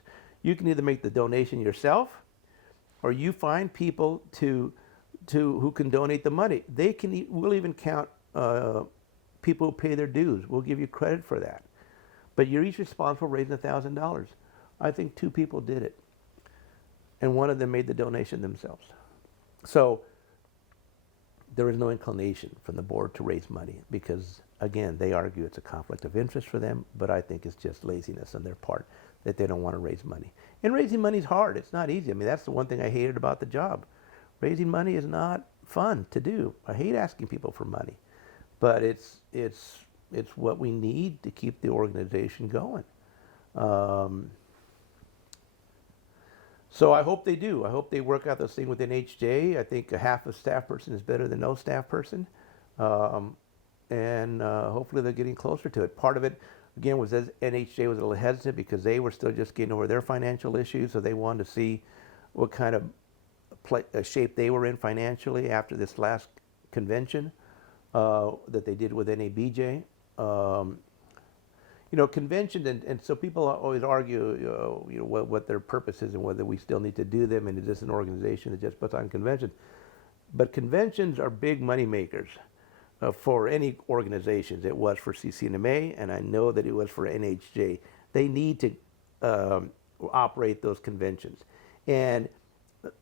You can either make the donation yourself, or you find people who can donate the money. We'll even count people who pay their dues. We'll give you credit for that. But you're each responsible for raising $1,000. I think 2 people did it, and one of them made the donation themselves. So there is no inclination from the board to raise money because, again, they argue it's a conflict of interest for them, but I think it's just laziness on their part that they don't want to raise money. And raising money is hard. It's not easy. I mean, that's the one thing I hated about the job. Raising money is not fun to do. I hate asking people for money, but it's what we need to keep the organization going. So I hope they do. I hope they work out this thing with NHJ. I think a half a staff person is better than no staff person. And hopefully they're getting closer to it. Part of it, again, was as NHJ was a little hesitant because they were still just getting over their financial issues, so they wanted to see what kind of shape they were in financially after this last convention that they did with NABJ. Conventions, and so people always argue, what their purpose is and whether we still need to do them, and is this an organization that just puts on conventions? But conventions are big money makers for any organizations. It was for CCNMA, and I know that it was for NHJ. They need to operate those conventions. And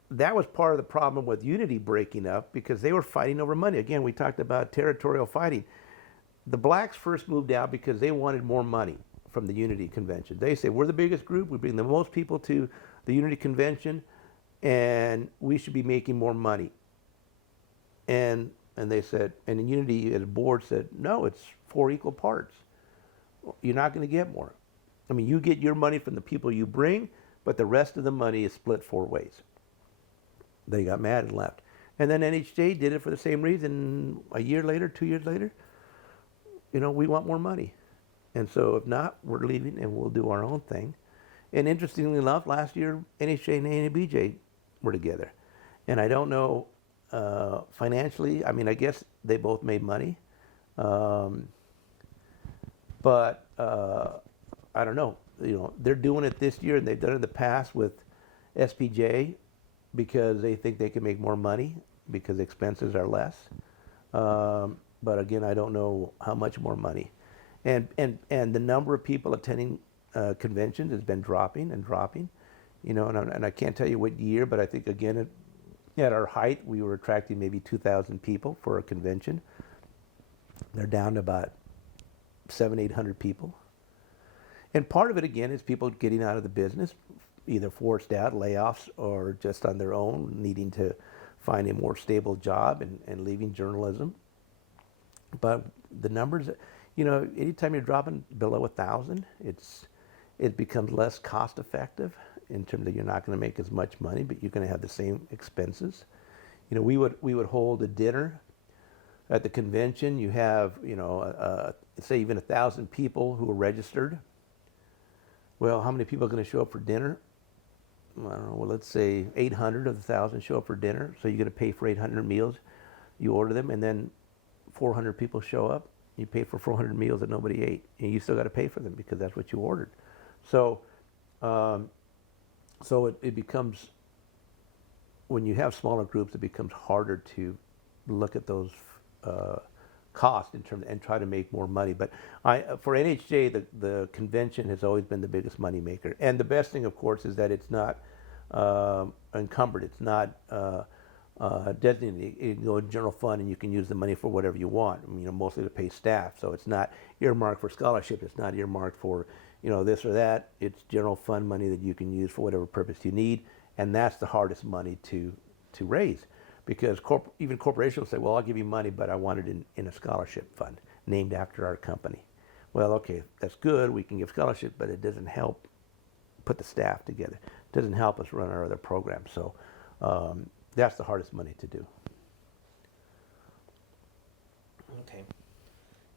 that was part of the problem with Unity breaking up because they were fighting over money. Again, we talked about territorial fighting. The blacks first moved out because they wanted more money from the Unity Convention. They said, we're the biggest group, we bring the most people to the Unity Convention, and we should be making more money. And they said, and the Unity as a board said, no, it's 4 equal parts. You're not going to get more. I mean, you get your money from the people you bring, but the rest of the money is split 4 ways. They got mad and left. And then NHJ did it for the same reason. A year later, 2 years later, we want more money. And so if not, we're leaving and we'll do our own thing. And interestingly enough, last year, NHJ and ANBJ were together. And I don't know financially, I mean, I guess they both made money. But I don't know. They're doing it this year, and they've done it in the past with SPJ because they think they can make more money because expenses are less. But again, I don't know how much more money. And the number of people attending conventions has been dropping and dropping. And I can't tell you what year, but I think again at our height we were attracting maybe 2,000 people for a convention. They're down to about 700-800 people. And part of it, again, is people getting out of the business, either forced out, layoffs, or just on their own, needing to find a more stable job and leaving journalism. But the numbers, anytime you're dropping below 1,000, it becomes less cost effective in terms of you're not going to make as much money, but you're going to have the same expenses. We would hold a dinner at the convention. You have, say even 1,000 people who are registered. Well, how many people are going to show up for dinner? I don't know. Well, let's say 800 of the 1,000 show up for dinner. So you're going to pay for 800 meals. You order them, and then 400 people show up. You pay for 400 meals that nobody ate, and you still got to pay for them because that's what you ordered. So, it becomes, when you have smaller groups, it becomes harder to look at those cost in terms and try to make more money. But for NHJ, the convention has always been the biggest money maker. And the best thing, of course, is that it's not encumbered. It's not designated. It can go in general fund, and you can use the money for whatever you want. Mostly to pay staff. So it's not earmarked for scholarship. It's not earmarked for this or that. It's general fund money that you can use for whatever purpose you need. And that's the hardest money to raise. Because even corporations will say, well, I'll give you money, but I want it in a scholarship fund named after our company. Well, okay, that's good. We can give scholarship, but it doesn't help put the staff together. It doesn't help us run our other programs. So that's the hardest money to do. Okay.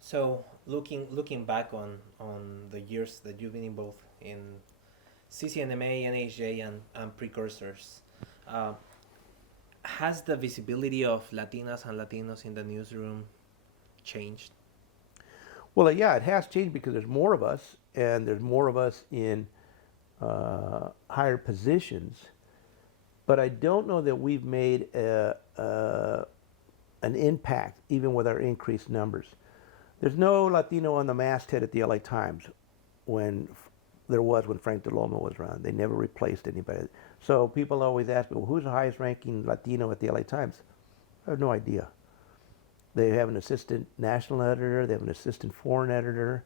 So looking back on the years that you've been involved in CCNMA, NHJ, and precursors, has the visibility of Latinas and Latinos in the newsroom changed? Well, yeah, it has changed because there's more of us, and there's more of us in higher positions. But I don't know that we've made an impact, even with our increased numbers. There's no Latino on the masthead at the LA Times when Frank DeLoma was around. They never replaced anybody. So people always ask me, well, who's the highest ranking Latino at the LA Times? I have no idea. They have an assistant national editor. They have an assistant foreign editor.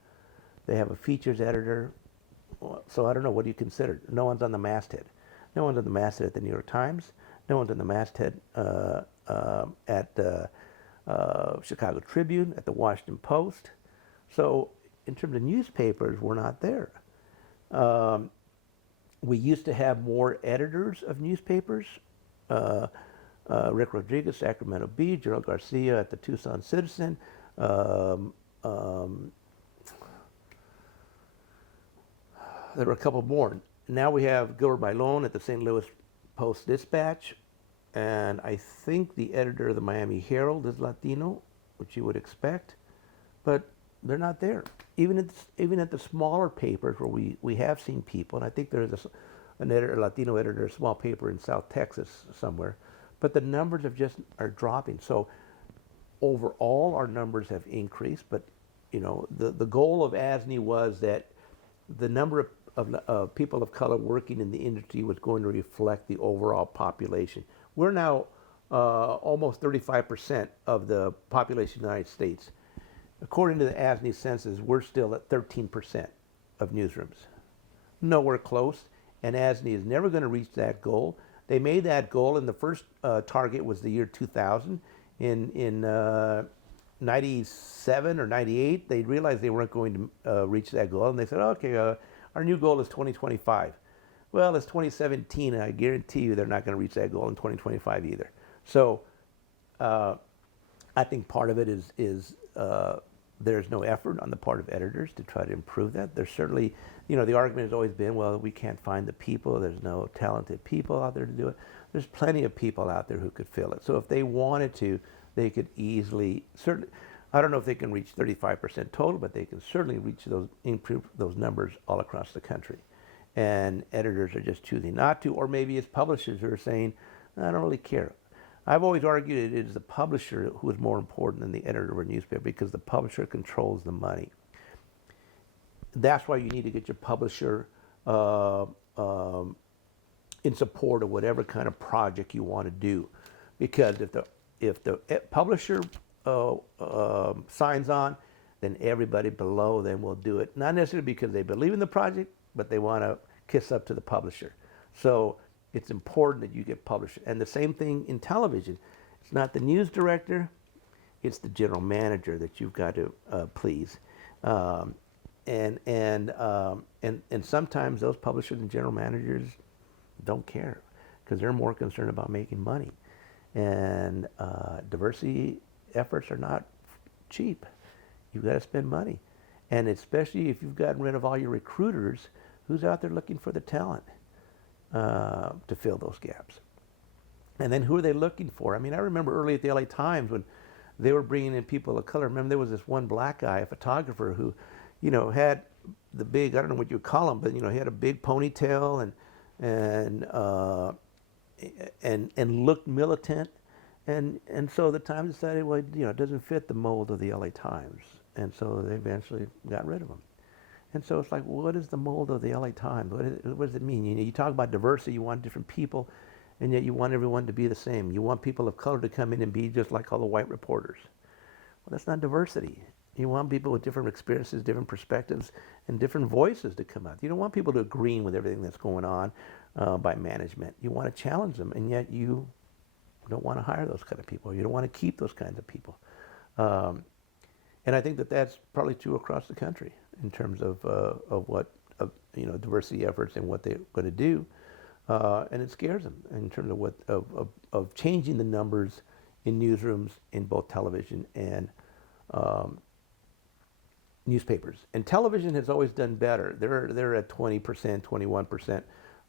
They have a features editor. So I don't know. What do you consider? No one's on the masthead. No one's on the masthead at the New York Times. No one's on the masthead at the Chicago Tribune, at the Washington Post. So in terms of newspapers, we're not there. We used to have more editors of newspapers. Rick Rodriguez, Sacramento Bee, Gerald Garcia at the Tucson Citizen. There were a couple more. Now we have Gilbert Bailon at the St. Louis Post-Dispatch. And I think the editor of the Miami Herald is Latino, which you would expect. But they're not there. Even at the smaller papers where we have seen people, and I think there's a Latino editor, a small paper in South Texas somewhere, but the numbers are dropping. So overall, our numbers have increased, but the goal of ASNI was that the number of people of color working in the industry was going to reflect the overall population. We're now almost 35% of the population of the United States. According to the ASNI census, we're still at 13% of newsrooms. Nowhere close, and ASNI is never going to reach that goal. They made that goal, and the first target was the year 2000. In 97 or 98, they realized they weren't going to reach that goal, and they said, okay, our new goal is 2025. Well, it's 2017, and I guarantee you they're not going to reach that goal in 2025 either. So I think part of it is there's no effort on the part of editors to try to improve that. There's certainly, the argument has always been, well, we can't find the people. There's no talented people out there to do it. There's plenty of people out there who could fill it. So if they wanted to, they could easily, certainly, I don't know if they can reach 35% total, but they can certainly reach improve those numbers all across the country. And editors are just choosing not to, or maybe it's publishers who are saying, I don't really care. I've always argued it is the publisher who is more important than the editor of a newspaper, because the publisher controls the money. That's why you need to get your publisher in support of whatever kind of project you want to do, because if the publisher signs on, then everybody below them will do it. Not necessarily because they believe in the project, but they want to kiss up to the publisher. So it's important that you get published. And the same thing in television. It's not the news director, it's the general manager that you've got to please. And sometimes those publishers and general managers don't care, because they're more concerned about making money. And diversity efforts are not cheap. You've got to spend money. And especially if you've gotten rid of all your recruiters, who's out there looking for the talent to fill those gaps? And then who are they looking for? I mean, I remember early at the LA Times when they were bringing in people of color. Remember, there was this one black guy, a photographer, who, had the big, I don't know what you would call him, but, he had a big ponytail and looked militant. And so the Times decided, well, it doesn't fit the mold of the LA Times. And so they eventually got rid of him. And so it's like, what is the mold of the LA Times? What does it mean? You talk about diversity, you want different people, and yet you want everyone to be the same. You want people of color to come in and be just like all the white reporters. Well, that's not diversity. You want people with different experiences, different perspectives, and different voices to come out. You don't want people to agree with everything that's going on by management. You want to challenge them, and yet you don't want to hire those kind of people. You don't want to keep those kinds of people. And I think that that's probably true across the country in terms of what diversity efforts and what they're going to do, and it scares them in terms of of changing the numbers in newsrooms in both television and newspapers. And television has always done better. They're at 20%, 21%,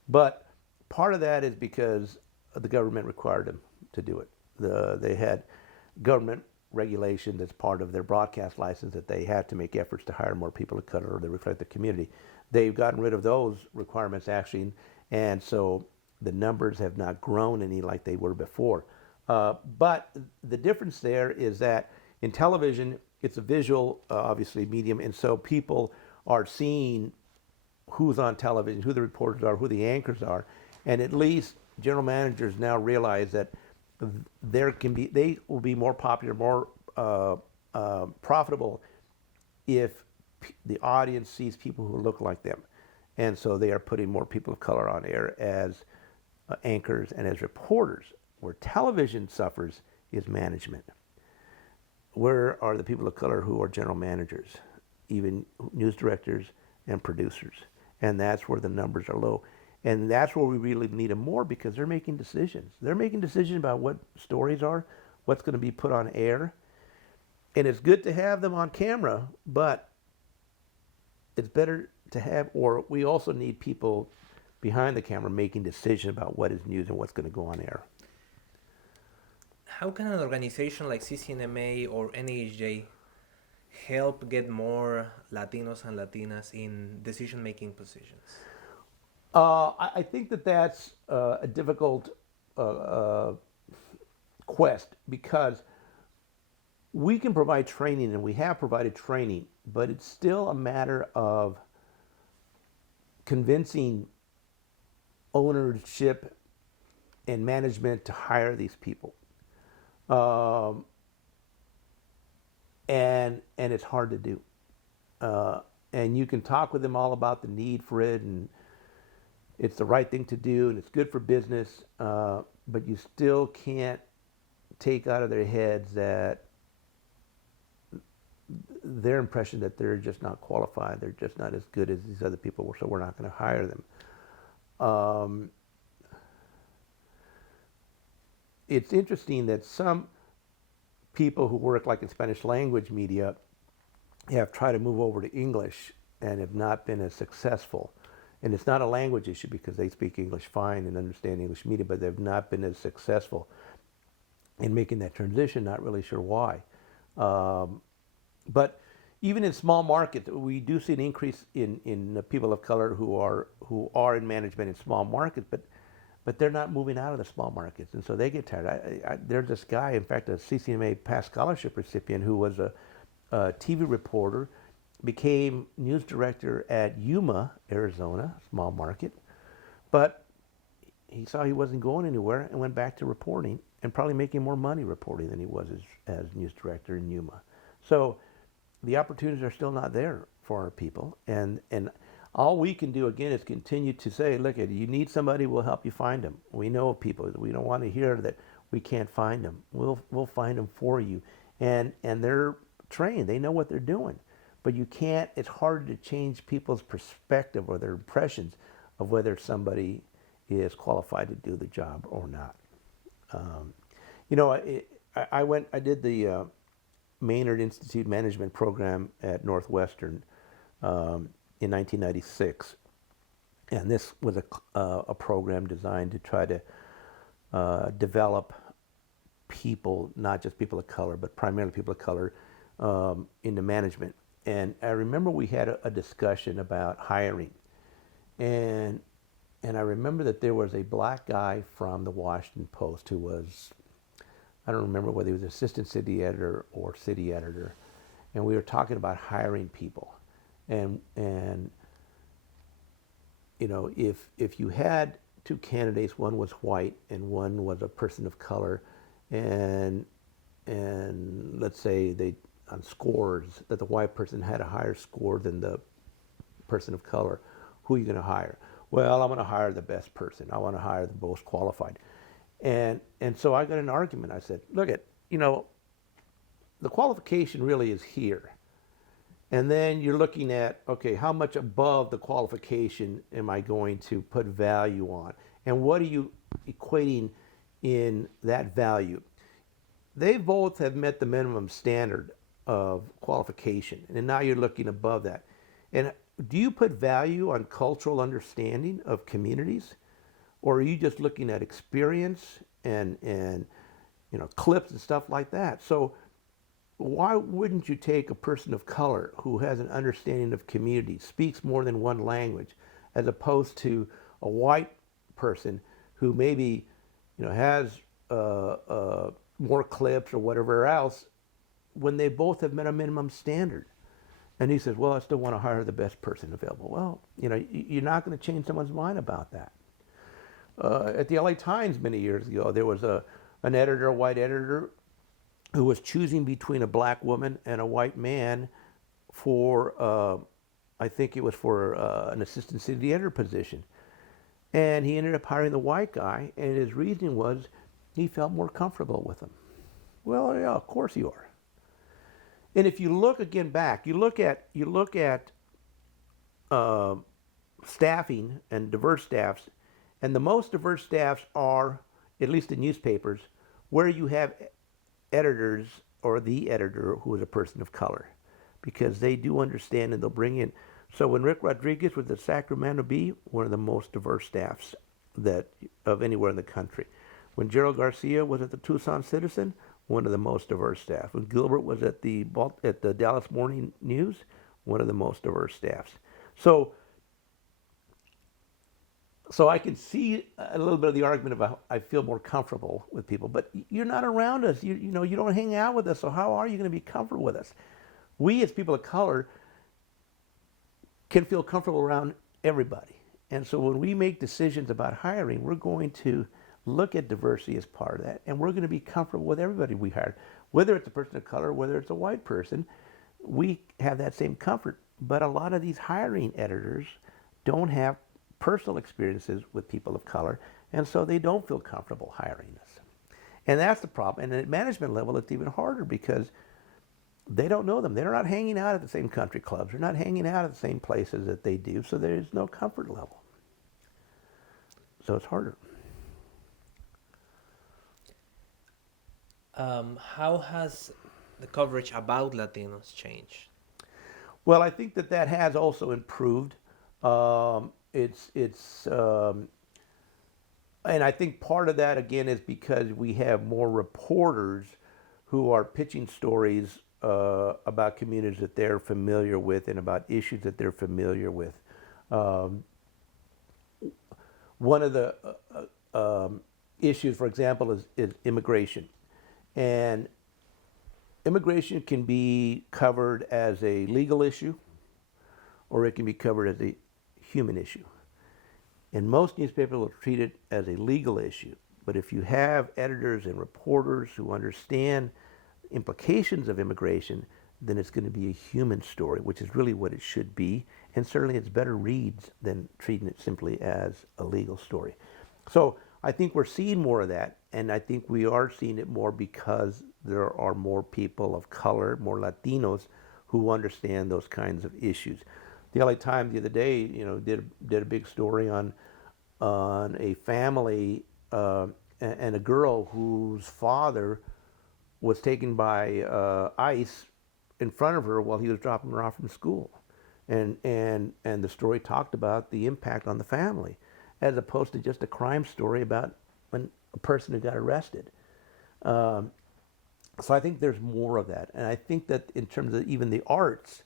but part of that is because the government required them to do it. They had government regulation that's part of their broadcast license that they had to make efforts to hire more people of color that reflect the community. They've gotten rid of those requirements actually, and so the numbers have not grown any like they were before. But the difference there is that in television, it's a visual, obviously, medium, and so people are seeing who's on television, who the reporters are, who the anchors are, and at least general managers now realize that they will be more popular, more profitable if the audience sees people who look like them. And so they are putting more people of color on air as anchors and as reporters. Where television suffers is management. Where are the people of color who are general managers, even news directors and producers? And that's where the numbers are low. And that's where we really need them more, because they're making decisions. They're making decisions about what stories are, what's going to be put on air. And it's good to have them on camera, but it's better to have, or we also need people behind the camera making decisions about what is news and what's going to go on air. How can an organization like CCNMA or NAHJ help get more Latinos and Latinas in decision-making positions? I think that's a difficult quest, because we can provide training, and we have provided training, but it's still a matter of convincing ownership and management to hire these people. And it's hard to do. And you can talk with them all about the need for it, and it's the right thing to do, and it's good for business, but you still can't take out of their heads that their impression that they're just not qualified, they're just not as good as these other people were, so we're not going to hire them. It's interesting that some people who work like in Spanish language media have tried to move over to English and have not been as successful. And it's not a language issue because they speak English fine and understand English media, but they've not been as successful in making that transition. Not really sure why. But even in small markets, we do see an increase in people of color who are in management in small markets, but they're not moving out of the small markets, and so they get tired. There's this guy, in fact, a CCMA past scholarship recipient who was a TV reporter, became news director at Yuma, Arizona, small market, but he saw he wasn't going anywhere and went back to reporting and probably making more money reporting than he was as news director in Yuma. So the opportunities are still not there for our people, and all we can do again is continue to say, look, you need somebody, we'll help you find them. We know people. We don't want to hear that we can't find them. We'll find them for you, and they're trained. They know what they're doing. But you can't, it's hard to change people's perspective or their impressions of whether somebody is qualified to do the job or not. I did the Maynard Institute Management Program at Northwestern in 1996. And this was a program designed to try to develop people, not just people of color, but primarily people of color, into management. And I remember we had a discussion about hiring. And I remember that there was a black guy from the Washington Post who was, I don't remember whether he was assistant city editor or city editor. And we were talking about hiring people. And you know, if you had two candidates, one was white and one was a person of color, and let's say they, on scores, that the white person had a higher score than the person of color, who are you going to hire? Well, I'm going to hire the best person. I want to hire the most qualified. And so I got an argument. I said, look the qualification really is here. And then you're looking at, okay, how much above the qualification am I going to put value on? And what are you equating in that value? They both have met the minimum standard of qualification, and now you're looking above that. And do you put value on cultural understanding of communities, or are you just looking at experience and clips and stuff like that? So why wouldn't you take a person of color who has an understanding of community, speaks more than one language, as opposed to a white person who maybe has more clips or whatever else, when they both have met a minimum standard? And he says, well, I still want to hire the best person available. Well, you're not going to change someone's mind about that. At the LA Times many years ago, there was a white editor, who was choosing between a black woman and a white man for, I think it was for an assistant city editor position. And he ended up hiring the white guy, and his reasoning was he felt more comfortable with him. Well, yeah, of course you are. And if you look again back, you look at staffing and diverse staffs, and the most diverse staffs are, at least in newspapers, where you have editors or the editor who is a person of color, because they do understand and they'll bring in. So when Rick Rodriguez was at Sacramento Bee, one of the most diverse staffs of anywhere in the country. When Gerald Garcia was at the Tucson Citizen, one of the most diverse staff. When Gilbert was at the Dallas Morning News, one of the most diverse staffs. So I can see a little bit of the argument about I feel more comfortable with people, but you're not around us. You don't hang out with us, so how are you going to be comfortable with us? We as people of color can feel comfortable around everybody. And so when we make decisions about hiring, we're going to look at diversity as part of that, and we're going to be comfortable with everybody we hire. Whether it's a person of color, whether it's a white person, we have that same comfort. But a lot of these hiring editors don't have personal experiences with people of color, and so they don't feel comfortable hiring us. And that's the problem. And at management level, it's even harder because they don't know them. They're not hanging out at the same country clubs. They're not hanging out at the same places that they do, so there's no comfort level. So it's harder. How has the coverage about Latinos changed? Well, I think that that has also improved. It's and I think part of that again is because we have more reporters who are pitching stories about communities that they're familiar with and about issues that they're familiar with. Um, One of the issues, for example, is immigration, and immigration can be covered as a legal issue, or it can be covered as a human issue. And most newspapers will treat it as a legal issue. But if you have editors and reporters who understand implications of immigration, then it's going to be a human story, which is really what it should be. And certainly it's better reads than treating it simply as a legal story. So I think we're seeing more of that. And I think we are seeing it more because there are more people of color, more Latinos, who understand those kinds of issues. The LA Times the other day, did a big story on a family and a girl whose father was taken by ICE in front of her while he was dropping her off from school, and the story talked about the impact on the family, as opposed to just a crime story about a person who got arrested. So I think there's more of that, and I think that in terms of even the arts,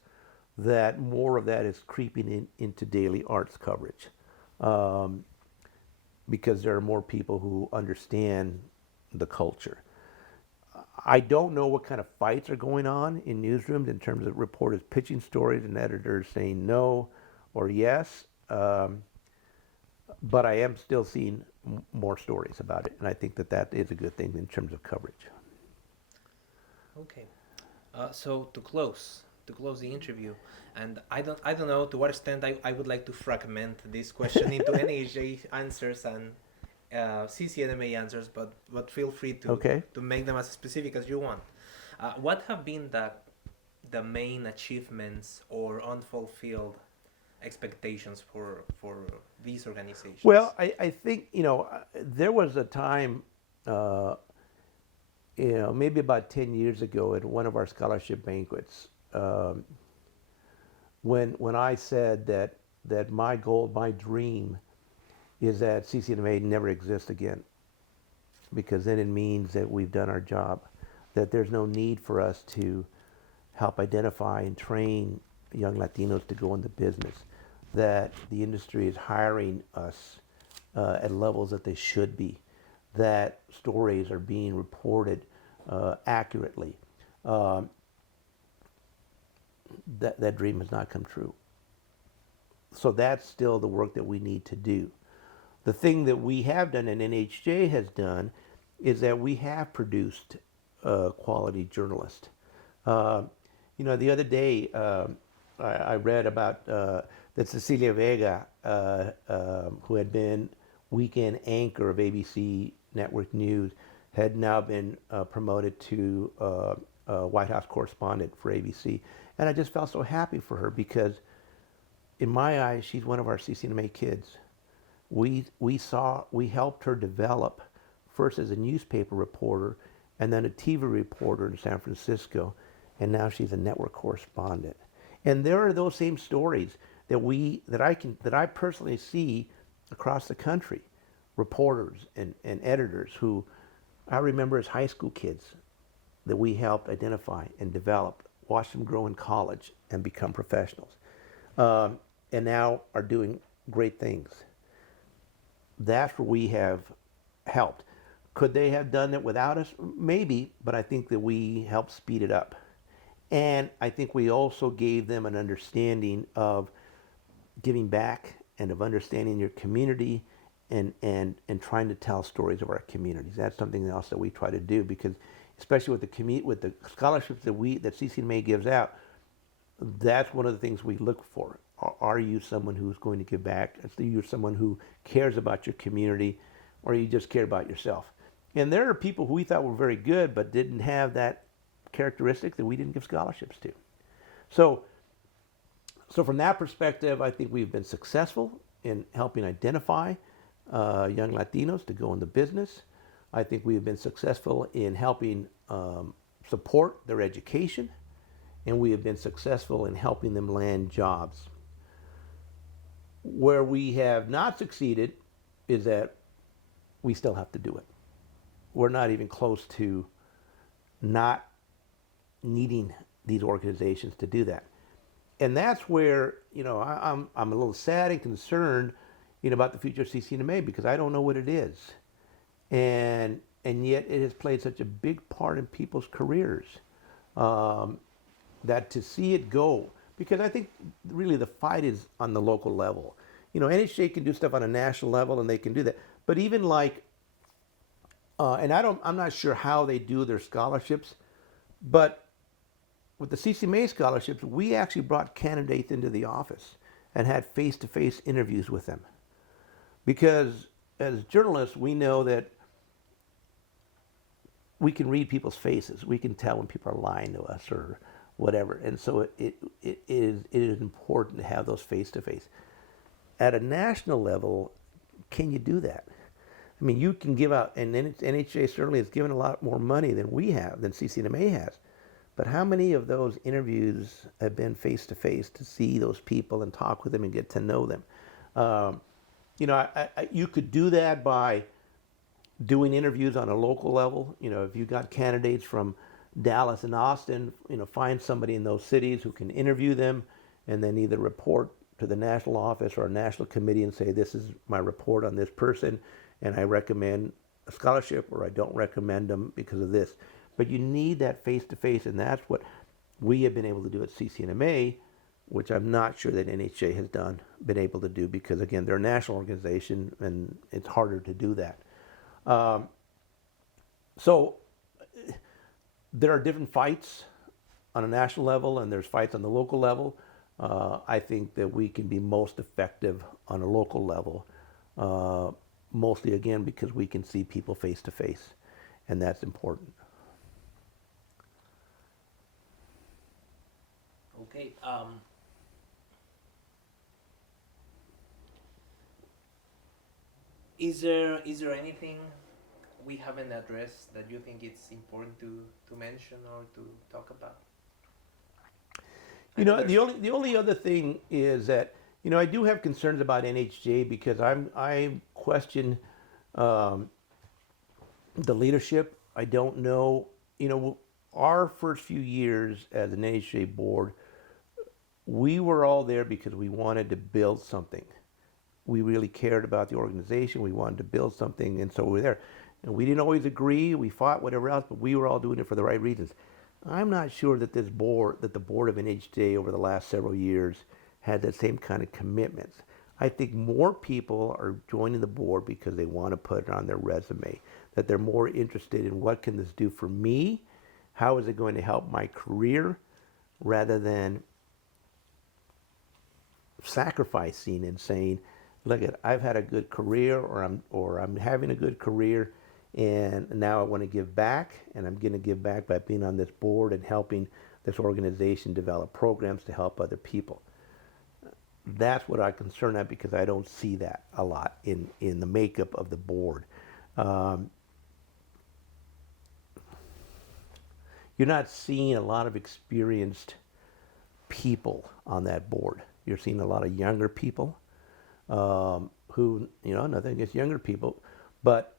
that more of that is creeping into daily arts coverage, because there are more people who understand the culture. I don't know what kind of fights are going on in newsrooms in terms of reporters pitching stories and editors saying no or yes, but I am still seeing more stories about it, and I think that that is a good thing in terms of coverage. Okay. So to close the interview, and I don't know to what extent I would like to fragment this question into NHJ answers and CCNMA answers, but feel free Okay. to make them as specific as you want. What have been the main achievements or unfulfilled expectations for these organizations? Well, I think, there was a time, maybe about 10 years ago at one of our scholarship banquets, when I said that my goal, my dream, is that CCNMA never exists again, because then it means that we've done our job, that there's no need for us to help identify and train young Latinos to go into business, that the industry is hiring us at levels that they should be, that stories are being reported accurately. That dream has not come true. So that's still the work that we need to do. The thing that we have done and NHJ has done is that we have produced quality journalists. The other day I read about that Cecilia Vega, who had been weekend anchor of ABC Network News, had now been promoted to White House correspondent for ABC. And I just felt so happy for her because, in my eyes, she's one of our CCNMA kids. We helped her develop first as a newspaper reporter and then a TV reporter in San Francisco, and now she's a network correspondent. And there are those same stories that I personally see across the country, reporters and editors who I remember as high school kids that we helped identify and develop, watch them grow in college and become professionals, and now are doing great things. That's where we have helped. Could they have done it without us? Maybe, but I think that we helped speed it up. And I think we also gave them an understanding of giving back and of understanding your community and trying to tell stories of our communities. That's something else that we try to do, because especially with the scholarships that CCNMA gives out, that's one of the things we look for. Are you someone who's going to give back? Are you someone who cares about your community, or you just care about yourself? And there are people who we thought were very good but didn't have that characteristic that we didn't give scholarships to. So from that perspective, I think we've been successful in helping identify young Latinos to go into business. I think we've been successful in helping support their education, and we have been successful in helping them land jobs. Where we have not succeeded is that we still have to do it. We're not even close to not needing these organizations to do that. And that's where, I'm a little sad and concerned, about the future of CCNMA, because I don't know what it is. And yet it has played such a big part in people's careers, that to see it go, because I think really the fight is on the local level. NHJ can do stuff on a national level, and they can do that. But even like, I'm not sure how they do their scholarships, but with the CCMA scholarships, we actually brought candidates into the office and had face-to-face interviews with them. Because as journalists, we know that we can read people's faces. We can tell when people are lying to us or whatever. And so it is important to have those face-to-face. At a national level, can you do that? I mean, you can give out, and NHJ certainly has given a lot more money than we have, than CCNMA has. But how many of those interviews have been face-to-face to see those people and talk with them and get to know them? You could do that by doing interviews on a local level. If you got candidates from Dallas and Austin, find somebody in those cities who can interview them and then either report to the national office or a national committee and say, this is my report on this person, and I recommend a scholarship, or I don't recommend them because of this. But you need that face-to-face, and that's what we have been able to do at CCNMA, which I'm not sure that NHJ has been able to do, because again, they're a national organization and it's harder to do that. So there are different fights on a national level, and there's fights on the local level. I think that we can be most effective on a local level, mostly again because we can see people face to face, and that's important. Okay. Is there anything we haven't addressed that you think it's important to mention or to talk about? The only other thing is that I do have concerns about NHJ, because I question the leadership. I don't know. Our first few years as an NHJ board, we were all there because we wanted to build something. We really cared about the organization. We wanted to build something, and so we were there. And we didn't always agree. We fought, whatever else, but we were all doing it for the right reasons. I'm not sure that the board of NHJ over the last several years had that same kind of commitments. I think more people are joining the board because they want to put it on their resume, that they're more interested in what can this do for me, how is it going to help my career, rather than sacrificing and saying, look, I've had a good career, or I'm having a good career, and now I want to give back, and I'm going to give back by being on this board and helping this organization develop programs to help other people. That's what I'm concerned at, because I don't see that a lot in the makeup of the board. You're not seeing a lot of experienced people on that board. You're seeing a lot of younger people who, nothing against younger people, but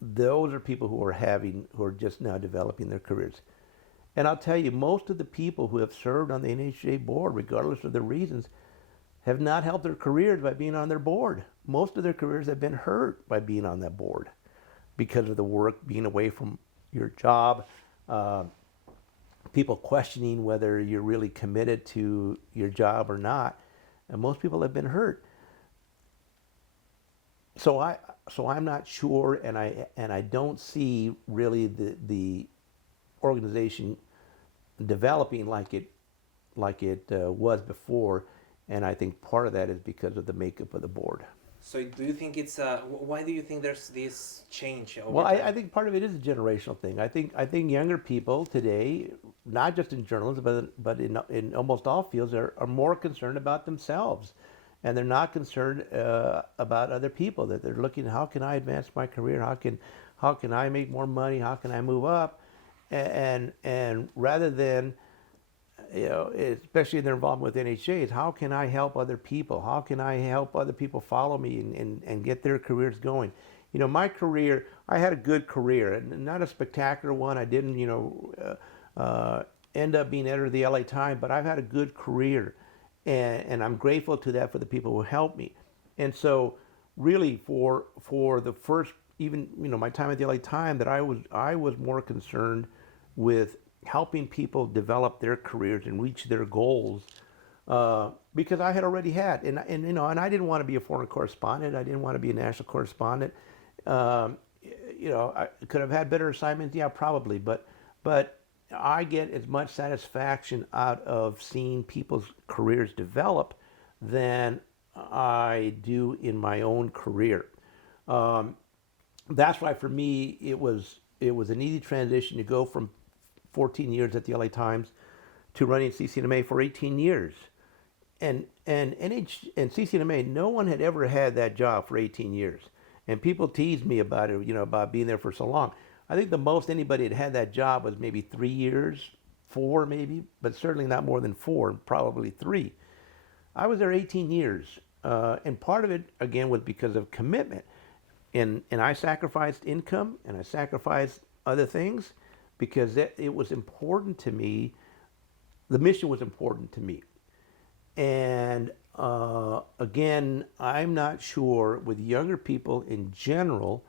those are people who are just now developing their careers. And I'll tell you, most of the people who have served on the NHJ board, regardless of their reasons, have not helped their careers by being on their board. Most of their careers have been hurt by being on that board because of the work, being away from your job, people questioning whether you're really committed to your job or not. And most people have been hurt. So I'm not sure, and I don't see really the organization developing like it was before, and I think part of that is because of the makeup of the board. So do you think it's why do you think there's this change over Well, time? I think part of it is a generational thing. I think younger people today, not just in journalism, but in almost all fields, are more concerned about themselves and they're not concerned about other people. That they're looking, how can I advance my career? How can I make more money? How can I move up? And rather than, especially in their involvement with NHA, is how can I help other people? How can I help other people follow me and get their careers going? My career, I had a good career, and not a spectacular one. I didn't, end up being editor of the LA Times, but I've had a good career, and I'm grateful to that for the people who helped me. And so, really, for the first, even my time at the LA Times, that I was more concerned with helping people develop their careers and reach their goals, because I had already had, and I didn't want to be a foreign correspondent. I didn't want to be a national correspondent. I could have had better assignments, yeah, probably, but I get as much satisfaction out of seeing people's careers develop than I do in my own career. That's why for me it was an easy transition to go from 14 years at the LA Times to running CCNMA for 18 years. And CCNMA, no one had ever had that job for 18 years. And people teased me about it, about being there for so long. I think the most anybody had that job was maybe 3 years, 4 maybe, but certainly not more than 4, probably 3. I was there 18 years, and part of it, again, was because of commitment. And I sacrificed income, and I sacrificed other things because it was important to me. The mission was important to me. And again, I'm not sure with younger people in general,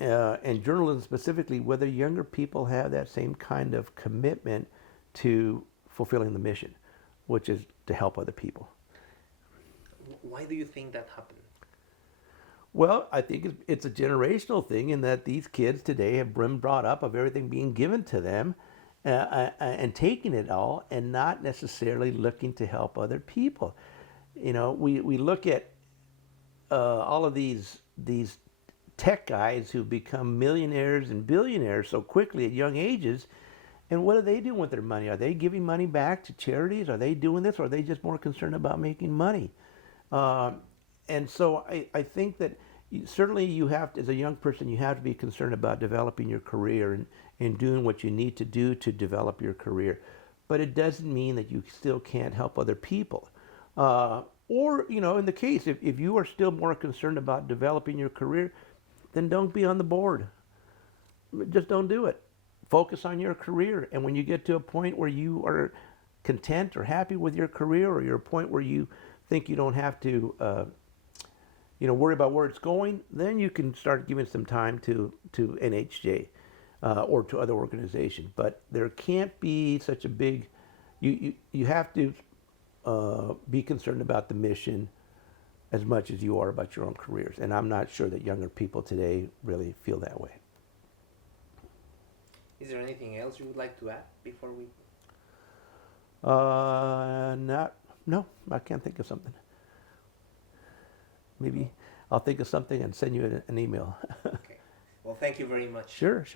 and journalism specifically, whether younger people have that same kind of commitment to fulfilling the mission, which is to help other people. Why do you think that happened? Well, I think it's a generational thing in that these kids today have been brought up of everything being given to them, and taking it all and not necessarily looking to help other people. We look at all of these tech guys who become millionaires and billionaires so quickly at young ages, and what are they doing with their money? Are they giving money back to charities? Are they doing this, or are they just more concerned about making money? And so I think that certainly you have to, as a young person, you have to be concerned about developing your career and doing what you need to do to develop your career. But it doesn't mean that you still can't help other people. Or, in the case, if you are still more concerned about developing your career, then don't be on the board. Just don't do it. Focus on your career. And when you get to a point where you are content or happy with your career, or you're at a point where you think you don't have to worry about where it's going, then you can start giving some time to NHJ or to other organizations. But there can't be such a big, you have to be concerned about the mission as much as you are about your own careers. And I'm not sure that younger people today really feel that way. Is there anything else you would like to add before we... No, I can't think of something. Maybe I'll think of something and send you an email. Okay. Well, thank you very much. Sure.